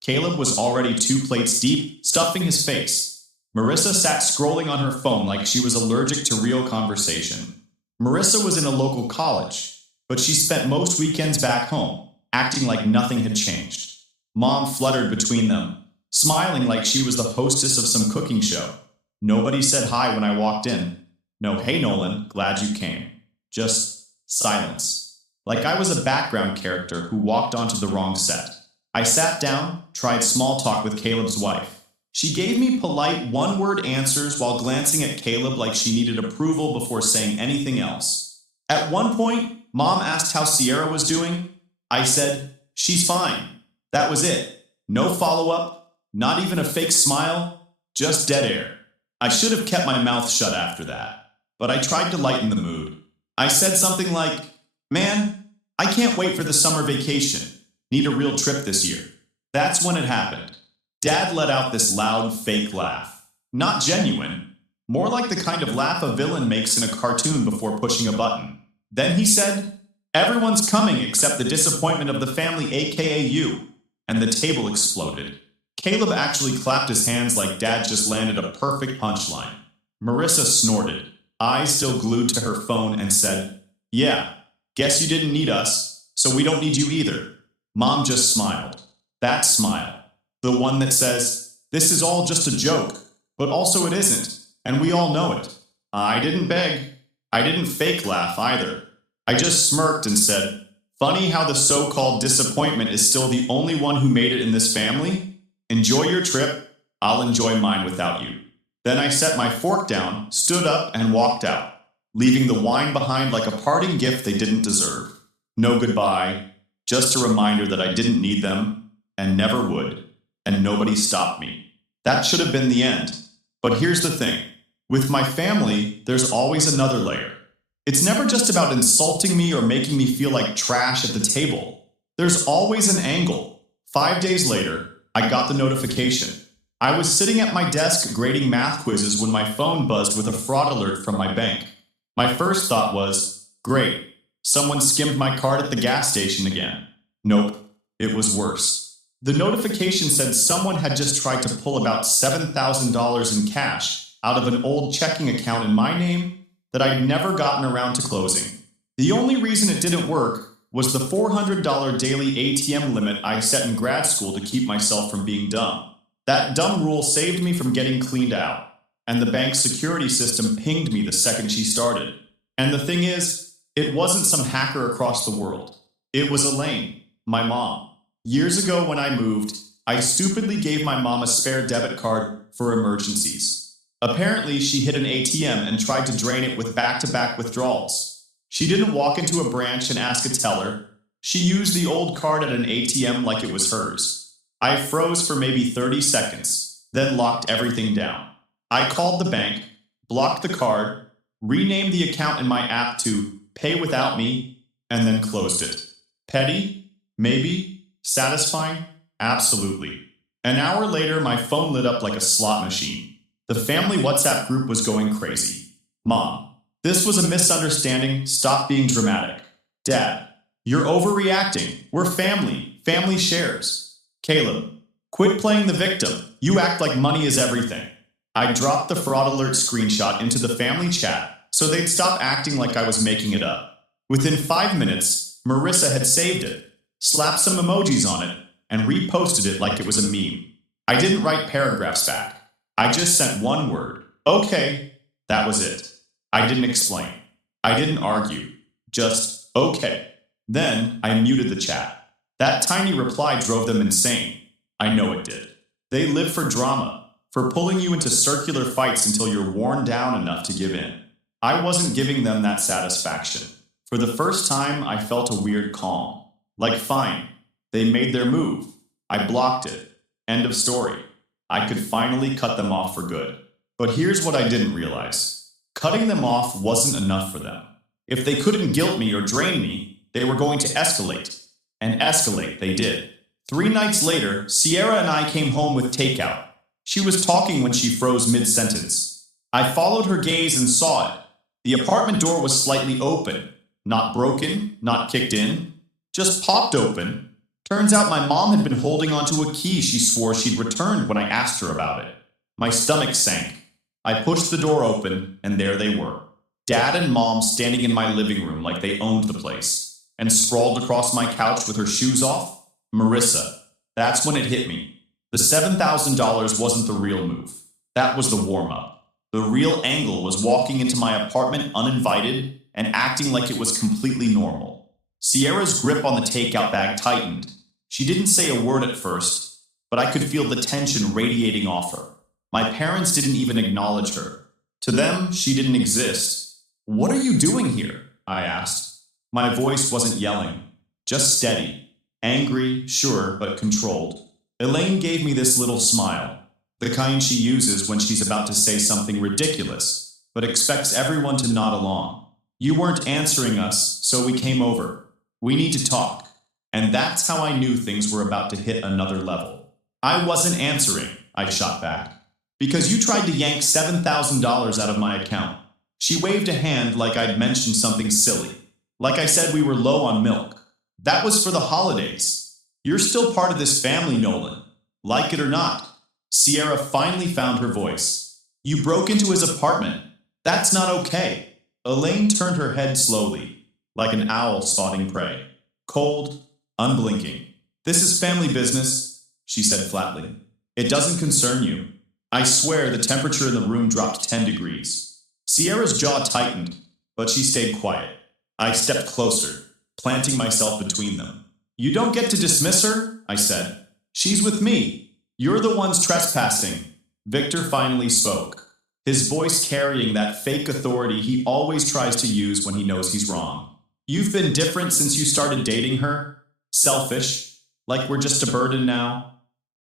Caleb was already 2 plates deep, stuffing his face. Marissa sat scrolling on her phone like she was allergic to real conversation. Marissa was in a local college, but she spent most weekends back home, acting like nothing had changed. Mom fluttered between them, smiling like she was the hostess of some cooking show. Nobody said hi when I walked in. No, hey Nolan, glad you came. Just silence. Like I was a background character who walked onto the wrong set. I sat down, tried small talk with Caleb's wife. She gave me polite one-word answers while glancing at Caleb like she needed approval before saying anything else. At one point, Mom asked how Sierra was doing. I said, she's fine. That was it. No follow-up, not even a fake smile, just dead air. I should have kept my mouth shut after that, but I tried to lighten the mood. I said something like, man, I can't wait for the summer vacation. Need a real trip this year. That's when it happened. Dad let out this loud, fake laugh. Not genuine. More like the kind of laugh a villain makes in a cartoon before pushing a button. Then he said, everyone's coming except the disappointment of the family, aka you. And the table exploded. Caleb actually clapped his hands like Dad just landed a perfect punchline. Marissa snorted, eyes still glued to her phone, and said, yeah, guess you didn't need us, so we don't need you either. Mom just smiled. That smile. The one that says, this is all just a joke, but also it isn't, and we all know it. I didn't beg. I didn't fake laugh either. I just smirked and said, funny how the so-called disappointment is still the only one who made it in this family? Enjoy your trip. I'll enjoy mine without you. Then I set my fork down, stood up, and walked out, leaving the wine behind like a parting gift they didn't deserve. No goodbye, just a reminder that I didn't need them, and never would, and nobody stopped me. That should have been the end. But here's the thing. With my family, there's always another layer. It's never just about insulting me or making me feel like trash at the table. There's always an angle. 5 days later, I got the notification. I was sitting at my desk grading math quizzes when my phone buzzed with a fraud alert from my bank. My first thought was, great, someone skimmed my card at the gas station again. Nope, it was worse. The notification said someone had just tried to pull about $7,000 in cash out of an old checking account in my name that I'd never gotten around to closing. The only reason it didn't work was the $400 daily ATM limit I set in grad school to keep myself from being dumb. That dumb rule saved me from getting cleaned out, and the bank's security system pinged me the second she started. And the thing is, it wasn't some hacker across the world. It was Elaine, my mom. Years ago when I moved, I stupidly gave my mom a spare debit card for emergencies. Apparently, she hit an ATM and tried to drain it with back-to-back withdrawals. She didn't walk into a branch and ask a teller. She used the old card at an ATM like it was hers. I froze for maybe 30 seconds, then locked everything down. I called the bank, blocked the card, renamed the account in my app to Pay Without Me, and then closed it. Petty? Maybe? Satisfying? Absolutely. An hour later, my phone lit up like a slot machine. The family WhatsApp group was going crazy. Mom, this was a misunderstanding. Stop being dramatic. Dad, you're overreacting. We're family. Family shares. Caleb, quit playing the victim. You act like money is everything. I dropped the fraud alert screenshot into the family chat so they'd stop acting like I was making it up. Within 5 minutes, Marissa had saved it, slapped some emojis on it, and reposted it like it was a meme. I didn't write paragraphs back. I just sent one word. Okay. That was it. I didn't explain. I didn't argue. Just, okay. Then I muted the chat. That tiny reply drove them insane. I know it did. They live for drama, for pulling you into circular fights until you're worn down enough to give in. I wasn't giving them that satisfaction. For the first time, I felt a weird calm. Like, fine, they made their move. I blocked it. End of story. I could finally cut them off for good. But here's what I didn't realize. Cutting them off wasn't enough for them. If they couldn't guilt me or drain me, they were going to escalate. And escalate they did. 3 nights later, Sierra and I came home with takeout. She was talking when she froze mid-sentence. I followed her gaze and saw it. The apartment door was slightly open. Not broken, not kicked in. Just popped open. Turns out my mom had been holding onto a key she swore she'd returned when I asked her about it. My stomach sank. I pushed the door open, and there they were. Dad and Mom standing in my living room like they owned the place. And sprawled across my couch with her shoes off, Marissa. That's when it hit me. The $7,000 wasn't the real move. That was the warm-up. The real angle was walking into my apartment uninvited and acting like it was completely normal. Sierra's grip on the takeout bag tightened. She didn't say a word at first, but I could feel the tension radiating off her. My parents didn't even acknowledge her. To them, she didn't exist. "What are you doing here?" I asked. My voice wasn't yelling, just steady. Angry, sure, but controlled. Elaine gave me this little smile, the kind she uses when she's about to say something ridiculous, but expects everyone to nod along. "You weren't answering us, so we came over. We need to talk." And that's how I knew things were about to hit another level. "I wasn't answering," I shot back, "because you tried to yank $7,000 out of my account." She waved a hand like I'd mentioned something silly. Like I said we were low on milk. "That was for the holidays. You're still part of this family, Nolan. Like it or not." Sierra finally found her voice. "You broke into his apartment. That's not okay." Elaine turned her head slowly, like an owl spotting prey. Cold, unblinking. "This is family business," she said flatly. "It doesn't concern you." I swear the temperature in the room dropped 10 degrees. Sierra's jaw tightened, but she stayed quiet. I stepped closer, planting myself between them. "You don't get to dismiss her," I said. "She's with me. You're the ones trespassing." Victor finally spoke, his voice carrying that fake authority he always tries to use when he knows he's wrong. "You've been different since you started dating her. Selfish, like we're just a burden now."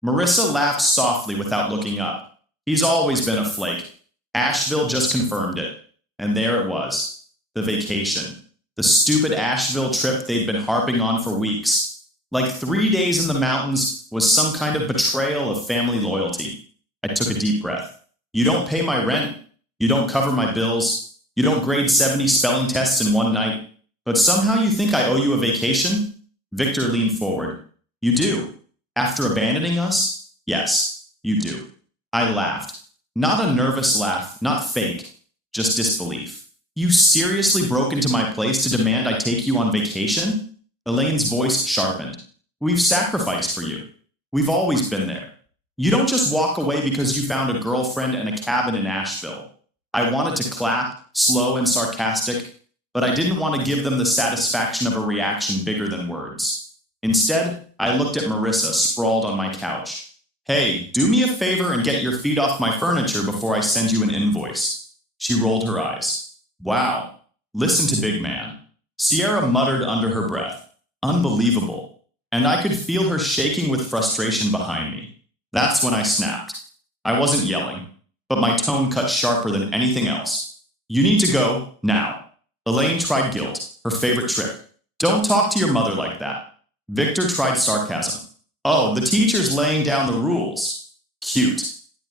Marissa laughed softly without looking up. "He's always been a flake. Asheville just confirmed it." And there it was, the vacation. The stupid Asheville trip they'd been harping on for weeks. Like 3 days in the mountains was some kind of betrayal of family loyalty. I took a deep breath. "You don't pay my rent. You don't cover my bills. You don't grade 70 spelling tests in one night. But somehow you think I owe you a vacation?" Victor leaned forward. "You do. After abandoning us? Yes, you do." I laughed. Not a nervous laugh, not fake, just disbelief. "You seriously broke into my place to demand I take you on vacation?" Elaine's voice sharpened. "We've sacrificed for you. We've always been there. You don't just walk away because you found a girlfriend and a cabin in Asheville." I wanted to clap, slow and sarcastic, but I didn't want to give them the satisfaction of a reaction bigger than words. Instead, I looked at Marissa sprawled on my couch. "Hey, do me a favor and get your feet off my furniture before I send you an invoice." She rolled her eyes. "Wow, listen to big man." Sierra muttered under her breath. Unbelievable. And I could feel her shaking with frustration behind me. That's when I snapped. I wasn't yelling, but my tone cut sharper than anything else. "You need to go, now." Elaine tried guilt, her favorite trick. "Don't talk to your mother like that." Victor tried sarcasm. "Oh, the teacher's laying down the rules." Cute.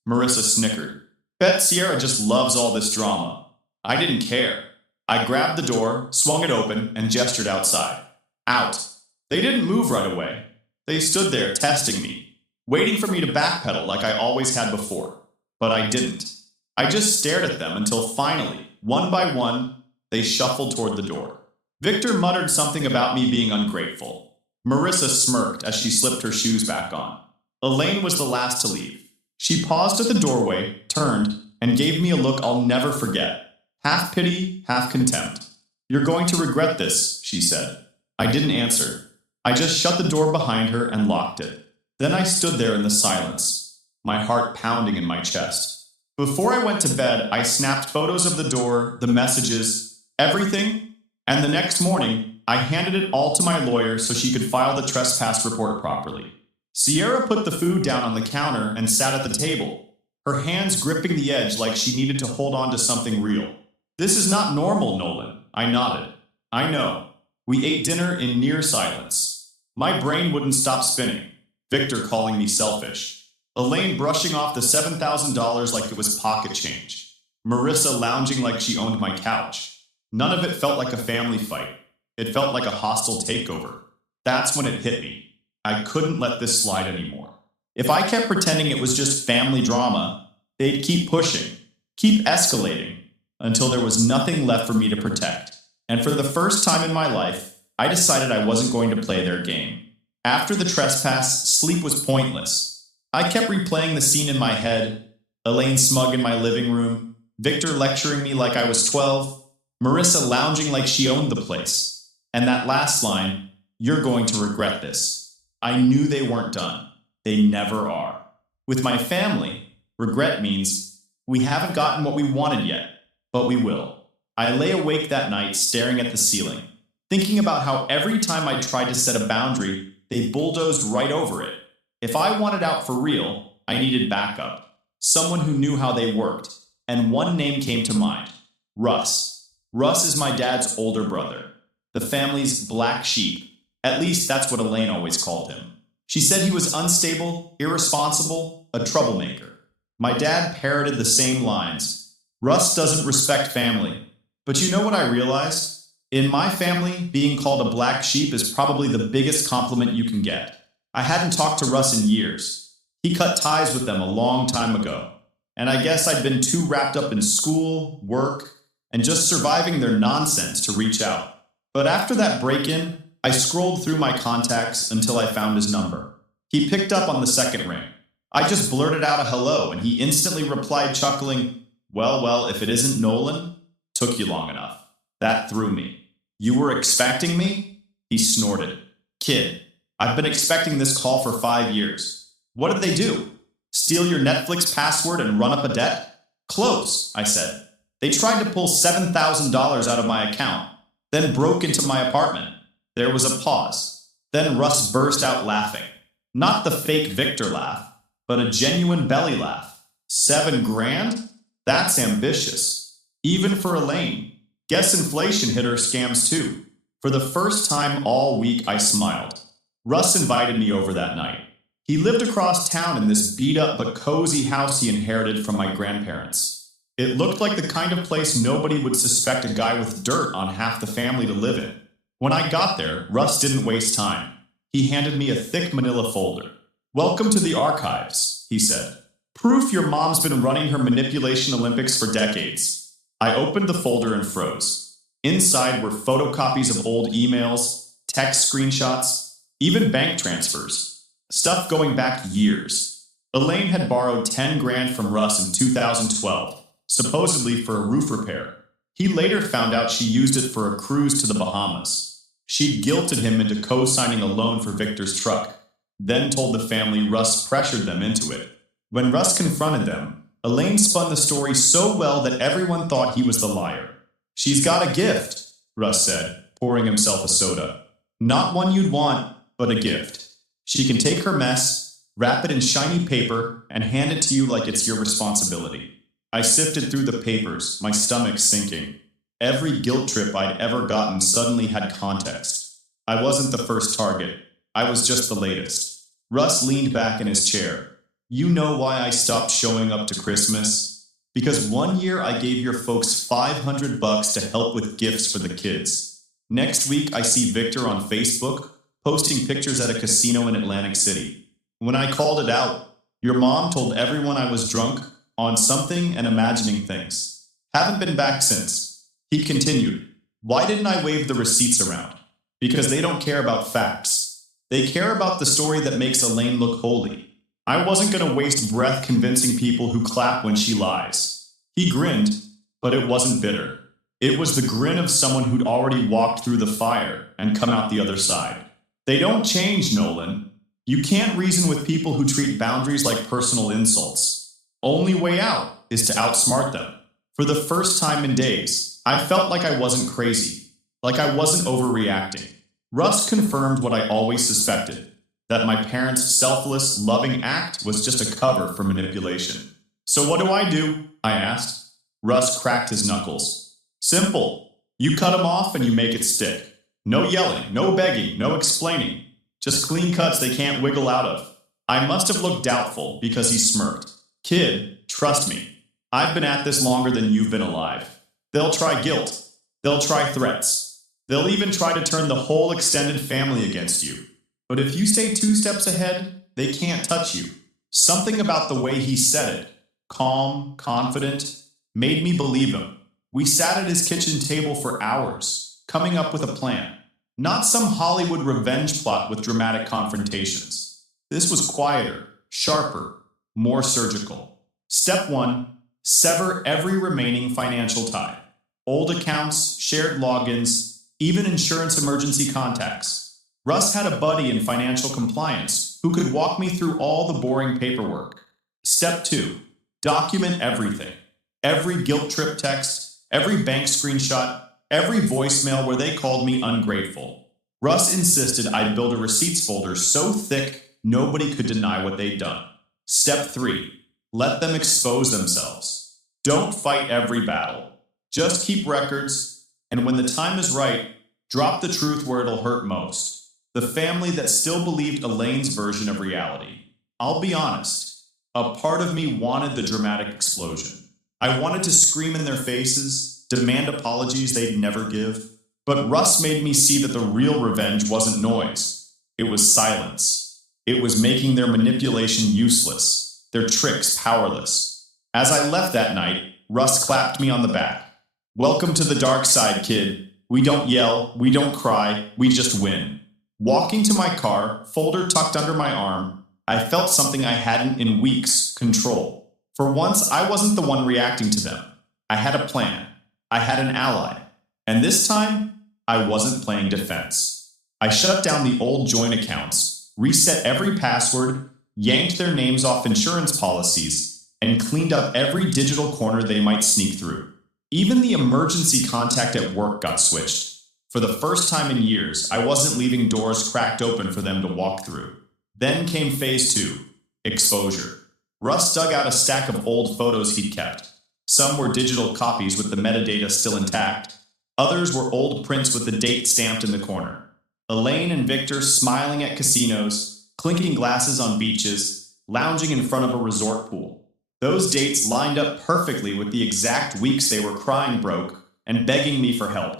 Marissa snickered. "Bet Sierra just loves all this drama." I didn't care. I grabbed the door, swung it open, and gestured outside. Out. They didn't move right away. They stood there testing me, waiting for me to backpedal like I always had before. But I didn't. I just stared at them until finally, one by one, they shuffled toward the door. Victor muttered something about me being ungrateful. Marissa smirked as she slipped her shoes back on. Elaine was the last to leave. She paused at the doorway, turned, and gave me a look I'll never forget. Half pity, half contempt. "You're going to regret this," she said. I didn't answer. I just shut the door behind her and locked it. Then I stood there in the silence, my heart pounding in my chest. Before I went to bed, I snapped photos of the door, the messages, everything, and the next morning, I handed it all to my lawyer so she could file the trespass report properly. Sierra put the food down on the counter and sat at the table, her hands gripping the edge like she needed to hold on to something real. "This is not normal, Nolan." I nodded. "I know." We ate dinner in near silence. My brain wouldn't stop spinning. Victor calling me selfish. Elaine brushing off the $7,000 like it was pocket change. Marissa lounging like she owned my couch. None of it felt like a family fight. It felt like a hostile takeover. That's when it hit me. I couldn't let this slide anymore. If I kept pretending it was just family drama, they'd keep pushing, keep escalating, until there was nothing left for me to protect. And for the first time in my life, I decided I wasn't going to play their game. After the trespass, sleep was pointless. I kept replaying the scene in my head. Elaine smug in my living room, Victor lecturing me like I was 12, Marissa lounging like she owned the place. And that last line, "You're going to regret this." I knew they weren't done. They never are. With my family, regret means we haven't gotten what we wanted yet, but we will. I lay awake that night staring at the ceiling, thinking about how every time I tried to set a boundary, they bulldozed right over it. If I wanted out for real, I needed backup. Someone who knew how they worked. And one name came to mind. Russ. Russ is my dad's older brother. The family's black sheep. At least that's what Elaine always called him. She said he was unstable, irresponsible, a troublemaker. My dad parroted the same lines. Russ doesn't respect family. But you know what I realized? In my family, being called a black sheep is probably the biggest compliment you can get. I hadn't talked to Russ in years. He cut ties with them a long time ago. And I guess I'd been too wrapped up in school, work, and just surviving their nonsense to reach out. But after that break-in, I scrolled through my contacts until I found his number. He picked up on the second ring. I just blurted out a hello, and he instantly replied, chuckling, well, if it isn't Nolan, took you long enough. That threw me. You were expecting me? He snorted. Kid, I've been expecting this call for 5 years. What did they do? Steal your Netflix password and run up a debt? Close, I said. They tried to pull $7,000 out of my account, then broke into my apartment. There was a pause. Then Russ burst out laughing. Not the fake Victor laugh, but a genuine belly laugh. $7,000? That's ambitious. Even for Elaine. Guess inflation hit her scams too. For the first time all week, I smiled. Russ invited me over that night. He lived across town in this beat-up but cozy house he inherited from my grandparents. It looked like the kind of place nobody would suspect a guy with dirt on half the family to live in. When I got there, Russ didn't waste time. He handed me a thick manila folder. "Welcome to the archives," he said. "Proof your mom's been running her manipulation Olympics for decades." I opened the folder and froze. Inside were photocopies of old emails, text screenshots, even bank transfers. Stuff going back years. Elaine had borrowed $10,000 from Russ in 2012, supposedly for a roof repair. He later found out she used it for a cruise to the Bahamas. She'd guilted him into co-signing a loan for Victor's truck, then told the family Russ pressured them into it. When Russ confronted them, Elaine spun the story so well that everyone thought he was the liar. "She's got a gift," Russ said, pouring himself a soda. "Not one you'd want, but a gift. She can take her mess, wrap it in shiny paper, and hand it to you like it's your responsibility." I sifted through the papers, my stomach sinking. Every guilt trip I'd ever gotten suddenly had context. I wasn't the first target. I was just the latest. Russ leaned back in his chair. "You know why I stopped showing up to Christmas? Because one year I gave your folks $500 to help with gifts for the kids. Next week I see Victor on Facebook posting pictures at a casino in Atlantic City. When I called it out, your mom told everyone I was drunk, on something and imagining things. Haven't been back since." He continued, "Why didn't I wave the receipts around? Because they don't care about facts. They care about the story that makes Elaine look holy. I wasn't going to waste breath convincing people who clap when she lies." He grinned, but it wasn't bitter. It was the grin of someone who'd already walked through the fire and come out the other side. "They don't change, Nolan. You can't reason with people who treat boundaries like personal insults. Only way out is to outsmart them." For the first time in days, I felt like I wasn't crazy, like I wasn't overreacting. Russ confirmed what I always suspected, that my parents' selfless, loving act was just a cover for manipulation. "So what do?" I asked. Russ cracked his knuckles. "Simple. You cut them off and you make it stick. No yelling, no begging, no explaining. Just clean cuts they can't wiggle out of." I must have looked doubtful because he smirked. "Kid, trust me. I've been at this longer than you've been alive. They'll try guilt. They'll try threats. They'll even try to turn the whole extended family against you. But if you stay 2 steps ahead, they can't touch you." Something about the way he said it, calm, confident, made me believe him. We sat at his kitchen table for hours, coming up with a plan. Not some Hollywood revenge plot with dramatic confrontations. This was quieter, sharper, more surgical. Step 1. Sever every remaining financial tie. Old accounts, shared logins, even insurance emergency contacts. Russ had a buddy in financial compliance who could walk me through all the boring paperwork. Step 2. Document everything. Every guilt trip text, every bank screenshot, every voicemail where they called me ungrateful. Russ insisted I build a receipts folder so thick nobody could deny what they'd done. Step 3. Let them expose themselves. Don't fight every battle. Just keep records, and when the time is right, drop the truth where it'll hurt most. The family that still believed Elaine's version of reality. I'll be honest, a part of me wanted the dramatic explosion. I wanted to scream in their faces, demand apologies they'd never give. But Russ made me see that the real revenge wasn't noise. It was silence. It was making their manipulation useless, their tricks powerless. As I left that night, Russ clapped me on the back. Welcome to the dark side, kid. We don't yell, we don't cry, we just win. Walking to my car, folder tucked under my arm, I felt something I hadn't in weeks, control. For once, I wasn't the one reacting to them. I had a plan. I had an ally. And this time, I wasn't playing defense. I shut down the old joint accounts, reset every password, yanked their names off insurance policies, and cleaned up every digital corner they might sneak through. Even the emergency contact at work got switched. For the first time in years, I wasn't leaving doors cracked open for them to walk through. Then came phase 2, exposure. Russ dug out a stack of old photos he'd kept. Some were digital copies with the metadata still intact. Others were old prints with the date stamped in the corner. Elaine and Victor smiling at casinos, clinking glasses on beaches, lounging in front of a resort pool. Those dates lined up perfectly with the exact weeks they were crying broke and begging me for help.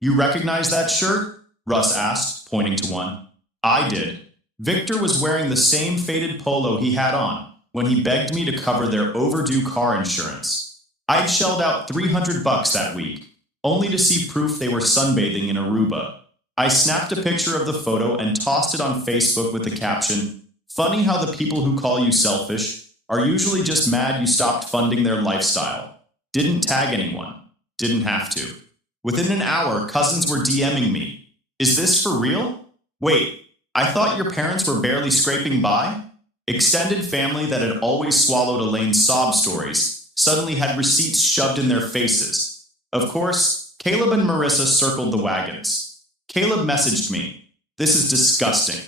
You recognize that shirt? Russ asked, pointing to one. I did. Victor was wearing the same faded polo he had on when he begged me to cover their overdue car insurance. I'd shelled out $300 that week, only to see proof they were sunbathing in Aruba. I snapped a picture of the photo and tossed it on Facebook with the caption, "Funny how the people who call you selfish are usually just mad you stopped funding their lifestyle." Didn't tag anyone. Didn't have to. Within an hour, cousins were DMing me. Is this for real? Wait, I thought your parents were barely scraping by? Extended family that had always swallowed Elaine's sob stories suddenly had receipts shoved in their faces. Of course, Caleb and Marissa circled the wagons. Caleb messaged me, "This is disgusting.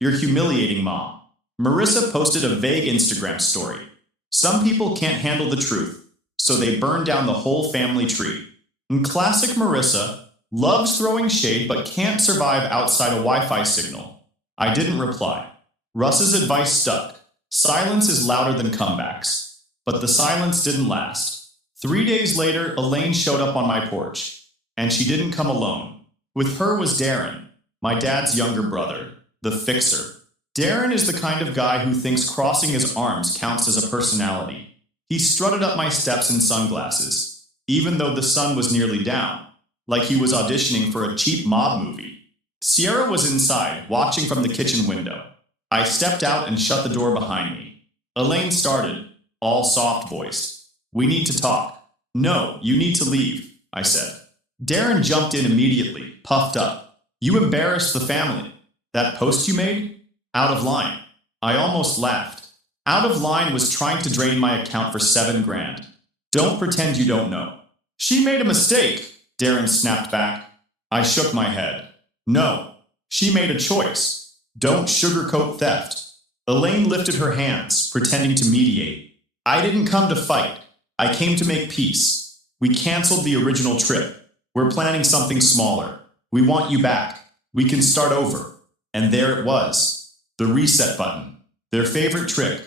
You're humiliating Mom." Marissa posted a vague Instagram story. Some people can't handle the truth, so they burn down the whole family tree. In classic Marissa, loves throwing shade but can't survive outside a Wi-Fi signal. I didn't reply. Russ's advice stuck. Silence is louder than comebacks. But the silence didn't last. 3 days later, Elaine showed up on my porch. And she didn't come alone. With her was Darren, my dad's younger brother, the fixer. Darren is the kind of guy who thinks crossing his arms counts as a personality. He strutted up my steps in sunglasses, even though the sun was nearly down, like he was auditioning for a cheap mob movie. Sierra was inside, watching from the kitchen window. I stepped out and shut the door behind me. Elaine started, all soft-voiced. "We need to talk." "No, you need to leave," I said. Darren jumped in immediately, puffed up. "You embarrassed the family. That post you made? Out of line." I almost laughed. Out of line was trying to drain my account for $7,000. Don't pretend you don't know. "She made a mistake," Darren snapped back. I shook my head. "No, she made a choice. Don't sugarcoat theft." Elaine lifted her hands, pretending to mediate. "I didn't come to fight. I came to make peace. We canceled the original trip. We're planning something smaller. We want you back. We can start over." And there it was. The reset button. Their favorite trick.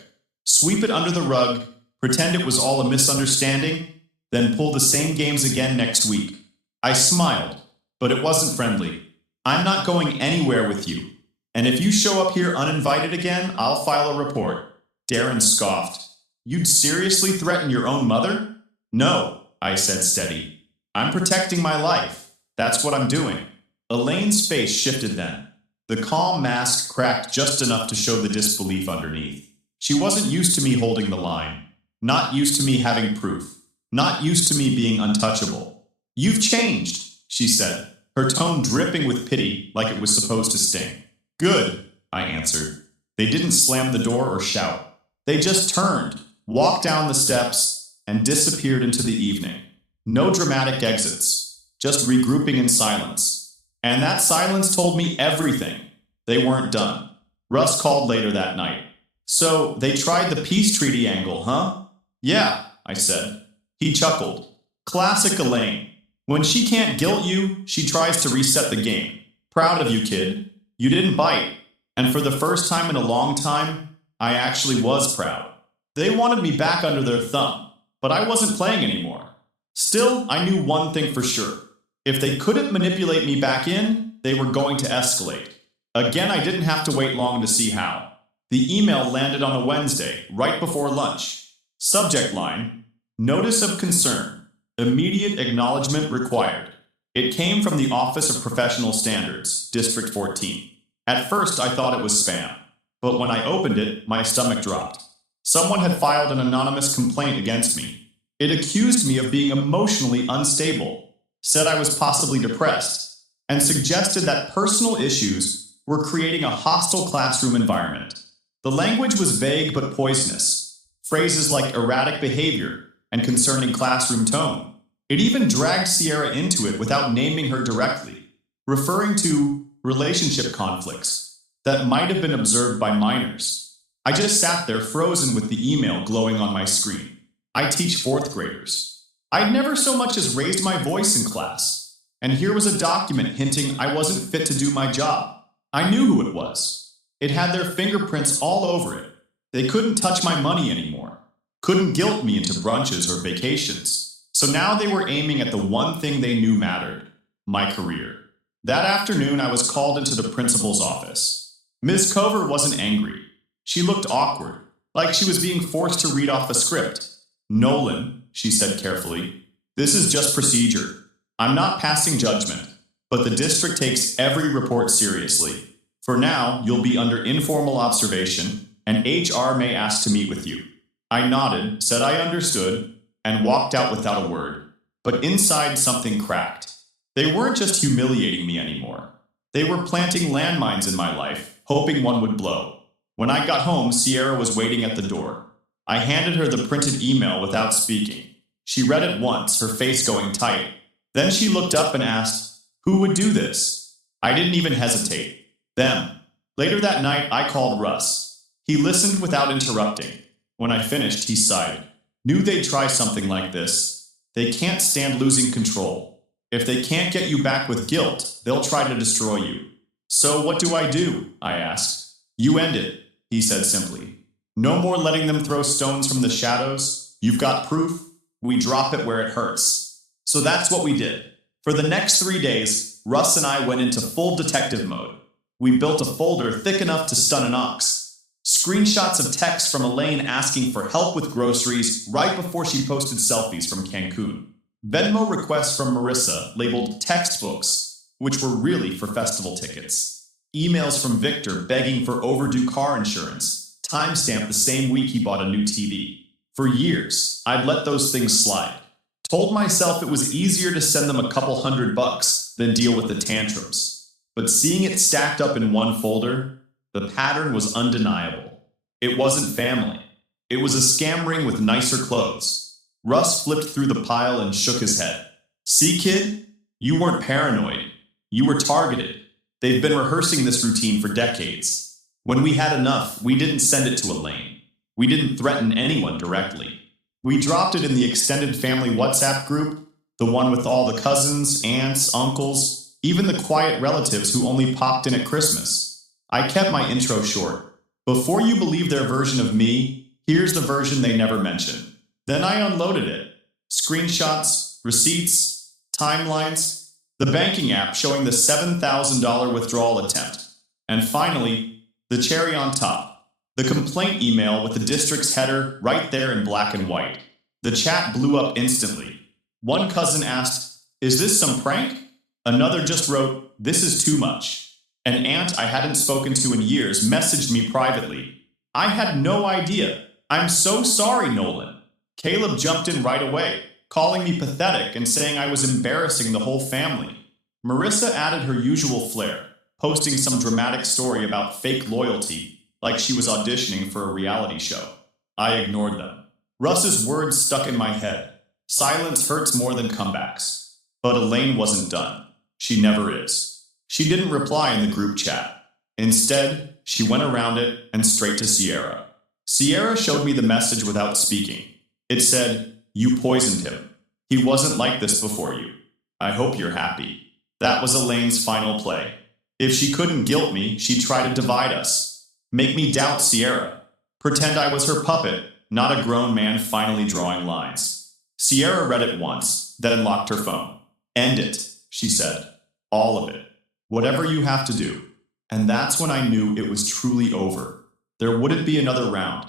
Sweep it under the rug, pretend it was all a misunderstanding, then pull the same games again next week. I smiled, but it wasn't friendly. "I'm not going anywhere with you. And if you show up here uninvited again, I'll file a report." Darren scoffed. "You'd seriously threaten your own mother?" "No," I said steady. "I'm protecting my life. That's what I'm doing." Elaine's face shifted then. The calm mask cracked just enough to show the disbelief underneath. She wasn't used to me holding the line. Not used to me having proof. Not used to me being untouchable. "You've changed," she said, her tone dripping with pity like it was supposed to sting. "Good," I answered. They didn't slam the door or shout. They just turned, walked down the steps, and disappeared into the evening. No dramatic exits, just regrouping in silence. And that silence told me everything. They weren't done. Russ called later that night. "So, they tried the peace treaty angle, huh?" "Yeah," I said. He chuckled. "Classic Elaine. When she can't guilt you, she tries to reset the game. Proud of you, kid. You didn't bite. And for the first time in a long time, I actually was proud. They wanted me back under their thumb, but I wasn't playing anymore. Still, I knew one thing for sure. If they couldn't manipulate me back in, they were going to escalate. Again, I didn't have to wait long to see how. The email landed on a Wednesday, right before lunch. Subject line, "Notice of concern. Immediate acknowledgement required." It came from the Office of Professional Standards, District 14. At first, I thought it was spam. But when I opened it, my stomach dropped. Someone had filed an anonymous complaint against me. It accused me of being emotionally unstable, said I was possibly depressed, and suggested that personal issues were creating a hostile classroom environment. The language was vague but poisonous. Phrases like erratic behavior and concerning classroom tone. It even dragged Sierra into it without naming her directly, referring to relationship conflicts that might have been observed by minors. I just sat there frozen with the email glowing on my screen. I teach fourth graders. I'd never so much as raised my voice in class. And here was a document hinting I wasn't fit to do my job. I knew who it was. It had their fingerprints all over it. They couldn't touch my money anymore. Couldn't guilt me into brunches or vacations. So now they were aiming at the one thing they knew mattered, my career. That afternoon, I was called into the principal's office. Ms. Cover wasn't angry. She looked awkward, like she was being forced to read off a script. "Nolan," she said carefully, "this is just procedure. I'm not passing judgment, but the district takes every report seriously. For now, you'll be under informal observation, and HR may ask to meet with you." I nodded, said I understood, and walked out without a word. But inside, something cracked. They weren't just humiliating me anymore. They were planting landmines in my life, hoping one would blow. When I got home, Sierra was waiting at the door. I handed her the printed email without speaking. She read it once, her face going tight. Then she looked up and asked, "Who would do this?" I didn't even hesitate. Them. Later that night, I called Russ. He listened without interrupting. When I finished, he sighed. Knew they'd try something like this. They can't stand losing control. If they can't get you back with guilt, they'll try to destroy you. "So what do I do?" I asked. "You end it," he said simply. "No more letting them throw stones from the shadows. You've got proof. We drop it where it hurts." So that's what we did. For the next 3 days, Russ and I went into full detective mode. We built a folder thick enough to stun an ox. Screenshots of texts from Elaine asking for help with groceries right before she posted selfies from Cancun. Venmo requests from Marissa labeled textbooks, which were really for festival tickets. Emails from Victor begging for overdue car insurance, timestamped the same week he bought a new TV. For years, I'd let those things slide. Told myself it was easier to send them a couple $100 than deal with the tantrums. But seeing it stacked up in one folder, the pattern was undeniable. It wasn't family. It was a scam ring with nicer clothes. Russ flipped through the pile and shook his head. "See, kid? You weren't paranoid. You were targeted. They've been rehearsing this routine for decades. When we had enough, we didn't send it to Elaine. We didn't threaten anyone directly. We dropped it in the extended family WhatsApp group, the one with all the cousins, aunts, uncles, even the quiet relatives who only popped in at Christmas. I kept my intro short. Before you believe their version of me, here's the version they never mention. Then I unloaded it. Screenshots, receipts, timelines, the banking app showing the $7,000 withdrawal attempt. And finally, the cherry on top, the complaint email with the district's header right there in black and white. The chat blew up instantly. One cousin asked, "Is this some prank?" Another just wrote, "This is too much." An aunt I hadn't spoken to in years messaged me privately. "I had no idea. I'm so sorry, Nolan." Caleb jumped in right away, calling me pathetic and saying I was embarrassing the whole family. Marissa added her usual flair, posting some dramatic story about fake loyalty, like she was auditioning for a reality show. I ignored them. Russ's words stuck in my head. Silence hurts more than comebacks. But Elaine wasn't done. She never is. She didn't reply in the group chat. Instead, she went around it and straight to Sierra. Sierra showed me the message without speaking. It said, "You poisoned him. He wasn't like this before you. I hope you're happy." That was Elaine's final play. If she couldn't guilt me, she'd try to divide us. Make me doubt Sierra. Pretend I was her puppet, not a grown man finally drawing lines. Sierra read it once, then locked her phone. "End it," she said. "All of it. Whatever you have to do." And that's when I knew it was truly over. There wouldn't be another round.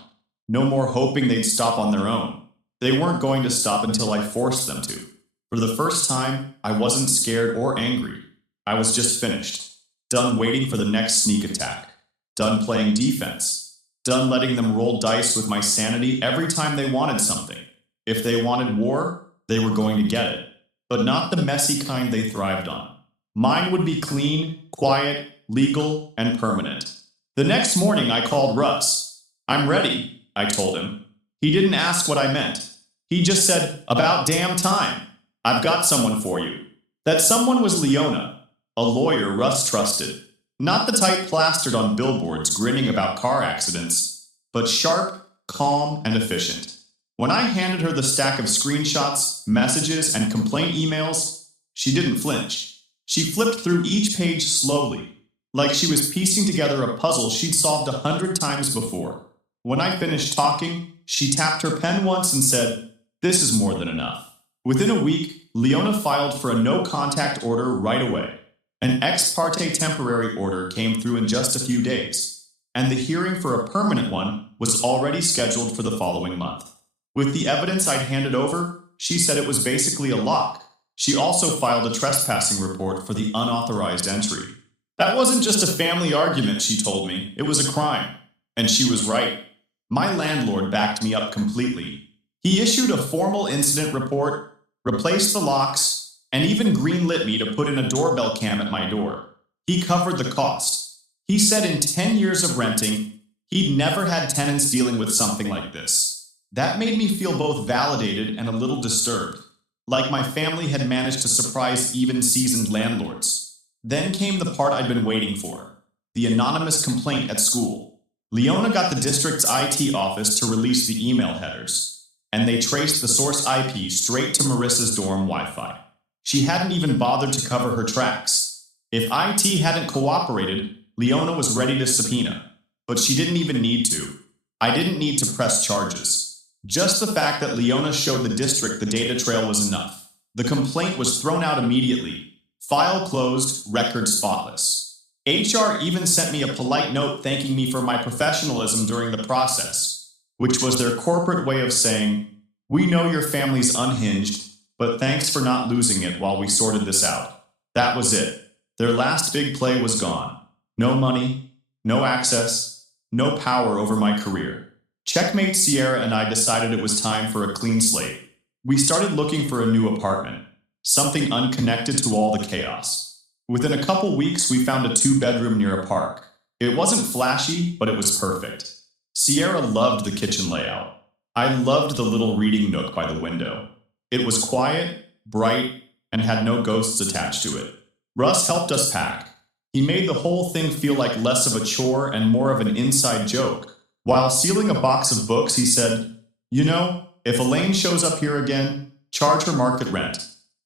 No more hoping they'd stop on their own. They weren't going to stop until I forced them to. For the first time, I wasn't scared or angry. I was just finished. Done waiting for the next sneak attack. Done playing defense. Done letting them roll dice with my sanity every time they wanted something. If they wanted war, they were going to get it. But not the messy kind they thrived on. Mine would be clean, quiet, legal, and permanent. The next morning, I called Russ. "I'm ready," I told him. He didn't ask what I meant. He just said, "About damn time. I've got someone for you." That someone was Leona, a lawyer Russ trusted. Not the type plastered on billboards grinning about car accidents, but sharp, calm, and efficient. When I handed her the stack of screenshots, messages, and complaint emails, she didn't flinch. She flipped through each page slowly, like she was piecing together a puzzle she'd solved 100 times before. When I finished talking, she tapped her pen once and said, "This is more than enough." Within a week, Leona filed for a no-contact order right away. An ex parte temporary order came through in just a few days, and the hearing for a permanent one was already scheduled for the following month. With the evidence I'd handed over, she said it was basically a lock. She also filed a trespassing report for the unauthorized entry. That wasn't just a family argument, she told me. It was a crime. And she was right. My landlord backed me up completely. He issued a formal incident report, replaced the locks, and even greenlit me to put in a doorbell cam at my door. He covered the cost. He said in 10 years of renting, he'd never had tenants dealing with something like this. That made me feel both validated and a little disturbed, like my family had managed to surprise even seasoned landlords. Then came the part I'd been waiting for, the anonymous complaint at school. Leona got the district's IT office to release the email headers, and they traced the source IP straight to Marissa's dorm Wi-Fi. She hadn't even bothered to cover her tracks. If IT hadn't cooperated, Leona was ready to subpoena, but she didn't even need to. I didn't need to press charges. Just the fact that Leona showed the district the data trail was enough. The complaint was thrown out immediately. File closed, record spotless. HR even sent me a polite note thanking me for my professionalism during the process, which was their corporate way of saying, "We know your family's unhinged, but thanks for not losing it while we sorted this out." That was it. Their last big play was gone. No money, no access, no power over my career. Checkmate Sierra and I decided it was time for a clean slate. We started looking for a new apartment, something unconnected to all the chaos. Within a couple weeks, we found a 2-bedroom near a park. It wasn't flashy, but it was perfect. Sierra loved the kitchen layout. I loved the little reading nook by the window. It was quiet, bright, and had no ghosts attached to it. Russ helped us pack. He made the whole thing feel like less of a chore and more of an inside joke. While sealing a box of books, he said, "You know, if Elaine shows up here again, charge her market rent,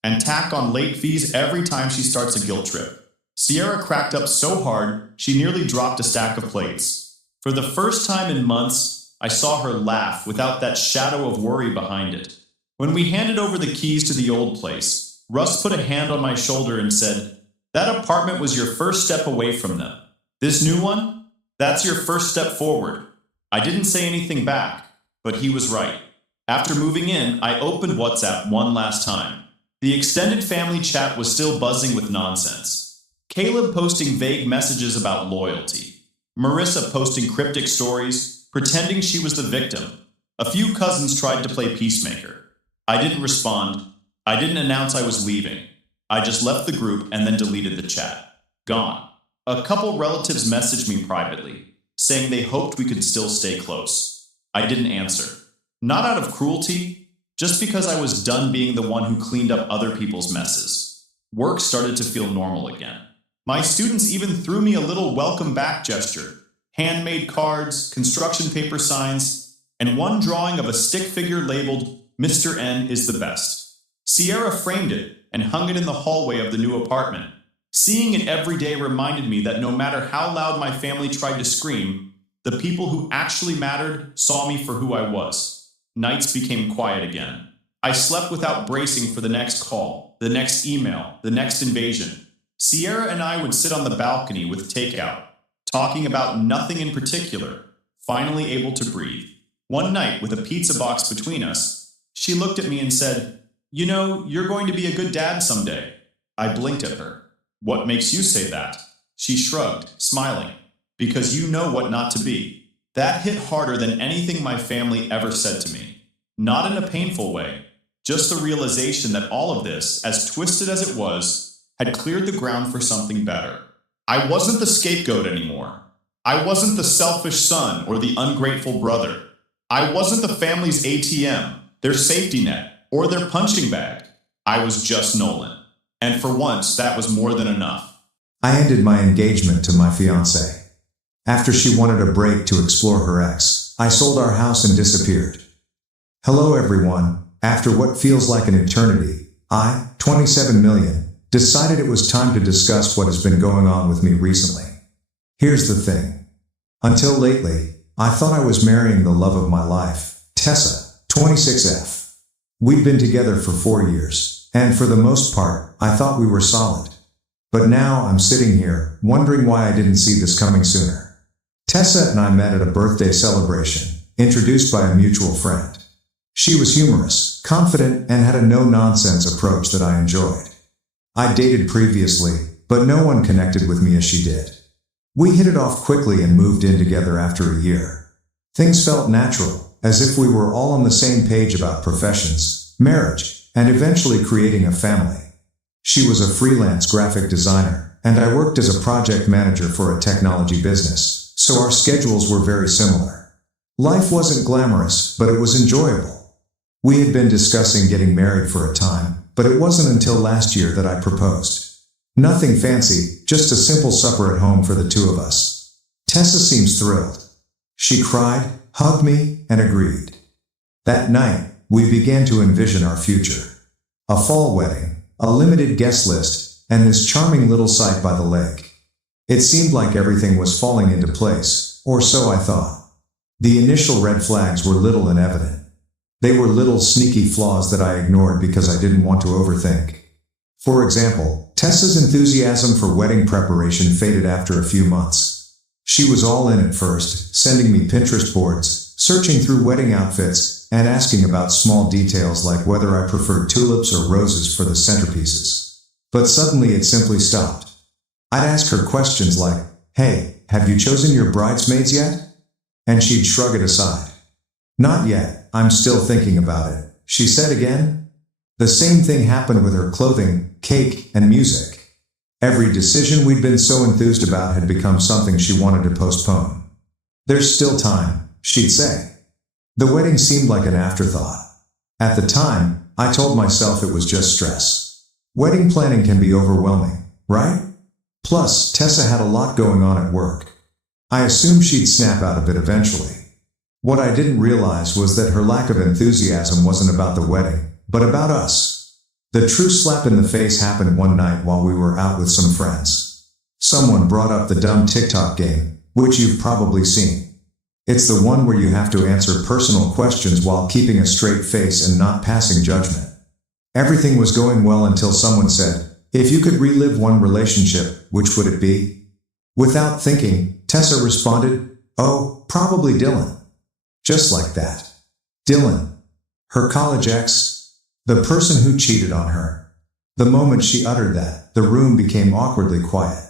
and tack on late fees every time she starts a guilt trip." Sierra cracked up so hard, she nearly dropped a stack of plates. For the first time in months, I saw her laugh without that shadow of worry behind it. When we handed over the keys to the old place, Russ put a hand on my shoulder and said, "That apartment was your first step away from them. This new one? That's your first step forward." I didn't say anything back, but he was right. After moving in, I opened WhatsApp one last time. The extended family chat was still buzzing with nonsense. Caleb posting vague messages about loyalty. Marissa posting cryptic stories, pretending she was the victim. A few cousins tried to play peacemaker. I didn't respond. I didn't announce I was leaving. I just left the group and then deleted the chat. Gone. A couple relatives messaged me privately, saying they hoped we could still stay close. I didn't answer. Not out of cruelty, just because I was done being the one who cleaned up other people's messes. Work started to feel normal again. My students even threw me a little welcome back gesture. Handmade cards, construction paper signs, and one drawing of a stick figure labeled Mr. N is the best. Sierra framed it and hung it in the hallway of the new apartment. Seeing it every day reminded me that no matter how loud my family tried to scream, the people who actually mattered saw me for who I was. Nights became quiet again. I slept without bracing for the next call, the next email, the next invasion. Sierra and I would sit on the balcony with takeout, talking about nothing in particular, finally able to breathe. One night, with a pizza box between us, she looked at me and said, "You know, you're going to be a good dad someday." I blinked at her. "What makes you say that?" She shrugged, smiling. "Because you know what not to be." That hit harder than anything my family ever said to me. Not in a painful way, just the realization that all of this, as twisted as it was, had cleared the ground for something better. I wasn't the scapegoat anymore. I wasn't the selfish son or the ungrateful brother. I wasn't the family's ATM, their safety net, or their punching bag. I was just Nolan. And for once, that was more than enough. I ended my engagement to my fiancée. After she wanted a break to explore her ex, I sold our house and disappeared. Hello everyone. After what feels like an eternity, I, 27 million, decided it was time to discuss what has been going on with me recently. Here's the thing. Until lately, I thought I was marrying the love of my life, Tessa, 26F. We'd been together for 4 years, and for the most part, I thought we were solid. But now I'm sitting here, wondering why I didn't see this coming sooner. Tessa and I met at a birthday celebration, introduced by a mutual friend. She was humorous, confident, and had a no-nonsense approach that I enjoyed. I dated previously, but no one connected with me as she did. We hit it off quickly and moved in together after a year. Things felt natural, as if we were all on the same page about professions, marriage, and eventually creating a family. She was a freelance graphic designer, and I worked as a project manager for a technology business, so our schedules were very similar. Life wasn't glamorous, but it was enjoyable. We had been discussing getting married for a time, but it wasn't until last year that I proposed. Nothing fancy, just a simple supper at home for the two of us. Tessa seems thrilled. She cried, hugged me, and agreed. That night, we began to envision our future. A fall wedding, a limited guest list, and this charming little site by the lake. It seemed like everything was falling into place, or so I thought. The initial red flags were little and evident. They were little sneaky flaws that I ignored because I didn't want to overthink. For example, Tessa's enthusiasm for wedding preparation faded after a few months. She was all in at first, sending me Pinterest boards, searching through wedding outfits, and asking about small details like whether I preferred tulips or roses for the centerpieces. But suddenly it simply stopped. I'd ask her questions like, "Hey, have you chosen your bridesmaids yet?" And she'd shrug it aside. "Not yet, I'm still thinking about it," she said again. The same thing happened with her clothing, cake, and music. Every decision we'd been so enthused about had become something she wanted to postpone. "There's still time," she'd say. The wedding seemed like an afterthought. At the time, I told myself it was just stress. Wedding planning can be overwhelming, right? Plus, Tessa had a lot going on at work. I assumed she'd snap out of it eventually. What I didn't realize was that her lack of enthusiasm wasn't about the wedding, but about us. The true slap in the face happened one night while we were out with some friends. Someone brought up the dumb TikTok game, which you've probably seen. It's the one where you have to answer personal questions while keeping a straight face and not passing judgment. Everything was going well until someone said, "If you could relive one relationship, which would it be?" Without thinking, Tessa responded, "Oh, probably Dylan." Just like that. Dylan. Her college ex. The person who cheated on her. The moment she uttered that, the room became awkwardly quiet.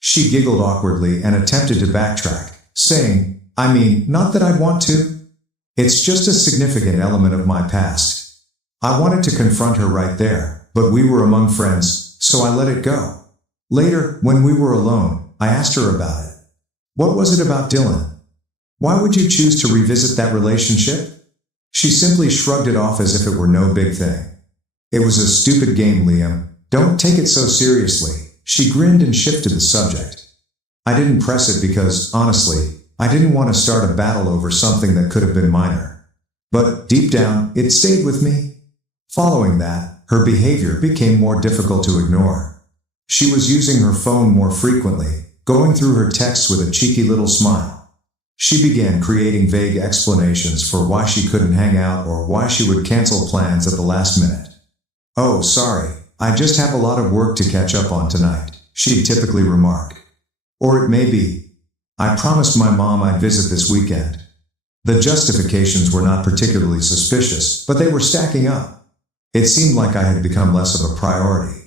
She giggled awkwardly and attempted to backtrack, saying, I mean, not that I'd want to. It's just a significant element of my past. I wanted to confront her right there, but we were among friends, so I let it go. Later, when we were alone, I asked her about it. What was it about Dylan? Why would you choose to revisit that relationship? She simply shrugged it off as if it were no big thing. It was a stupid game, Liam. Don't take it so seriously. She grinned and shifted the subject. I didn't press it because, honestly, I didn't want to start a battle over something that could have been minor. But, deep down, it stayed with me. Following that, her behavior became more difficult to ignore. She was using her phone more frequently, going through her texts with a cheeky little smile. She began creating vague explanations for why she couldn't hang out or why she would cancel plans at the last minute. Oh, sorry, I just have a lot of work to catch up on tonight, she'd typically remark. Or it may be, I promised my mom I'd visit this weekend. The justifications were not particularly suspicious, but they were stacking up. It seemed like I had become less of a priority.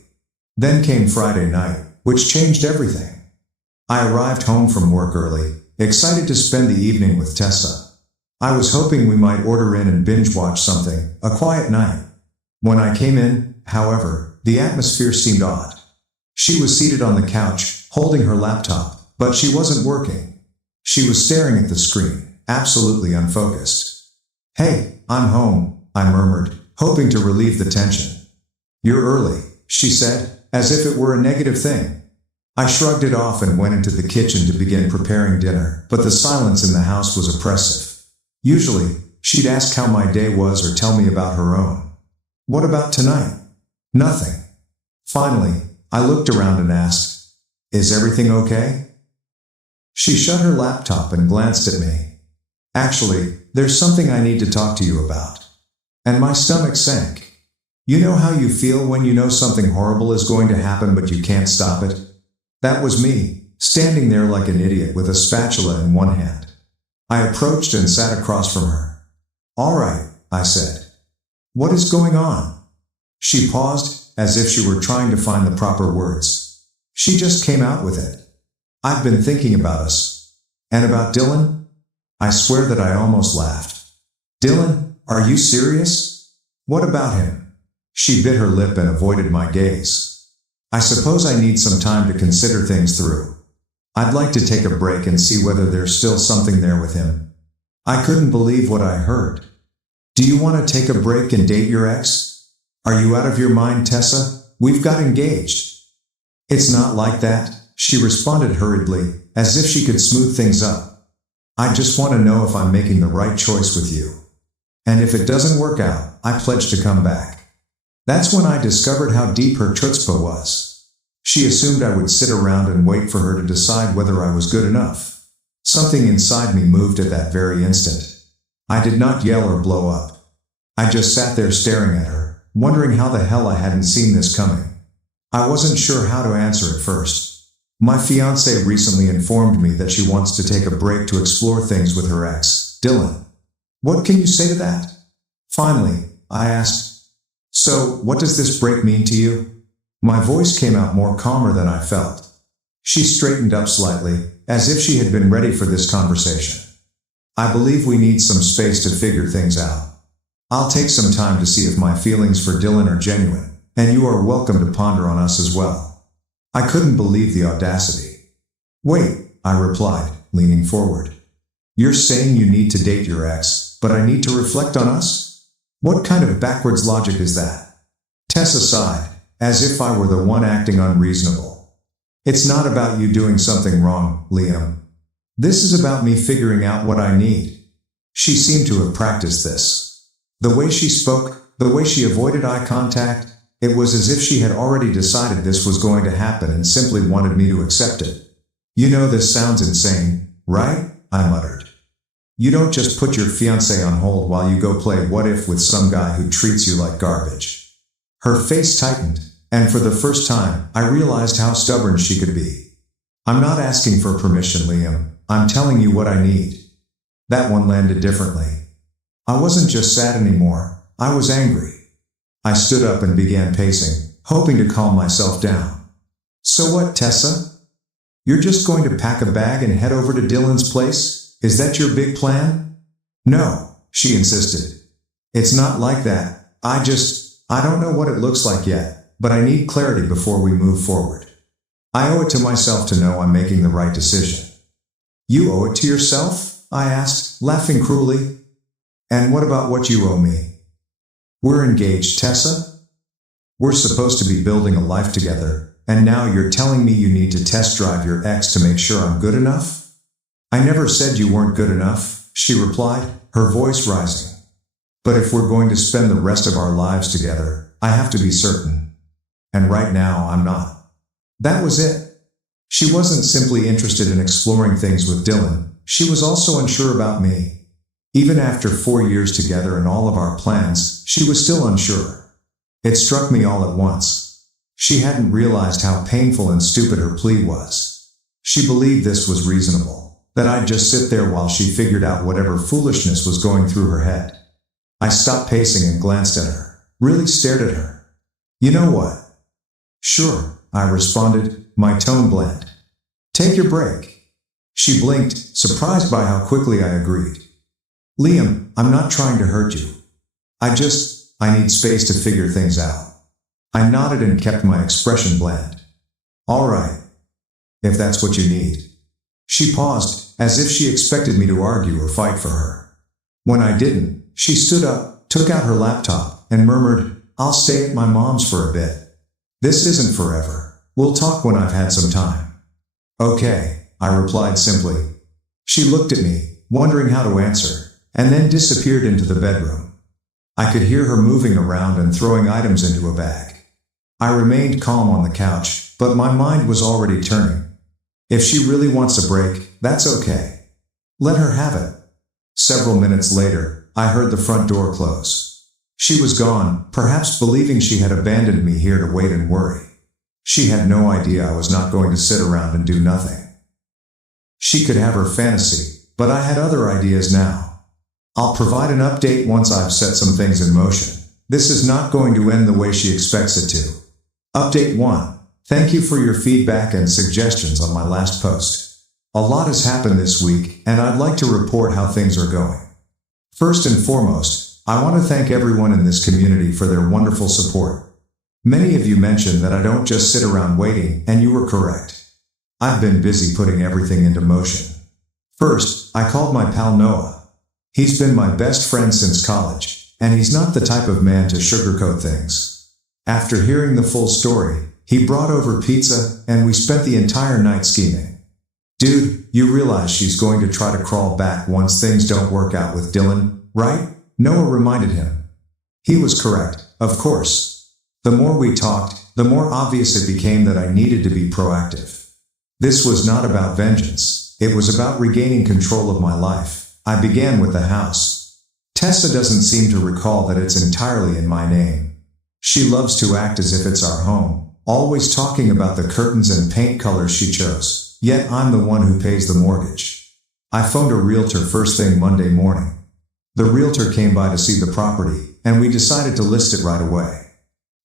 Then came Friday night, which changed everything. I arrived home from work early, excited to spend the evening with Tessa. I was hoping we might order in and binge watch something, a quiet night. When I came in, however, the atmosphere seemed odd. She was seated on the couch, holding her laptop, but she wasn't working. She was staring at the screen, absolutely unfocused. Hey, I'm home, I murmured, hoping to relieve the tension. You're early, she said, as if it were a negative thing. I shrugged it off and went into the kitchen to begin preparing dinner, but the silence in the house was oppressive. Usually, she'd ask how my day was or tell me about her own. What about tonight? Nothing. Finally, I looked around and asked, Is everything okay? She shut her laptop and glanced at me. Actually, there's something I need to talk to you about. And my stomach sank. You know how you feel when you know something horrible is going to happen but you can't stop it? That was me, standing there like an idiot with a spatula in one hand. I approached and sat across from her. All right, I said. What is going on? She paused, as if she were trying to find the proper words. She just came out with it. I've been thinking about us. And about Dylan? I swear that I almost laughed. Dylan, are you serious? What about him? She bit her lip and avoided my gaze. I suppose I need some time to consider things through. I'd like to take a break and see whether there's still something there with him. I couldn't believe what I heard. Do you want to take a break and date your ex? Are you out of your mind, Tessa? We've got engaged. It's not like that, she responded hurriedly, as if she could smooth things up. I just want to know if I'm making the right choice with you. And if it doesn't work out, I pledge to come back. That's when I discovered how deep her chutzpah was. She assumed I would sit around and wait for her to decide whether I was good enough. Something inside me moved at that very instant. I did not yell or blow up. I just sat there staring at her, wondering how the hell I hadn't seen this coming. I wasn't sure how to answer at first. My fiancée recently informed me that she wants to take a break to explore things with her ex, Dylan. What can you say to that? Finally, I asked, So, what does this break mean to you? My voice came out more calmer than I felt. She straightened up slightly, as if she had been ready for this conversation. I believe we need some space to figure things out. I'll take some time to see if my feelings for Dylan are genuine, and you are welcome to ponder on us as well. I couldn't believe the audacity. Wait, I replied, leaning forward. You're saying you need to date your ex, but I need to reflect on us? What kind of backwards logic is that? Tessa sighed, as if I were the one acting unreasonable. It's not about you doing something wrong, Liam. This is about me figuring out what I need. She seemed to have practiced this. The way she spoke, the way she avoided eye contact, it was as if she had already decided this was going to happen and simply wanted me to accept it. You know this sounds insane, right? I muttered. You don't just put your fiancé on hold while you go play what if with some guy who treats you like garbage. Her face tightened, and for the first time, I realized how stubborn she could be. I'm not asking for permission, Liam. I'm telling you what I need. That one landed differently. I wasn't just sad anymore, I was angry. I stood up and began pacing, hoping to calm myself down. So what, Tessa? You're just going to pack a bag and head over to Dylan's place? Is that your big plan? No, she insisted. It's not like that. I don't know what it looks like yet, but I need clarity before we move forward. I owe it to myself to know I'm making the right decision. You owe it to yourself? I asked, laughing cruelly. And what about what you owe me? We're engaged, Tessa. We're supposed to be building a life together, and now you're telling me you need to test drive your ex to make sure I'm good enough? I never said you weren't good enough, she replied, her voice rising. But if we're going to spend the rest of our lives together, I have to be certain. And right now, I'm not. That was it. She wasn't simply interested in exploring things with Dylan, she was also unsure about me. Even after 4 years together and all of our plans, she was still unsure. It struck me all at once. She hadn't realized how painful and stupid her plea was. She believed this was reasonable, that I'd just sit there while she figured out whatever foolishness was going through her head. I stopped pacing and glanced at her, really stared at her. You know what? Sure, I responded, my tone bland. Take your break. She blinked, surprised by how quickly I agreed. Liam, I'm not trying to hurt you. I need space to figure things out. I nodded and kept my expression bland. All right. If that's what you need. She paused, as if she expected me to argue or fight for her. When I didn't, she stood up, took out her laptop, and murmured, I'll stay at my mom's for a bit. This isn't forever. We'll talk when I've had some time. Okay, I replied simply. She looked at me, wondering how to answer, and then disappeared into the bedroom. I could hear her moving around and throwing items into a bag. I remained calm on the couch, but my mind was already turning. If she really wants a break, that's okay. Let her have it. Several minutes later, I heard the front door close. She was gone, perhaps believing she had abandoned me here to wait and worry. She had no idea I was not going to sit around and do nothing. She could have her fantasy, but I had other ideas now. I'll provide an update once I've set some things in motion. This is not going to end the way she expects it to. Update 1. Thank you for your feedback and suggestions on my last post. A lot has happened this week, and I'd like to report how things are going. First and foremost, I want to thank everyone in this community for their wonderful support. Many of you mentioned that I don't just sit around waiting, and you were correct. I've been busy putting everything into motion. First, I called my pal Noah. He's been my best friend since college, and he's not the type of man to sugarcoat things. After hearing the full story, he brought over pizza, and we spent the entire night scheming. Dude, you realize she's going to try to crawl back once things don't work out with Dylan, right? Noah reminded him. He was correct, of course. The more we talked, the more obvious it became that I needed to be proactive. This was not about vengeance, it was about regaining control of my life. I began with the house. Tessa doesn't seem to recall that it's entirely in my name. She loves to act as if it's our home, always talking about the curtains and paint colors she chose, yet I'm the one who pays the mortgage. I phoned a realtor first thing Monday morning. The realtor came by to see the property, and we decided to list it right away.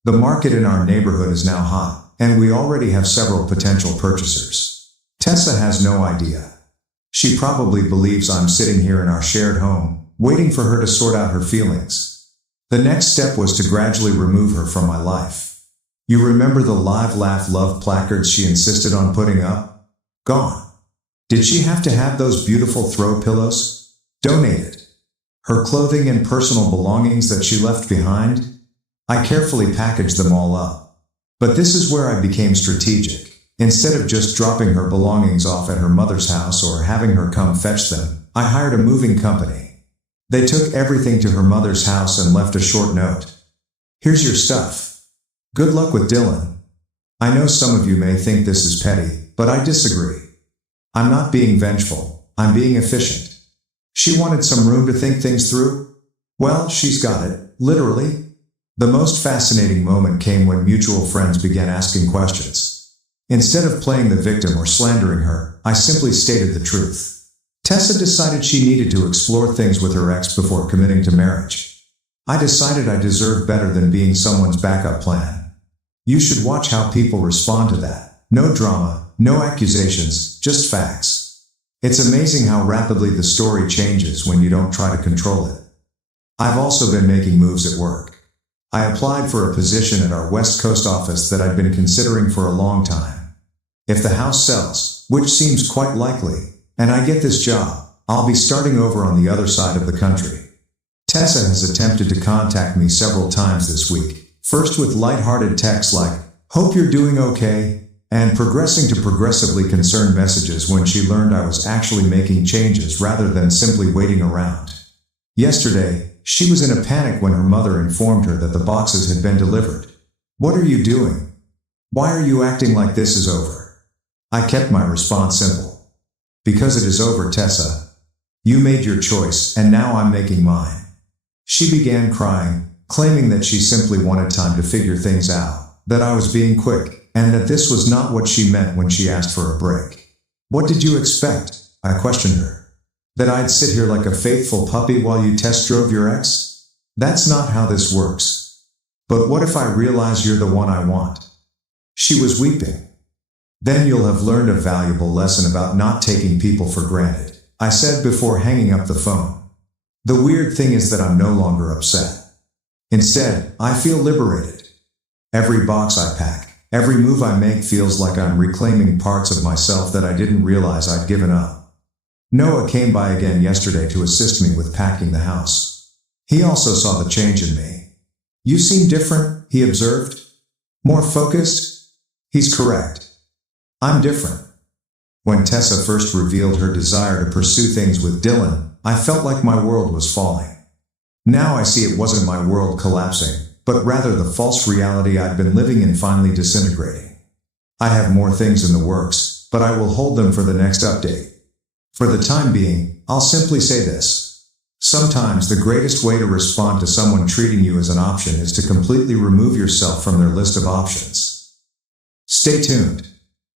The market in our neighborhood is now hot, and we already have several potential purchasers. Tessa has no idea. She probably believes I'm sitting here in our shared home, waiting for her to sort out her feelings. The next step was to gradually remove her from my life. You remember the Live Laugh Love placards she insisted on putting up? Gone. Did she have to have those beautiful throw pillows? Donated. Her clothing and personal belongings that she left behind? I carefully packaged them all up. But this is where I became strategic. Instead of just dropping her belongings off at her mother's house or having her come fetch them, I hired a moving company. They took everything to her mother's house and left a short note. Here's your stuff. Good luck with Dylan. I know some of you may think this is petty, but I disagree. I'm not being vengeful, I'm being efficient. She wanted some room to think things through? Well, she's got it, literally. The most fascinating moment came when mutual friends began asking questions. Instead of playing the victim or slandering her, I simply stated the truth. Tessa decided she needed to explore things with her ex before committing to marriage. I decided I deserved better than being someone's backup plan. You should watch how people respond to that. No drama, no accusations, just facts. It's amazing how rapidly the story changes when you don't try to control it. I've also been making moves at work. I applied for a position at our West Coast office that I'd been considering for a long time. If the house sells, which seems quite likely, and I get this job, I'll be starting over on the other side of the country. Tessa has attempted to contact me several times this week, first with lighthearted texts like, "Hope you're doing okay," and progressing to progressively concerned messages when she learned I was actually making changes rather than simply waiting around. Yesterday, she was in a panic when her mother informed her that the boxes had been delivered. "What are you doing? Why are you acting like this is over?" I kept my response simple. "Because it is over, Tessa. You made your choice, and now I'm making mine." She began crying, claiming that she simply wanted time to figure things out, that I was being quick, and that this was not what she meant when she asked for a break. "What did you expect?" I questioned her. "That I'd sit here like a faithful puppy while you test drove your ex? That's not how this works. But what if I realize you're the one I want?" She was weeping. "Then you'll have learned a valuable lesson about not taking people for granted," I said before hanging up the phone. The weird thing is that I'm no longer upset. Instead, I feel liberated. Every box I pack, every move I make feels like I'm reclaiming parts of myself that I didn't realize I'd given up. Noah came by again yesterday to assist me with packing the house. He also saw the change in me. "You seem different," he observed. "More focused?" He's correct. I'm different. When Tessa first revealed her desire to pursue things with Dylan, I felt like my world was falling. Now I see it wasn't my world collapsing, but rather the false reality I'd been living in finally disintegrating. I have more things in the works, but I will hold them for the next update. For the time being, I'll simply say this. Sometimes the greatest way to respond to someone treating you as an option is to completely remove yourself from their list of options. Stay tuned.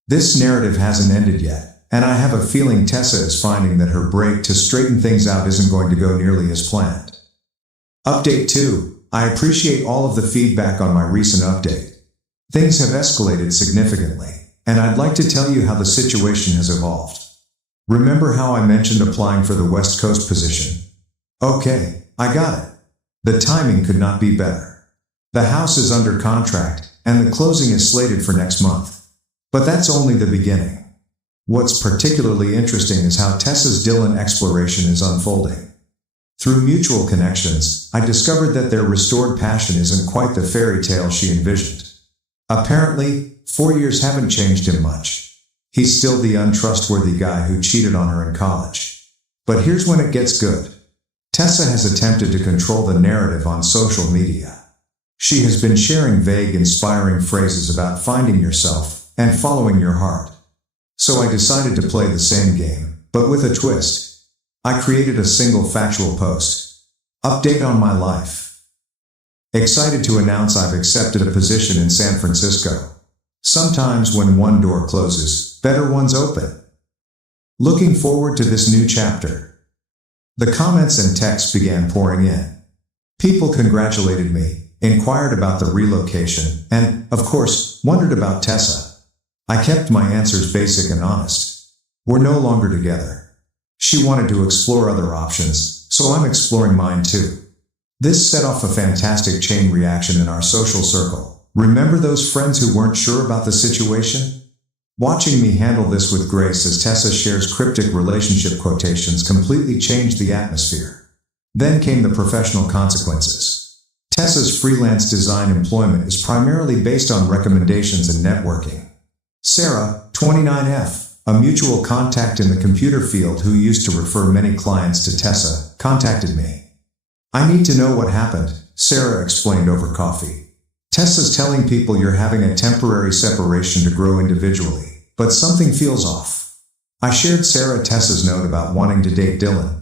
This narrative hasn't ended yet, and I have a feeling Tessa is finding that her break to straighten things out isn't going to go nearly as planned. Update 2. I appreciate all of the feedback on my recent update. Things have escalated significantly, and I'd like to tell you how the situation has evolved. Remember how I mentioned applying for the West Coast position? Okay, I got it. The timing could not be better. The house is under contract, and the closing is slated for next month. But that's only the beginning. What's particularly interesting is how Tessa's Dylan exploration is unfolding. Through mutual connections, I discovered that their restored passion isn't quite the fairy tale she envisioned. Apparently, 4 years haven't changed him much. He's still the untrustworthy guy who cheated on her in college. But here's when it gets good. Tessa has attempted to control the narrative on social media. She has been sharing vague, inspiring phrases about finding yourself and following your heart. So I decided to play the same game, but with a twist. I created a single factual post. Update on my life. Excited to announce I've accepted a position in San Francisco. Sometimes when one door closes, better ones open. Looking forward to this new chapter. The comments and texts began pouring in. People congratulated me, inquired about the relocation, and, of course, wondered about Tessa. I kept my answers basic and honest. We're no longer together. She wanted to explore other options, so I'm exploring mine too. This set off a fantastic chain reaction in our social circle. Remember those friends who weren't sure about the situation? Watching me handle this with grace as Tessa shares cryptic relationship quotations completely changed the atmosphere. Then came the professional consequences. Tessa's freelance design employment is primarily based on recommendations and networking. Sarah, 29F, a mutual contact in the computer field who used to refer many clients to Tessa, contacted me. "I need to know what happened," Sarah explained over coffee. "Tessa's telling people you're having a temporary separation to grow individually, but something feels off." I shared Sarah Tessa's note about wanting to date Dylan.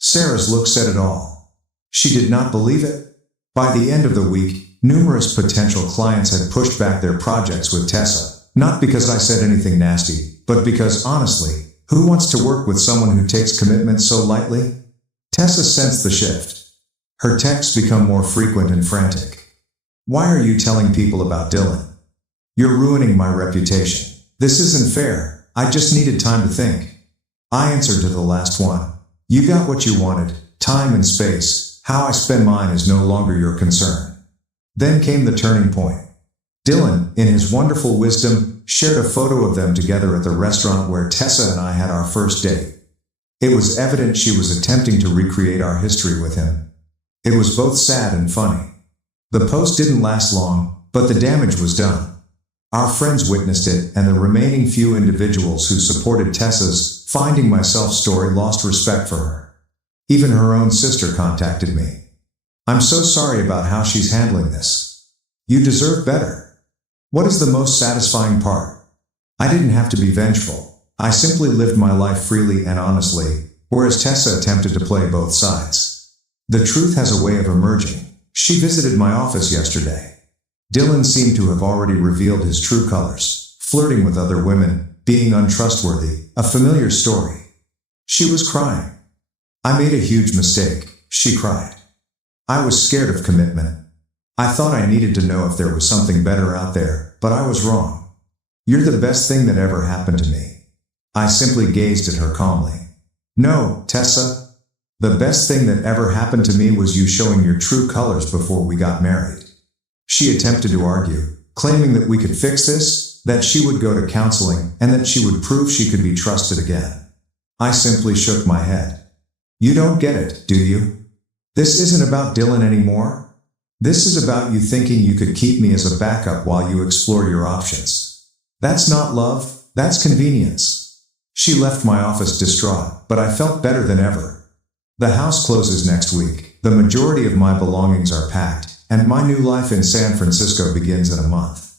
Sarah's look said it all. She did not believe it. By the end of the week, numerous potential clients had pushed back their projects with Tessa, not because I said anything nasty, but because, honestly, who wants to work with someone who takes commitment so lightly? Tessa sensed the shift. Her texts become more frequent and frantic. "Why are you telling people about Dylan? You're ruining my reputation. This isn't fair. I just needed time to think. I answered to the last one. You got what you wanted, time and space. How I spend mine is no longer your concern. Then came the turning point. Dylan, in his wonderful wisdom, shared a photo of them together at the restaurant where Tessa and I had our first date. It was evident she was attempting to recreate our history with him. It was both sad and funny. The post didn't last long, but the damage was done. Our friends witnessed it, and the remaining few individuals who supported Tessa's "Finding Myself" story lost respect for her. Even her own sister contacted me. I'm so sorry about how she's handling this. You deserve better. What is the most satisfying part? I didn't have to be vengeful. I simply lived my life freely and honestly, whereas Tessa attempted to play both sides. The truth has a way of emerging. She visited my office yesterday. Dylan seemed to have already revealed his true colors, flirting with other women, being untrustworthy, a familiar story. She was crying. I made a huge mistake, she cried. I was scared of commitment. I thought I needed to know if there was something better out there, but I was wrong. You're the best thing that ever happened to me. I simply gazed at her calmly. No, Tessa. The best thing that ever happened to me was you showing your true colors before we got married. She attempted to argue, claiming that we could fix this, that she would go to counseling, and that she would prove she could be trusted again. I simply shook my head. You don't get it, do you? This isn't about Dylan anymore. This is about you thinking you could keep me as a backup while you explore your options. That's not love, that's convenience. She left my office distraught, but I felt better than ever. The house closes next week, the majority of my belongings are packed, and my new life in San Francisco begins in a month.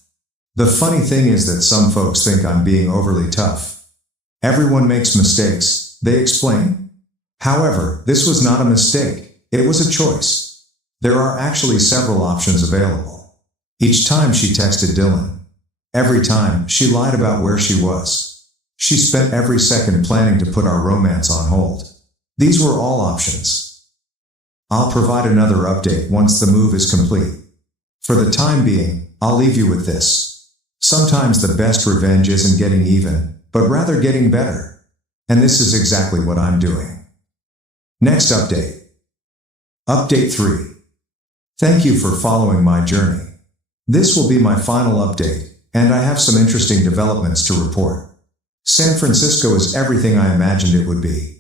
The funny thing is that some folks think I'm being overly tough. Everyone makes mistakes, they explain. However, this was not a mistake, it was a choice. There are actually several options available. Each time she texted Dylan. Every time, she lied about where she was. She spent every second planning to put our romance on hold. These were all options. I'll provide another update once the move is complete. For the time being, I'll leave you with this. Sometimes the best revenge isn't getting even, but rather getting better. And this is exactly what I'm doing. Next update. Update 3. Thank you for following my journey. This will be my final update, and I have some interesting developments to report. San Francisco is everything I imagined it would be.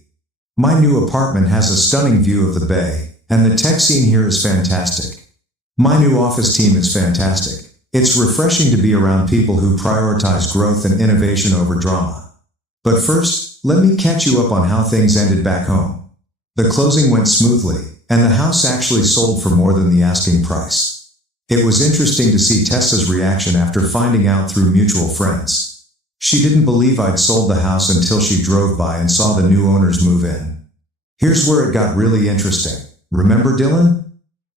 My new apartment has a stunning view of the bay, and the tech scene here is fantastic. My new office team is fantastic. It's refreshing to be around people who prioritize growth and innovation over drama. But first, let me catch you up on how things ended back home. The closing went smoothly, and the house actually sold for more than the asking price. It was interesting to see Tessa's reaction after finding out through mutual friends. She didn't believe I'd sold the house until she drove by and saw the new owners move in. Here's where it got really interesting. Remember Dylan?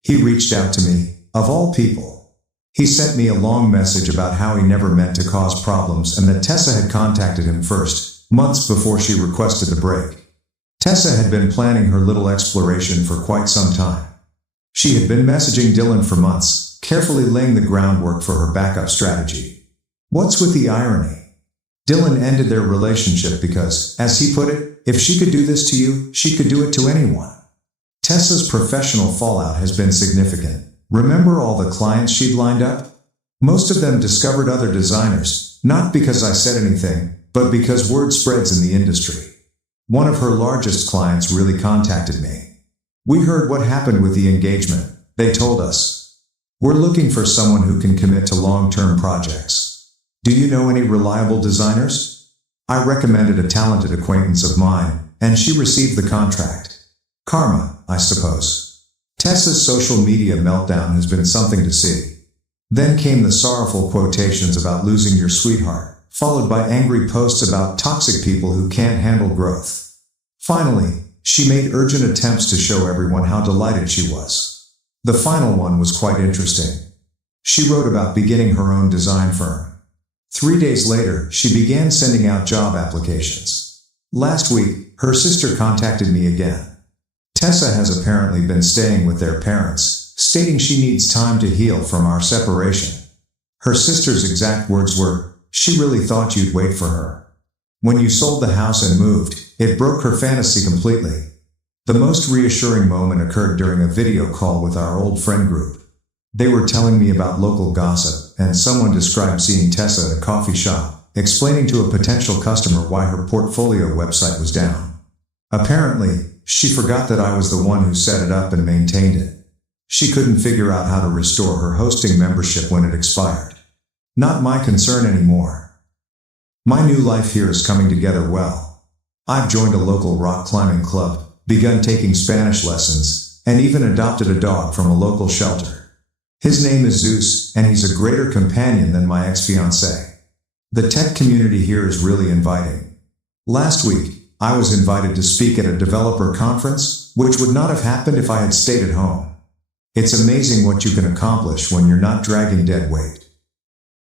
He reached out to me, of all people. He sent me a long message about how he never meant to cause problems and that Tessa had contacted him first, months before she requested the break. Tessa had been planning her little exploration for quite some time. She had been messaging Dylan for months, carefully laying the groundwork for her backup strategy. What's with the irony? Dylan ended their relationship because, as he put it, if she could do this to you, she could do it to anyone. Tessa's professional fallout has been significant. Remember all the clients she'd lined up? Most of them discovered other designers, not because I said anything, but because word spreads in the industry. One of her largest clients really contacted me. We heard what happened with the engagement, they told us. We're looking for someone who can commit to long-term projects. Do you know any reliable designers? I recommended a talented acquaintance of mine, and she received the contract. Karma, I suppose. Tessa's social media meltdown has been something to see. Then came the sorrowful quotations about losing your sweetheart, followed by angry posts about toxic people who can't handle growth. Finally, she made urgent attempts to show everyone how delighted she was. The final one was quite interesting. She wrote about beginning her own design firm. 3 days later, she began sending out job applications. Last week, her sister contacted me again. Tessa has apparently been staying with their parents, stating she needs time to heal from our separation. Her sister's exact words were, "She really thought you'd wait for her. When you sold the house and moved, it broke her fantasy completely." The most reassuring moment occurred during a video call with our old friend group. They were telling me about local gossip, and someone described seeing Tessa at a coffee shop, explaining to a potential customer why her portfolio website was down. Apparently, she forgot that I was the one who set it up and maintained it. She couldn't figure out how to restore her hosting membership when it expired. Not my concern anymore. My new life here is coming together well. I've joined a local rock climbing club, begun taking Spanish lessons, and even adopted a dog from a local shelter. His name is Zeus, and he's a greater companion than my ex-fiancée. The tech community here is really inviting. Last week, I was invited to speak at a developer conference, which would not have happened if I had stayed at home. It's amazing what you can accomplish when you're not dragging dead weight.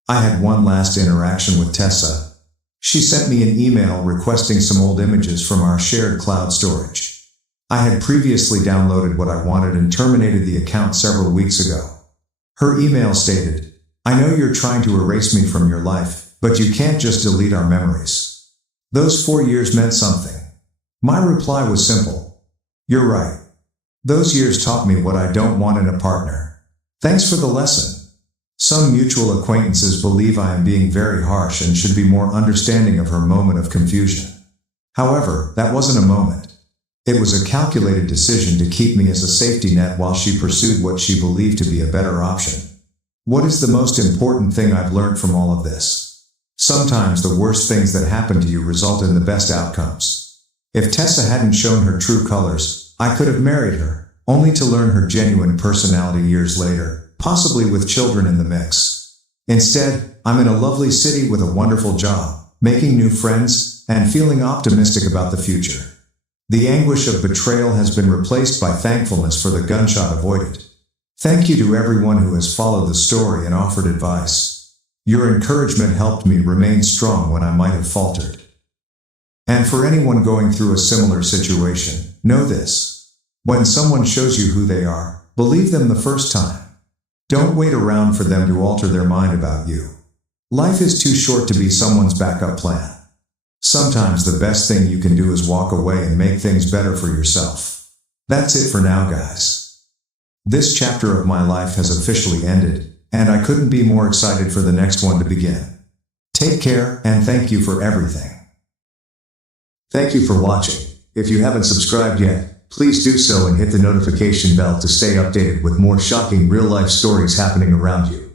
I had one last interaction with Tessa. She sent me an email requesting some old images from our shared cloud storage. I had previously downloaded what I wanted and terminated the account several weeks ago. Her email stated, "I know you're trying to erase me from your life, but you can't just delete our memories. Those 4 years meant something." My reply was simple. "You're right. Those years taught me what I don't want in a partner. Thanks for the lesson. Some mutual acquaintances believe I am being very harsh and should be more understanding of her moment of confusion. However, that wasn't a moment. It was a calculated decision to keep me as a safety net while she pursued what she believed to be a better option. What is the most important thing I've learned from all of this? Sometimes the worst things that happen to you result in the best outcomes. If Tessa hadn't shown her true colors, I could have married her, only to learn her genuine personality years later, possibly with children in the mix. Instead, I'm in a lovely city with a wonderful job, making new friends, and feeling optimistic about the future. The anguish of betrayal has been replaced by thankfulness for the gunshot avoided. Thank you to everyone who has followed the story and offered advice. Your encouragement helped me remain strong when I might have faltered. And for anyone going through a similar situation, know this. When someone shows you who they are, believe them the first time. Don't wait around for them to alter their mind about you. Life is too short to be someone's backup plan. Sometimes the best thing you can do is walk away and make things better for yourself. That's it for now, guys. This chapter of my life has officially ended, and I couldn't be more excited for the next one to begin. Take care, and thank you for everything. Thank you for watching. If you haven't subscribed yet, please do so and hit the notification bell to stay updated with more shocking real-life stories happening around you.